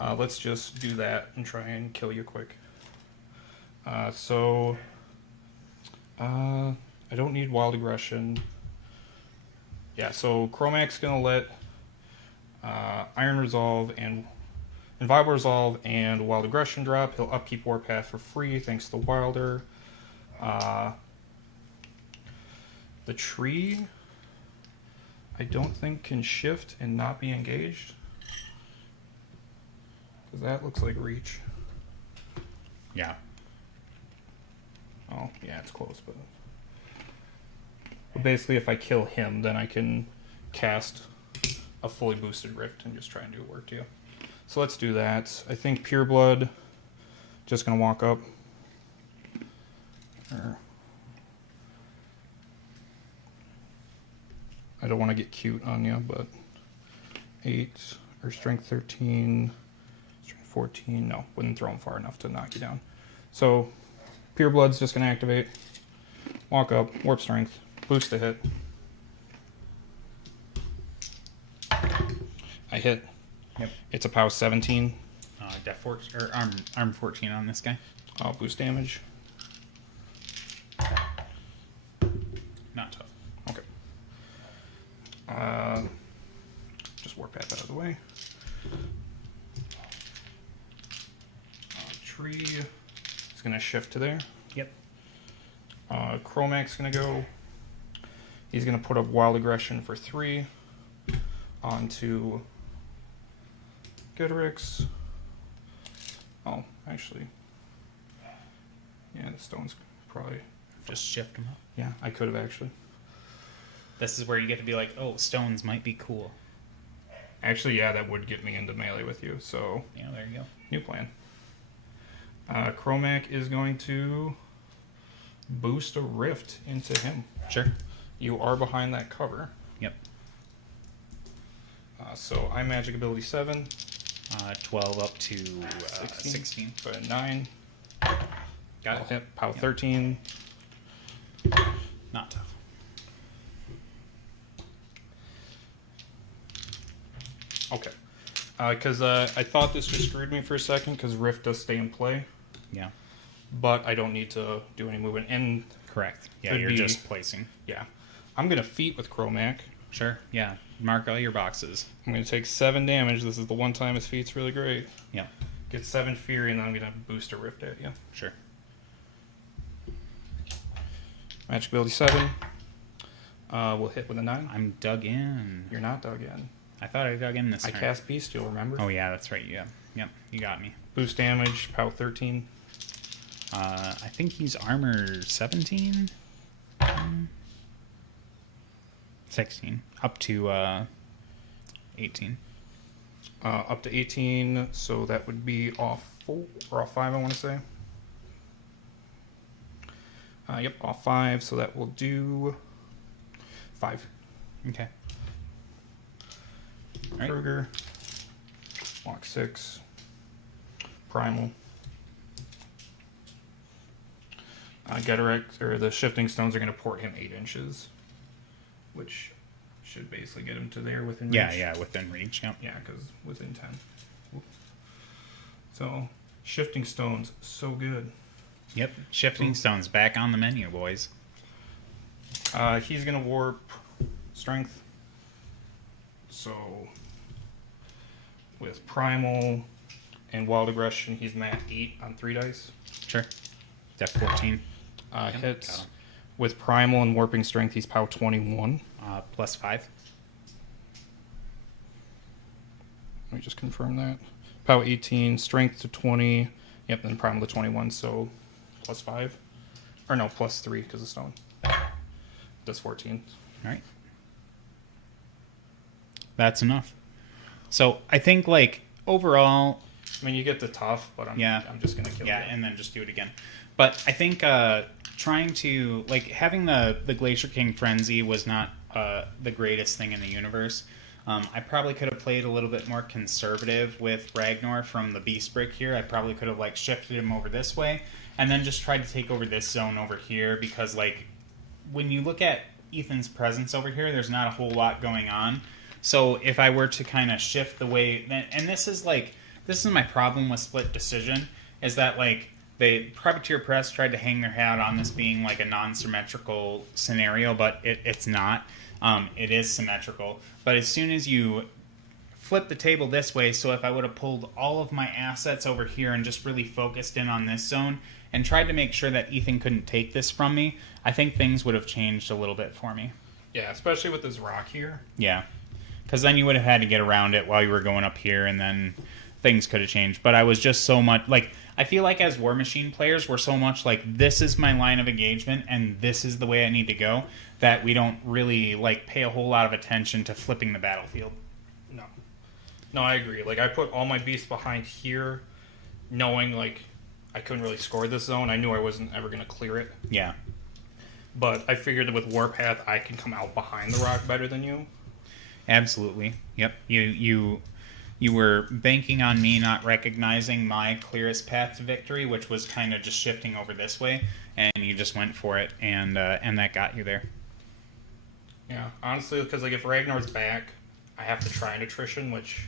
Let's just do that and try and kill you quick. I don't need Wild Aggression. Yeah, so Kromac's gonna let Iron Resolve and Viable Resolve and Wild Aggression drop. He'll upkeep Warpath for free thanks to Wilder. The tree, I don't think can shift and not be engaged. Because that looks like reach. Yeah. Oh, yeah, it's close, but basically if I kill him, then I can cast a fully boosted Rift and just try and do work to you. So let's do that. I think Pure Blood, just gonna walk up. I don't want to get cute on you, but 8 or Strength 13, Strength 14. No, wouldn't throw him far enough to knock you down. So Pure Blood's just gonna activate. Walk up, Warp Strength, boost the hit. I hit. Yep. It's a POW 17. Def 14 or arm 14 on this guy. Boost damage. Not tough. Okay. Just Warpath out of the way. Tree is going to shift to there. Yep. Kromac's going to go. He's going to put up Wild Aggression for 3 onto Goodrix. Oh, actually. Yeah, the stone's probably... Just shift him up. Yeah, I could have actually. This is where you get to be like, oh, stones might be cool. Actually, yeah, that would get me into melee with you, so... Yeah, there you go. New plan. Kromac is going to boost a rift into him. Sure. You are behind that cover. Yep. So I magic ability 7. 12 up to 16. So 9. Got I'll it. hit POW Yep. 13. Not tough. Okay. Because I thought this just screwed me for a second because rift does stay in play, Yeah. but I don't need to do any movement. And Correct. Yeah, Could you're be- just placing. yeah, I'm going to feat with Kromac. Sure. Yeah. Mark all your boxes. I'm going to take 7 damage. This is the one time his feat's really great. Yeah. Get 7 Fury, and then I'm going to boost a rift at you. Sure. Magic ability 7. We'll hit with a 9. I'm dug in. You're not dug in. I thought I dug in this I turn. cast Bestial, remember? Oh, yeah, that's right. Yeah. Yep. You got me. Boost damage, POW 13. I think he's armor 17? 16. Up to 18. Up to 18, so that would be off 4 or off 5, I want to say. Yep, off 5, so that will do 5. Okay. All right. Kruger, walk 6, Primal. Getorix, or the Shifting Stones are going to port him 8 inches, which should basically get him to there within reach. Yeah, within reach. Yep. Yeah, because within 10. So, Shifting Stones, so good. Yep. Shifting stones back on the menu, boys. He's going to warp Strength. So, with Primal and Wild Aggression, he's at 8 on 3 dice. Sure. Def 14. Got Hits. him. With Primal and Warping Strength, he's POW 21. Plus 5. Let me just confirm that. POW 18, Strength to 20. Yep, then Primal to 21, so plus 5. Or no, plus 3 because of Stone. Does 14. All right. That's enough. So I think, like, overall, I mean, you get the tough, but I'm just going to kill yeah, you. and then just do it again. But I think trying to, like, having the Glacier King Frenzy was not the greatest thing in the universe. I probably could have played a little bit more conservative with Ragnor from the Beast Brick here. I probably could have, like, shifted him over this way and then just tried to take over this zone over here because, like, when you look at Ethan's presence over here, there's not a whole lot going on. So if I were to kind of shift the way... And this is my problem with Split Decision, is that, like, the Privateer Press tried to hang their hat on this being, like, a non-symmetrical scenario, but it's not. It is symmetrical. But as soon as you flip the table this way, so if I would have pulled all of my assets over here and just really focused in on this zone and tried to make sure that Ethan couldn't take this from me, I think things would have changed a little bit for me. Yeah, especially with this rock here. Yeah. Because then you would have had to get around it while you were going up here, and then things could have changed. But I was just so much... Like, I feel like as Warmachine players, we're so much like, this is my line of engagement, and this is the way I need to go, that we don't really, like, pay a whole lot of attention to flipping the battlefield. No, I agree. Like, I put all my beasts behind here, knowing, like, I couldn't really score this zone. I knew I wasn't ever going to clear it. Yeah. But I figured that with Warpath, I can come out behind the rock better than you. Absolutely. Yep. You were banking on me not recognizing my clearest path to victory, which was kind of just shifting over this way, and you just went for it, and that got you there. Yeah, honestly, because, like, if Ragnar's back, I have to try an attrition, which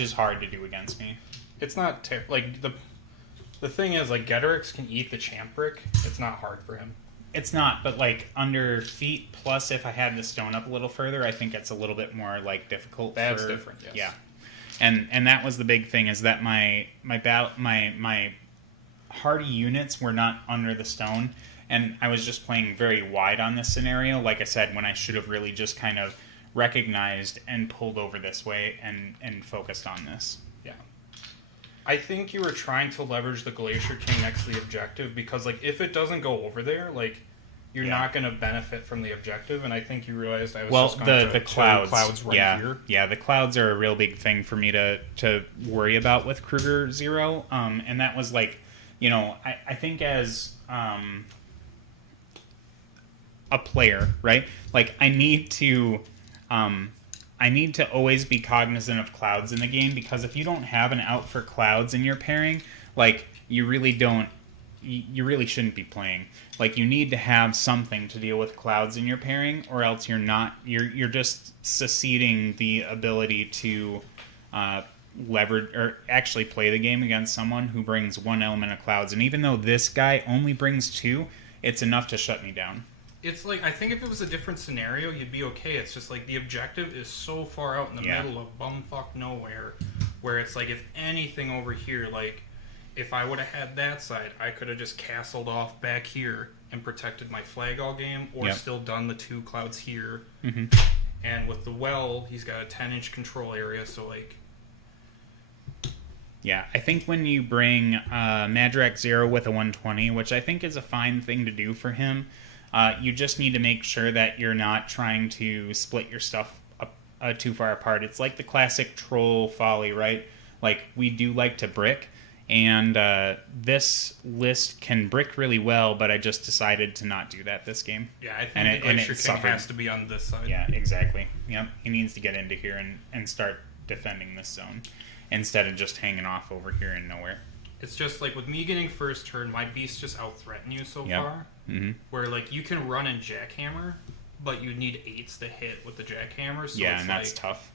is hard to do against me. it's not like the thing is, like, Getorix can eat the champ brick. It's not hard for him. It's not, but like under feet plus, if I had the stone up a little further, I think it's a little bit more like difficult. That's different. Yes. Yeah, and that was the big thing, is that my hardy units were not under the stone, and I was just playing very wide on this scenario. Like I said, when I should have really just kind of recognized and pulled over this way and focused on this. Yeah. I think you were trying to leverage the Glacier King next to the objective, because, like, if it doesn't go over there, like, you're not going to benefit from the objective, and I think you realized I was just going to the clouds right here. Yeah, the clouds are a real big thing for me to worry about with Kruger Zero, and that was like, I think as a player, right? Like, I need to always be cognizant of clouds in the game, because if you don't have an out for clouds in your pairing, like, you really shouldn't be playing. Like, you need to have something to deal with clouds in your pairing, or else you're just seceding the ability to leverage or actually play the game against someone who brings one element of clouds. And even though this guy only brings 2, it's enough to shut me down. It's like, I think if it was a different scenario, you'd be okay. It's just like the objective is so far out in the middle of bumfuck nowhere, where it's like, if anything over here, like, if I would have had that side, I could have just castled off back here and protected my flag all game, or still done the 2 clouds here. Mm-hmm. And with the well, he's got a 10-inch control area, so, like... Yeah, I think when you bring Madrak Zero with a 120, which I think is a fine thing to do for him, you just need to make sure that you're not trying to split your stuff up too far apart. It's like the classic troll folly, right? Like, we do like to brick, and this list can brick really well, but I just decided to not do that this game. Yeah, I think the Glacier King has to be on this side. Yeah, exactly. Yep, he needs to get into here and start defending this zone, instead of just hanging off over here in nowhere. It's just like, with me getting first turn, my beasts just out-threaten you so far. Mm-hmm. Where, like, you can run and jackhammer, but you need 8s to hit with the jackhammer. So yeah, it's and that's tough.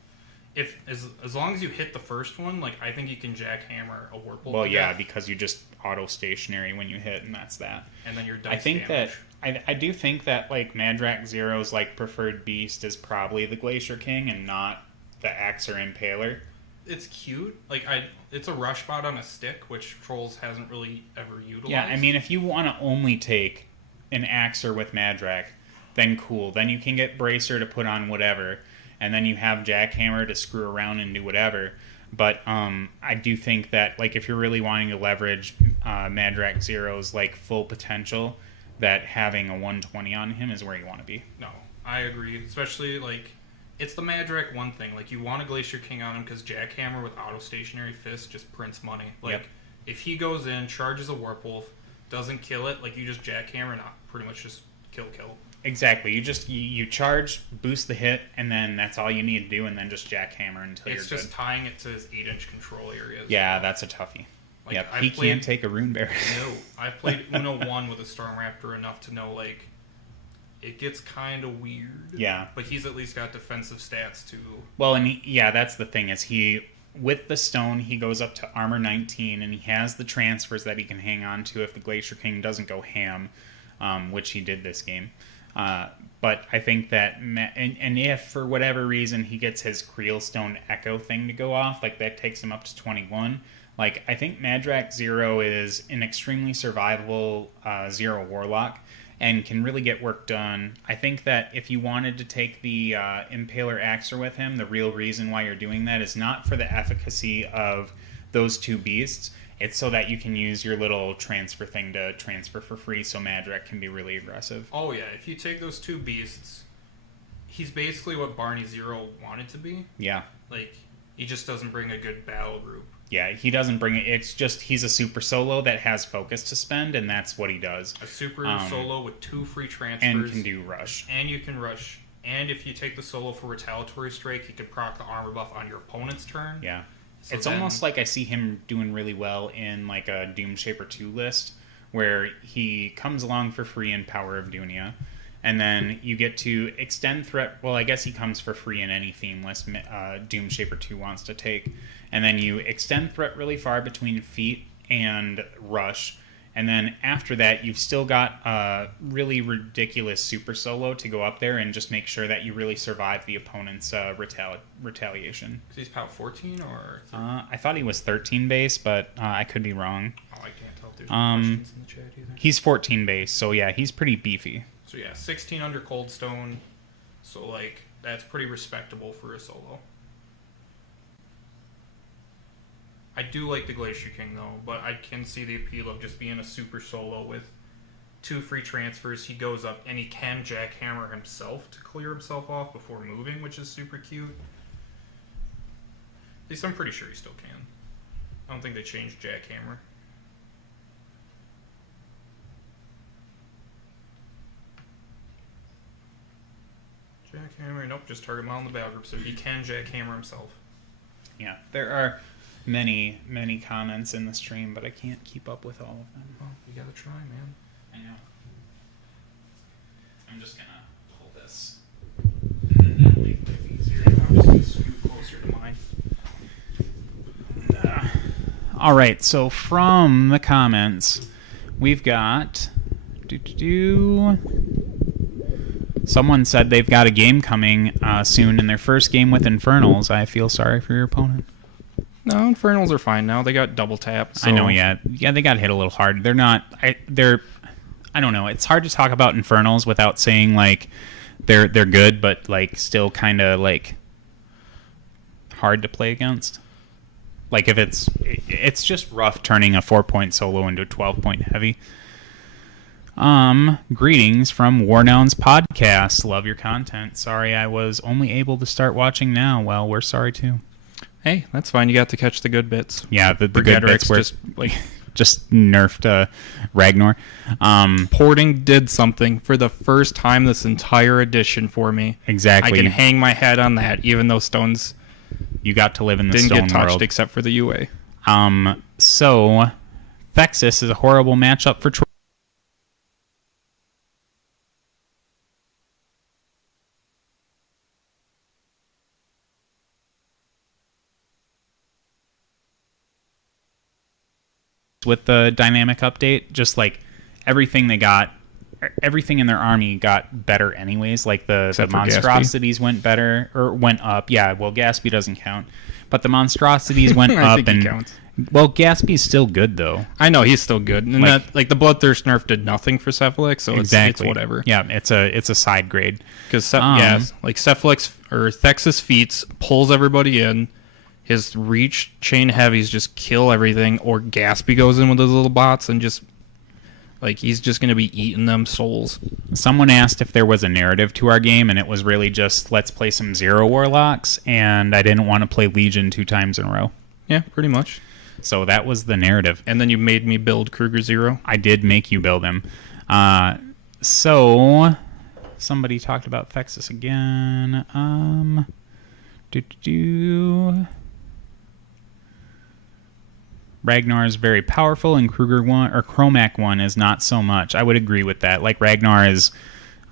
If as long as you hit the first one, like, I think you can jackhammer a Whirlpool. Well, yeah, because you just auto-stationary when you hit, and that's that. And then your dice I think damage. I do think that, like, Madrak Zero's, like, preferred beast is probably the Glacier King and not the Axe or Impaler. It's cute. Like, it's a rush bot on a stick, which Trolls hasn't really ever utilized. Yeah, I mean, if you want to only take an Axer with Madrak, then cool. Then you can get Bracer to put on whatever, and then you have Jackhammer to screw around and do whatever. But I do think that, like, if you're really wanting to leverage Madrak Zero's, like, full potential, that having a 120 on him is where you want to be. No, I agree. Especially, like, it's the Madrak 1 thing. Like, you want a Glacier King on him because Jackhammer with auto-stationary fist just prints money. Like, if he goes in, charges a Warpwolf, doesn't kill it, like, you just Jackhammer and pretty much just kill. Exactly. You charge, boost the hit, and then that's all you need to do, and then just Jackhammer until you're good. It's just tying it to his 8-inch control areas. Yeah, that's a toughie. Like, yep, he can't take a Rune Bear. No, I've played Uno 1 with a Storm Raptor enough to know, like, it gets kind of weird. Yeah. But he's at least got defensive stats, too. Well, and that's the thing, is with the stone, he goes up to armor 19, and he has the transfers that he can hang on to if the Glacier King doesn't go ham, which he did this game. But I think that, and if for whatever reason he gets his Creelstone Echo thing to go off, like, that takes him up to 21, like, I think Madrak Zero is an extremely survivable Zero Warlock, and can really get work done. I think that if you wanted to take the Impaler Axer with him, the real reason why you're doing that is not for the efficacy of those 2 beasts. It's so that you can use your little transfer thing to transfer for free, so Madrak can be really aggressive. Oh yeah, if you take those 2 beasts, he's basically what Barney Zero wanted to be. Yeah. Like, he just doesn't bring a good battle group. Yeah, he doesn't bring it. It's just he's a super solo that has focus to spend, and that's what he does. A super solo with 2 free transfers. And can do rush. And you can rush. And if you take the solo for Retaliatory Strike, you can proc the armor buff on your opponent's turn. Yeah. So it's almost like I see him doing really well in, like, a Doom Shaper 2 list, where he comes along for free in Power of Dunia, And then you get to extend threat. Well, I guess he comes for free in any theme list Doom Shaper 2 wants to take. And then you extend threat really far between feet and rush. And then after that, you've still got a really ridiculous super solo to go up there and just make sure that you really survive the opponent's retaliation. Is he's POW 14 or? I thought he was 13 base, but I could be wrong. Oh, I can't tell if there's any questions in the chat either. He's 14 base, so yeah, he's pretty beefy. So yeah, 16 under Coldstone. So like that's pretty respectable for a solo. I do like the Glacier King though, but I can see the appeal of just being a super solo with 2 free transfers. He goes up and he can jackhammer himself to clear himself off before moving, which is super cute. At least I'm pretty sure he still can. I don't think they changed jackhammer. Jackhammer, nope, just target him on the battle group, so he can jackhammer himself. Yeah, there are many comments in the stream, but I can't keep up with all of them. Well, you gotta try, man. I know. I'm just gonna pull this. And that'll make life easier. I'm just gonna scoot closer to mine. All right, so from the comments, we've got. Someone said they've got a game coming soon in their first game with Infernals. I feel sorry for your opponent. No, Infernals are fine now. They got double tapped. So. I know, yeah, they got hit a little hard. They're not. I don't know. It's hard to talk about Infernals without saying like they're good, but like still kind of like hard to play against. Like if it's just rough turning a 4-point solo into a 12-point heavy. Greetings from Warnown's podcast. Love your content. Sorry I was only able to start watching now. Well, we're sorry too. Hey, that's fine. You got to catch the good bits. Yeah, the good bits were just nerfed Ragnor. Porting did something for the first time this entire edition for me. Exactly. I can hang my hat on that, even though stones you got to live in the didn't stone get touched world. except for the UA. So Thexus is a horrible matchup for with the dynamic update. Just like everything in their army got better anyways. Like the monstrosities went better or went up. Yeah, well, Gatsby doesn't count, but the monstrosities went up. Think and he counts. Well, Gatsby's still good though. I know he's still good, and the Bloodthirst nerf did nothing for Cephalix, so it's whatever. Yeah, it's a side grade because Cephalix or Thexus Feats pulls everybody in. His reach chain heavies just kill everything, or Gatsby goes in with his little bots and just like he's just gonna be eating them souls. Someone asked if there was a narrative to our game, and it was really just let's play some Zero Warlocks, and I didn't want to play Legion 2 times in a row. Yeah, pretty much. So that was the narrative. And then you made me build Kruger Zero. I did make you build him. So somebody talked about Thexus again. Ragnar is very powerful, and Kromac1 is not so much. I would agree with that. Like Ragnar is,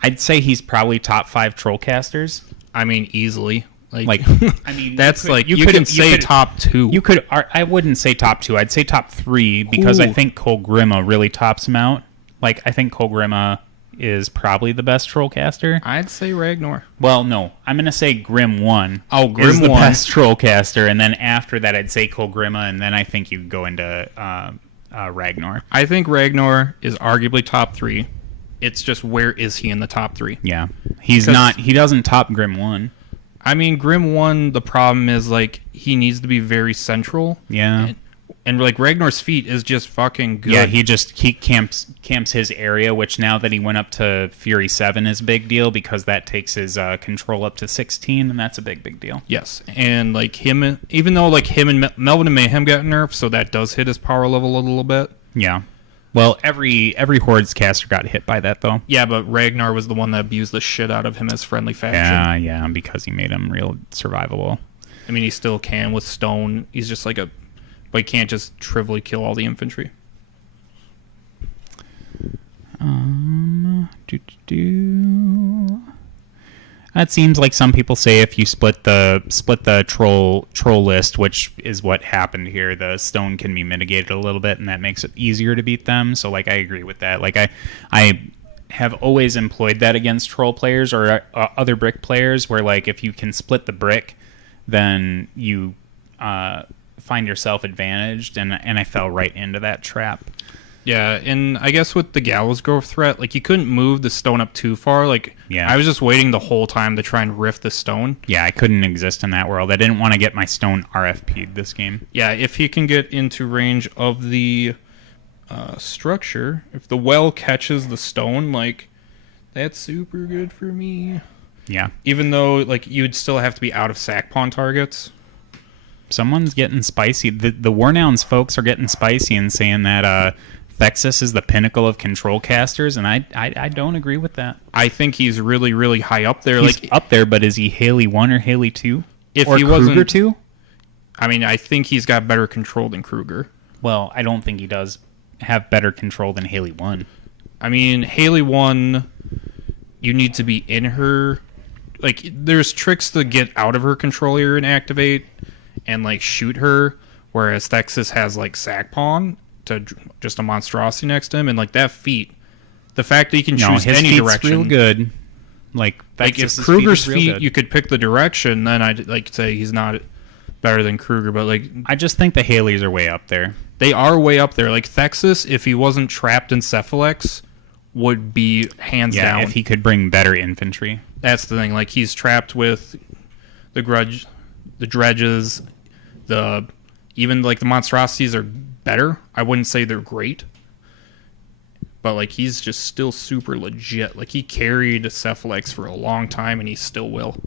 I'd say he's probably top 5 trollcasters. I mean, easily. Like I mean, that's you can say top 2. You could. I wouldn't say top 2. I'd say top 3 because I think Kolgrima really tops him out. Like I think Kolgrima is probably the best trollcaster. I'd say Ragnor. Well, no, I'm gonna say Grim 1. Oh, Grim is the 1. best trollcaster, and then after that, I'd say Kolgrima, and then I think you go into Ragnor. I think Ragnor is arguably top 3. It's just where is he in the top 3? Yeah, he's not. He doesn't top Grim 1. I mean, Grim 1, the problem is, like, he needs to be very central. Yeah. And like, Ragnar's feet is just fucking good. Yeah, he camps his area, which now that he went up to Fury 7 is a big deal because that takes his control up to 16, and that's a big deal. Yes, and, like, even though, like, him and Melvin and Mayhem got nerfed, so that does hit his power level a little bit. Yeah. Well, every Hordes caster got hit by that, though. Yeah, but Ragnar was the one that abused the shit out of him as friendly faction. Yeah, because he made him real survivable. I mean, he still can with stone. He's just like but he can't just trivially kill all the infantry. That seems like some people say if you split the troll list, which is what happened here, the stone can be mitigated a little bit, and that makes it easier to beat them. So like I agree with that. Like I have always employed that against troll players or other brick players, where like if you can split the brick, then you find yourself advantaged, and I fell right into that trap. Yeah, and I guess with the gallows growth threat, like you couldn't move the stone up too far. Like I was just waiting the whole time to try and riff the stone. Yeah, I couldn't exist in that world. I didn't want to get my stone RFP'd this game. Yeah, if he can get into range of the structure, if the well catches the stone, like that's super good for me. Yeah. Even though like you'd still have to be out of sack pawn targets. Someone's getting spicy. The Warnouns folks are getting spicy and saying that Thexus is the pinnacle of control casters, and I don't agree with that. I think he's really, really high up there. He's up there, but is he Haley 1 or Haley 2? If or he Kruger wasn't 2? I mean, I think he's got better control than Kruger. Well, I don't think he does have better control than Haley 1. I mean, Haley 1, you need to be in her. Like, there's tricks to get out of her control area and activate and, like, shoot her, whereas Thexus has, like, sack pawn to just a monstrosity next to him, and like that feat, the fact that he can choose his any feet's direction, real good. Like if Kruger's feet, you could pick the direction, then I'd like say he's not better than Kruger. But like, I just think the Haleys are way up there. They are way up there. Like Thexus, if he wasn't trapped in Cephalax, would be hands down. Yeah, if he could bring better infantry. That's the thing. Like he's trapped with the grudge, the dredges, even like the monstrosities are better. I wouldn't say they're great, but like he's just still super legit. Like he carried Cephalax for a long time, and he still will.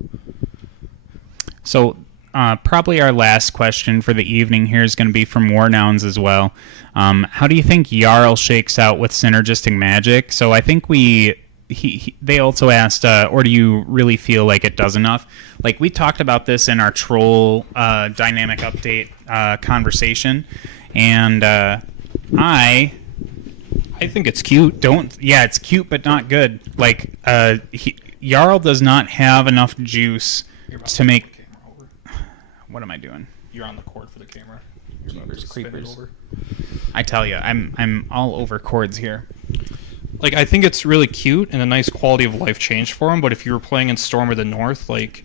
So probably our last question for the evening here is going to be from Warnouns as well. How do you think Jarl shakes out with synergistic magic? So I think they also asked, or do you really feel like it does enough? Like we talked about this in our troll dynamic update conversation, and I think it's cute. It's cute, but not good. Like Jarl does not have enough juice to make. What am I doing? You're on the cord for the camera. Creepers. I tell you, I'm all over cords here. Like I think it's really cute and a nice quality of life change for him. But if you were playing in Storm of the North, like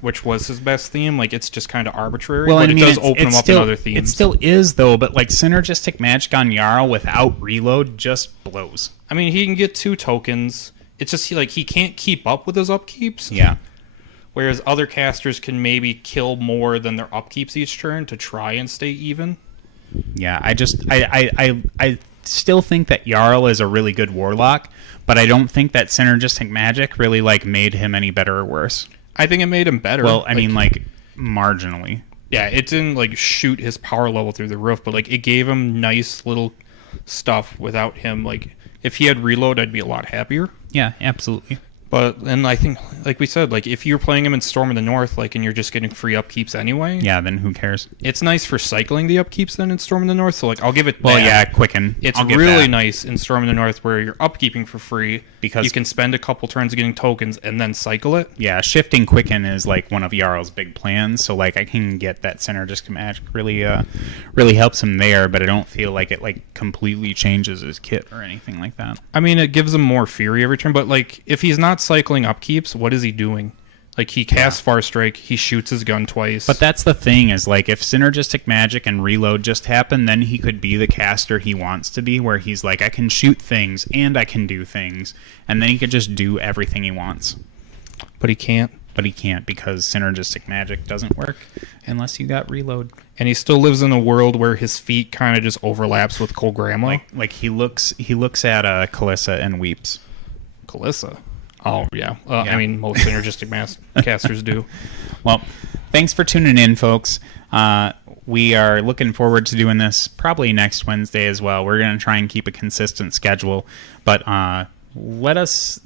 which was his best theme, like it's just kind of arbitrary. Well, but I mean, it does open him up in other themes. It still is though, but like synergistic magic on Jarl without reload just blows. I mean, he can get 2 tokens. It's just he can't keep up with his upkeeps. Yeah. Whereas other casters can maybe kill more than their upkeeps each turn to try and stay even. Yeah, I still think that Jarl is a really good warlock, but I don't think that synergistic magic really like made him any better or worse. I think it made him better. Well, I mean, like marginally. Yeah, it didn't like shoot his power level through the roof, but like it gave him nice little stuff without him. Like if he had reload, I'd be a lot happier. Yeah, absolutely. But and I think, like we said, like if you're playing him in Storm of the North, like and you're just getting free upkeeps anyway. Yeah, then who cares? It's nice for cycling the upkeeps then in Storm of the North. So like I'll give it. Well, that. yeah, Quicken. It's really nice in Storm of the North where you're upkeeping for free because you can spend a couple turns getting tokens and then cycle it. Yeah, shifting Quicken is like one of Jarl's big plans. So like I can get that synergistic magic really helps him there, but I don't feel like it like completely changes his kit or anything like that. I mean, it gives him more fury every turn, but like if he's not cycling upkeeps, what is he doing? Like he casts Far Strike, he shoots his gun twice. But that's the thing is like if synergistic magic and reload just happen, then he could be the caster he wants to be, where he's like I can shoot things and I can do things, and then he could just do everything he wants. But he can't. But he can't because synergistic magic doesn't work unless you got reload. And he still lives in a world where his feet kind of just overlaps with Colgrama. Like he looks at Kalissa and weeps. Kalissa. Oh, yeah. I mean, most synergistic casters do. Well, thanks for tuning in, folks. We are looking forward to doing this probably next Wednesday as well. We're going to try and keep a consistent schedule. But let us,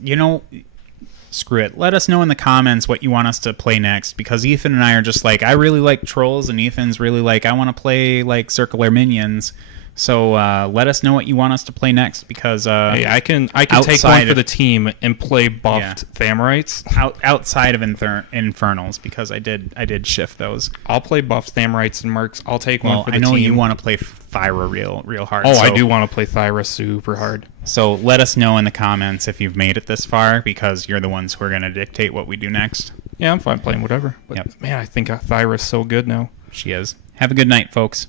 screw it. Let us know in the comments what you want us to play next, because Ethan and I are just like, I really like trolls, and Ethan's really like, I want to play like circular minions. So let us know what you want us to play next, because Hey, I can take one outside for of- the team and play buffed Thamrites. outside of Infernals, because I did shift those. I'll play buffed Thamrites and Mercs. I'll take one Well, for the I know team. you want to play Thyra real hard. Oh, I so- do want to play Thyra super hard. So let us know in the comments if you've made it this far, because you're the ones who are going to dictate what we do next. Yeah, I'm fine playing whatever. But Yep. man, I think Thyra's so good now. She is. Have a good night, folks.